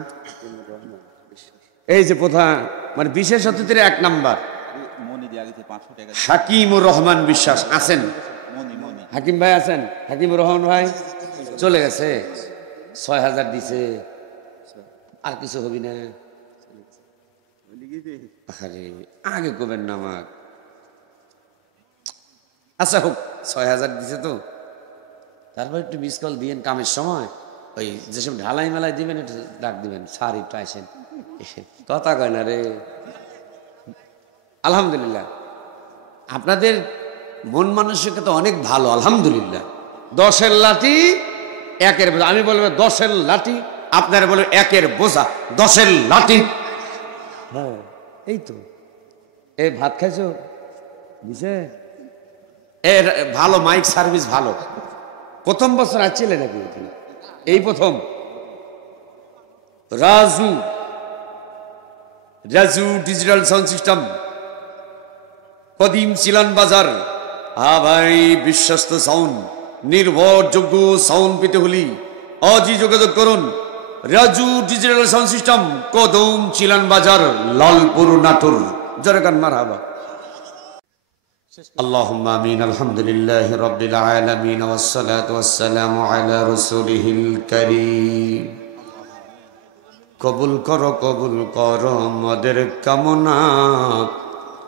এই যে প্রধান মানে বিশেষ অতিথির 1 নাম্বার হাকিমুর রহমান বিশ্বাস আছেন? হাকিম ভাই আছেন? হাকিমুর রহমান ভাই চলে গেছে। 6000 দিছে, আর কিছু হবি না? আরে আগে কবেন না আমাক। আচ্ছা হোক, 6000 দিছে তো, তারপর একটু মিস কল দিয়েন কামের সময়। ওই যেসব ঢালাই মেলায় দিবেন একটু ডাক দিবেন, স্যার একটু আসেন। কথা কয় না রে। আলহামদুলিল্লাহ আপনাদের মন মানসিকতা অনেক ভালো। আলহামদুলিল্লাহ। 10-এর লাঠি 1-এর বোঝা। আমি বলবো 10-এর লাঠি, আপনারা বলবেন 1-এর বোঝা। 10-এর লাঠি। হ্যাঁ এই তো। এই ভাত খাইছো? দিছে? এর ভালো মাইক সার্ভিস ভালো। প্রথম বছর আসছিলে নাকি? এই প্রথম। Raju, Raju digital sound system, Kadim Chilan Bazar. ভাই বিশ্বস্ত সাউন্ড, নির্ভরযোগ্য সাউন্ড পেতে হলে আজই যোগাযোগ করুন। রাজু ডিজিটাল সাউন্ড সিস্টেম, কদম চিলান বাজার, লালপুর, নাটোর। জোরে মারহাবা। আল্লাহুম্মা আমিন। আলহামদুলিল্লাহি রাব্বিল আলামিন ওয়াস সালাতু ওয়াস সালামু আলা রাসূলিহিল কারীম। কবুল করো মদের কামনা,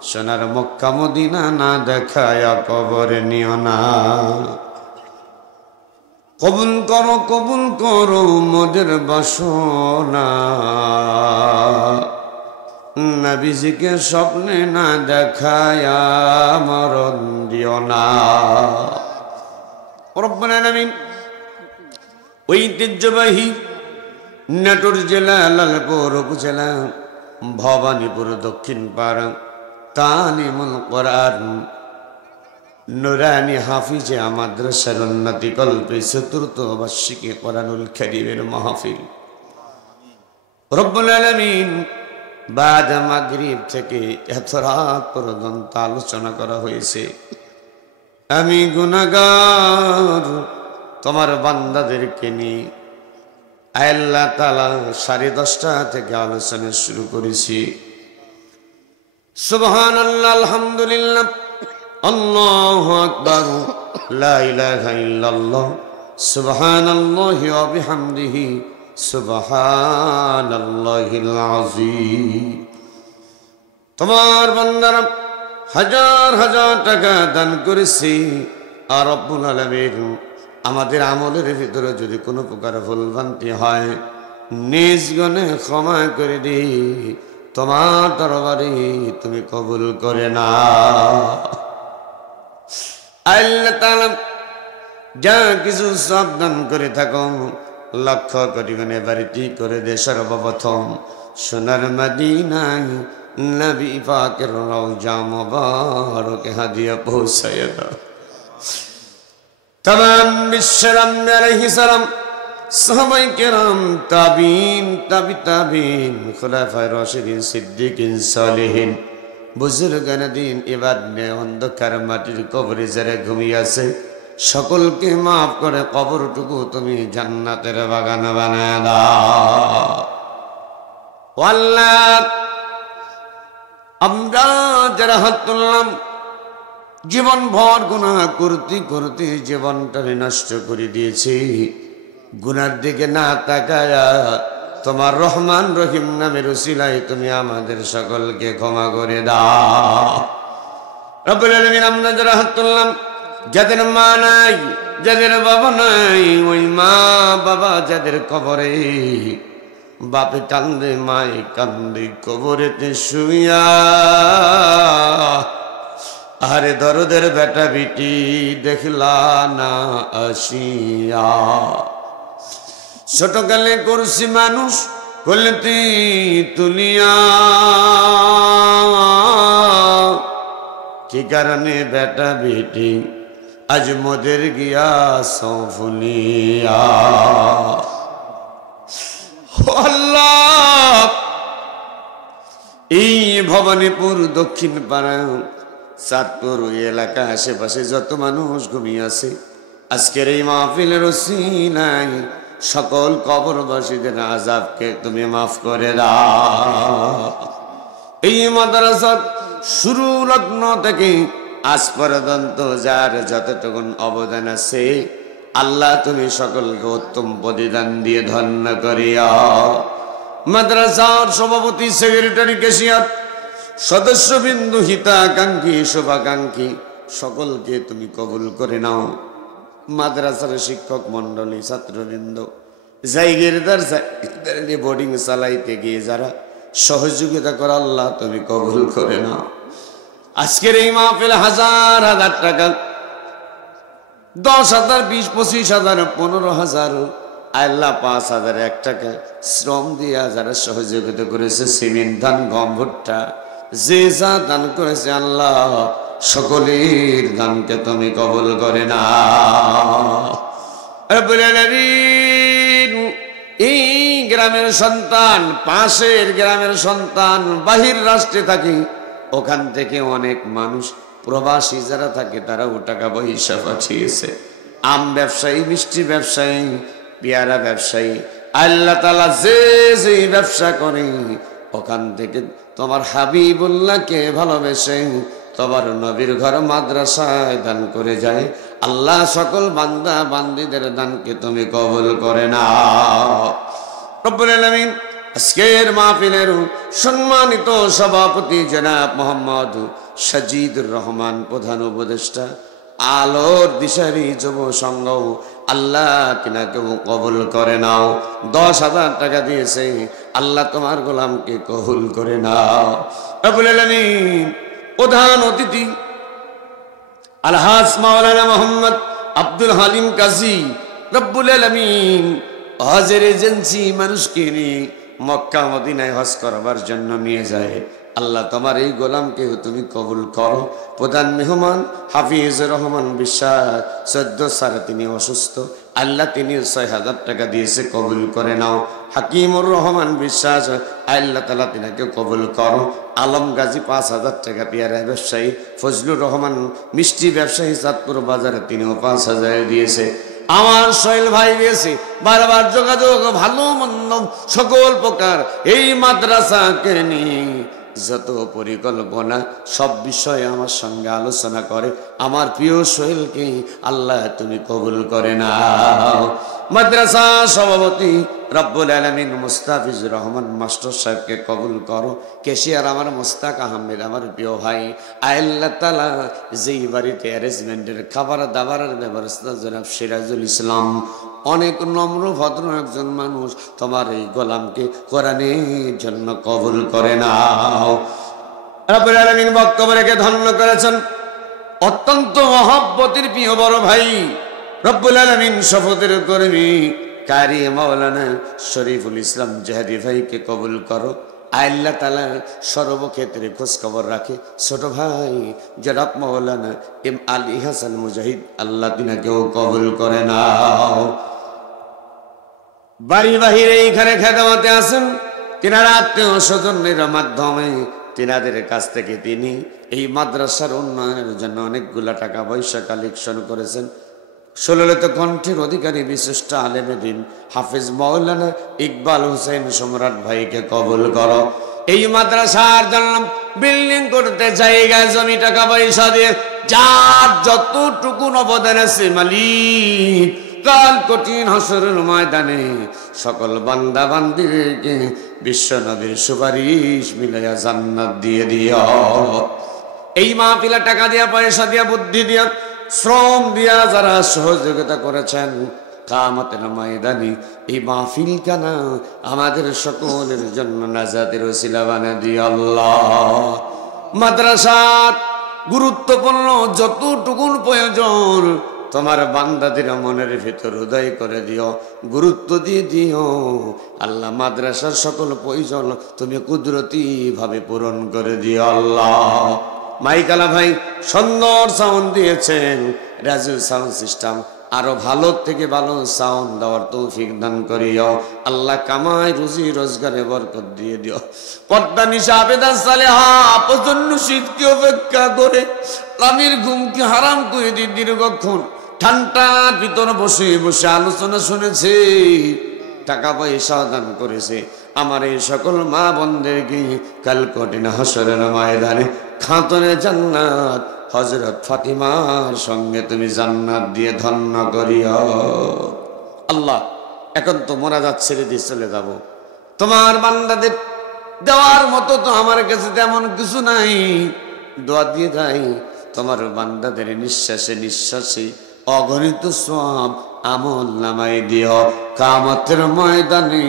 সোনার মক্কা মদিনা না দেখায়া কবরে নিও না। কবুল করো মদের বাসনা, নবীজিকে স্বপ্নে না দেখায়া মরণ দিও না। রব্বুল আলামিন ঐতিহ্যবাহী নাটোর জেলা লালপুর উপজেলা ভবানীপুর দক্ষিণ পাড়া তালিমুল কোরআন নুরানি হাফিজে মাদ্রাসার উন্নতি কল্পে ৪র্থ বার্ষিকী কোরআনুল কারীমের মাহফিল। রব্বুল আলামিন বাদ মাগরিব থেকে এত রাত পর্যন্ত আলোচনা করা হয়েছে। আমি গুনাহগার তোমার বান্দাদেরকে নিয়ে আল্লাহ তাআলা 10:30 থেকে আলোচনা শুরু করেছি। সুবহানাল্লাহ, আলহামদুলিল্লাহ, আল্লাহু আকবার, লা ইলাহা ইল্লাল্লাহ, সুবহানাল্লাহি ওয়া বিহামদিহি, সুবহানাল্লাহিল আযীম। তোমার বান্দারা হাজার হাজার টাকা দান করেছে। আর রব্বুল আলামিন আমাদের আমলের ভিতরে যদি কোনো প্রকার ভুলভ্রান্তি হয় নিজ গুণে ক্ষমা করে দি। তোমার দরবারে তুমি কবুল করে না। আল্লাহ তাআলা যা কিছু সাবধান করে থাকো লক্ষ্য করি গুণে বাড়িটি করে দে। সর্বপ্রথম সোনার মদিনায় নবী পাকের রওজা মুবারকে হাদিয়া পৌঁছায় দাও। तमाम বিশ্বের আম্বিয়া আলাইহিস সালাম, সাহাবায়ে কেরাম, তাবিঈন, তাবিঈন, খুলাফায়ে রাশিদিন, সিদ্দিকিন, সালেহিন, বুজুর্গানে দ্বীন, ইবাদে অন্ধকার মাটির কবরে যারা ঘুমিয়ে আছে সকলকে মাফ করে কবরটুকু তুমি জান্নাতের বাগান বানায় দাও। আল্লাহ, আমরা যারা হাত তুললাম জীবন ভর গুনাহ করতে করতে জীবনটা নষ্ট করে দিয়েছি, গুনার দিকে না তাকায়া তোমার রহমান রহিম নামের উসিলায় তুমি আমাদের সকলকে ক্ষমা করে দাও। রব্বুল আলামিন, আমরা যারা হাত তুললাম যাদের মা নাই, যাদের বাবা নাই, ওই মা বাবা যাদের কবরে, বাপে কান্দে মায়ে কান্দে কবরেতে শুইয়া, আরে দরদের বেটা বিটি দেখলা না আসিয়া, ছোটকালে করছি মানুষ কলতি তুলিয়া, কি কারণে বেটা বেটি আজ মোদের গিয়া সফুলিয়া। আল্লাহ, এই ভবানীপুর দক্ষিণ পাড়া চাঁদপুর এলাকা আশেপাশে যত মানুষ ঘুমিয়ে আছে আজকের এই মাহফিলের ওসিলায় সকল কবরবাসীদের আযাবকে তুমি মাফ করে দাও। এই মাদ্রাসার শুরু লগ্ন থেকে আজ পর্যন্ত যার যতটুকুন অবদান আছে আল্লাহ তুমি সকলকে উত্তম প্রতিদান দিয়ে ধন্য করিয়া। মাদ্রাসার সভাপতি, সেক্রেটারি, ক্যাশিয়ার, সদস্যবৃন্দ, হিতাকাঙ্ক্ষী, শুভাকাঙ্ক্ষী সকলকে তুমি কবুল করে নাও। মাদ্রাসার শিক্ষক মন্ডলী, ছাত্রবৃন্দ, জায়গিরদার বোর্ডিং চালাইতে গিয়ে যারা সহযোগিতা করে আল্লাহ তুমি কবুল করে নাও। আজকের এই মাহফিল হাজার হাজার টাকা, 10,000, 20,000, 25,000, 15,000, আল্লাহ 5,000, 1 টাকা শ্রম দিয়া যারা সহযোগিতা করেছে, সিমেন্ট, ধান, গম, ভুট্টা, যে যা দান করেছে আল্লাহ সকলের দানকে তুমি কবুল করে নাও। রব্বুল আলামিন, এই গ্রামের সন্তান, পাশের গ্রামের সন্তান, বাহির রাষ্ট্রে থাকি, ওখান থেকে অনেক মানুষ প্রবাসী যারা থাকে তারাও টাকা পয়সা পাঠিয়েছে। আম ব্যবসায়ী, মিষ্টি ব্যবসায়ী, পেয়ারা ব্যবসায়ী, আল্লাহ তাআলা যে যে ব্যবসা করে ওখান থেকে তোমার হাবিবুল্লাহকে ভালোবেসে তোমার নবীর ঘর মাদ্রাসায় দান করে যায়। আল্লাহ সকল বান্দা বান্দীদের দানকে তুমি কবুল করে নাও। রব্বুল আলামিন, আজকের মাহফিলের সম্মানিত সভাপতি জনাব মোহাম্মদ সাজিদুর রহমান, প্রধান উপদেষ্টা, আলোর দিশারি যুব সংঘ, আল্লাহ তিনাকেও কবুল করে নাও। 10,000 টাকা দিয়েছে, আল্লাহ তোমার গোলামকে কবুল করে নাও। রব্বুল আলামিন, প্রধান অতিথি আলহাজ মাওলানা মোহাম্মদ আব্দুল হালিম কাজী, রব্বুল আলামিন হজের এজেন্সি মানুষকে নিয়ে মক্কা মদিনায় হজ করবার জন্য নিয়ে যায়। আল্লাহ তোমার এই গোলামকে তুমি কবুল করো। প্রধান মেহমান হাফিজুর রহমান বিশ্বাস, 14 সালে তিনি অসুস্থ, আল্লাহ তিনি 6,000 টাকা দিয়েছে, কবুল করে নাও। হাকিমুর রহমান বিশ্বাস, আল্লাহ তাআলা তিনাকে কবুল করো। আলম গাজী 5,000 টাকা, পেয়ারা ব্যবসায়ী ফজলুর রহমান মিষ্টি ব্যবসায়ী চাঁদপুর বাজারে তিনিও 5,000 দিয়েছে। আমার সোহেল ভাই দিয়েছে। বারবার যোগাযোগ, ভালো মন্দ সকল প্রকার এই মাদ্রাসাকে নিয়ে যত পরিকল্পনা সব বিষয়ে আমার সঙ্গে আলোচনা করে আমার প্রিয় সোহেলকে আল্লাহ তুমি কবুল করে নাও। মাদ্রাসা সভাপতি রব্বুল আলামিন মুস্তাফিজুর রহমান মাস্টার সাহেবকে কবুল করো। কেশিয়ার আমার মুস্তাক আহমেদ, আমার প্রিয় ভাই, আল্লাহ তাআলা যেই বাড়িতে অ্যারেঞ্জমেন্টের খাবার দাবারের ব্যবস্থা জনাব সিরাজুল ইসলাম, অনেক নম্র ভদ্র একজন মানুষ, তোমার এই গোলামকে কোরআনের জন্য কবুল করে নাও। রব্বুল আলামিন বক্তব্য রেখে ধন্য করেছেন অত্যন্ত মহব্বতের প্রিয় বড় ভাই রব্বুল আলামিন শপথের কর্মী কারি মাওলানা শরীফুল ইসলাম জাহাদি ভাইকে কবুল করো। আল্লাহ তাআলা সর্বক্ষেত্রে খোঁজ খবর রাখে। ছোট ভাই জনাব মাওলানা এম আলী হাসান মুজাহিদ, আল্লাহ তিনাকেও কবুল করে নাও। বাড়ি বাহিরে এইখানে খেদমতে আছেন, তিনারা আত্মীয় স্বজনের মাধ্যমে তিনাদের কাছ থেকে তিনি এই মাদ্রাসার উন্নয়নের জন্য অনেকগুলা টাকা পয়সা কালেকশন করেছেন। সুললিত কণ্ঠের অধিকারী বিশিষ্ট আলেমে দিন হাফিজ মাওলানা ইকবাল হোসেন সম্রাট ভাইকে কবুল করো। এই মাদ্রাসার জন্য বিল্ডিং করতে জায়গা জমি টাকা পয়সা দিয়ে যার যতটুকু অবদান আছে মালিক, কাল কঠিন হাসরের ময়দানে সকল বান্দা বান্দিকে বিশ্ব নবীর সুপারিশ মিলাইয়া জান্নাত দিয়ে দিও। এই মাহফিলে টাকা দিয়া, পয়সা দিয়া, বুদ্ধি দিয়া, শ্রম দিয়া যারা সহযোগিতা করেছেন, কিয়ামতের ময়দানে এই মাহফিল কানা আমাদের সকলের জন্য নাজাতের ওসিলা বানিয়ে দিও আল্লাহ। মাদ্রাসার গুরুত্বপূর্ণ যতটুকু প্রয়োজন তোমার বান্দাদের মনের ভিতর উদয় করে দিও, গুরুত্ব দিয়ে দিও আল্লাহ। মাদ্রাসার সকল প্রয়োজন তুমি কুদরতি ভাবে পূরণ করে দিও আল্লাহ। মাইকালা ভাই সুন্দর সাউন্ড দিয়েছেন, রাজু সাউন্ড সিস্টেম আরো ভালো থেকে ভালো সাউন্ড দেওয়ার তৌফিক দান করিও আল্লাহ। কামাই রুজি রোজগারে বরকত দিয়ে দিও। পর্দা নিশা আবেদা সালেহা প্রচন্ড শীতকে অপেক্ষা করে স্বামীর ঘুমকে হারাম করে দিয়ে দীর্ঘক্ষণ ঠান্ডার ভিতর বসে বসে আলোচনা শুনেছে, টাকা পয়সা দান করেছে। আমার এই সকল মা বোনদেরকে কাল কঠিন হাসরের ময়দানে খাতুনে জান্নাত হযরত ফাতিমার সঙ্গে তুমি জান্নাত দিয়ে ধন্য করিও আল্লাহ। এখন তো মোনাজাত ছেড়ে দিয়ে চলে যাব। তোমার বান্দাদের দেওয়ার মতো তো আমার কাছে তেমন কিছু নাই। দোয়া দিয়ে যাই তোমার বান্দাদের নিঃশ্বাসে নিঃশ্বাসে অগণিত সওয়াব আমল নামাই দিও। কিয়ামতের ময়দানে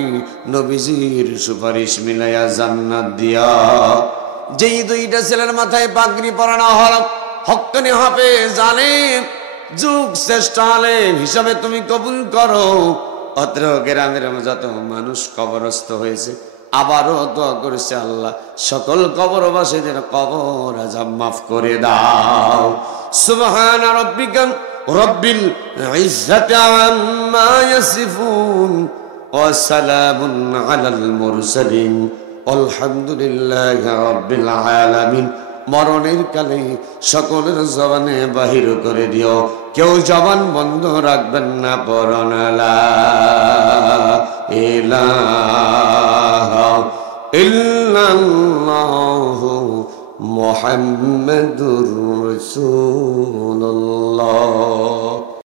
নবীজির সুপারিশ মিলাইয়া জান্নাত দিও। যেই দুইটা ছেলের মাথায় পাগড়ি পরানো হল, হক্কানি হাফেজ আলেম, যুগ শ্রেষ্ঠ আলেম হিসাবে তুমি কবুল করো। অত্র গ্রামের যত মানুষ কবরস্থ হয়েছে আবারও দোয়া করেছে আল্লাহ সকল কবরবাসীদের কবর আযাব মাফ করে দাও। সুবহান রাব্বিকা রব্বিল ইজ্জাতি আম্মা ইয়াসিফুন ওয়া সালামুন আলাল মুরসালিন আলহামদুলিল্লাহি রাব্বিল আলামিন। মরণের কালে সকলের জবানে বাহির করে দিও, কেউ জবান বন্ধ রাখবেন না। পড়ন লা ইলাহা ইল্লাল্লাহু মুহাম্মাদুর রাসূলুল্লাহ।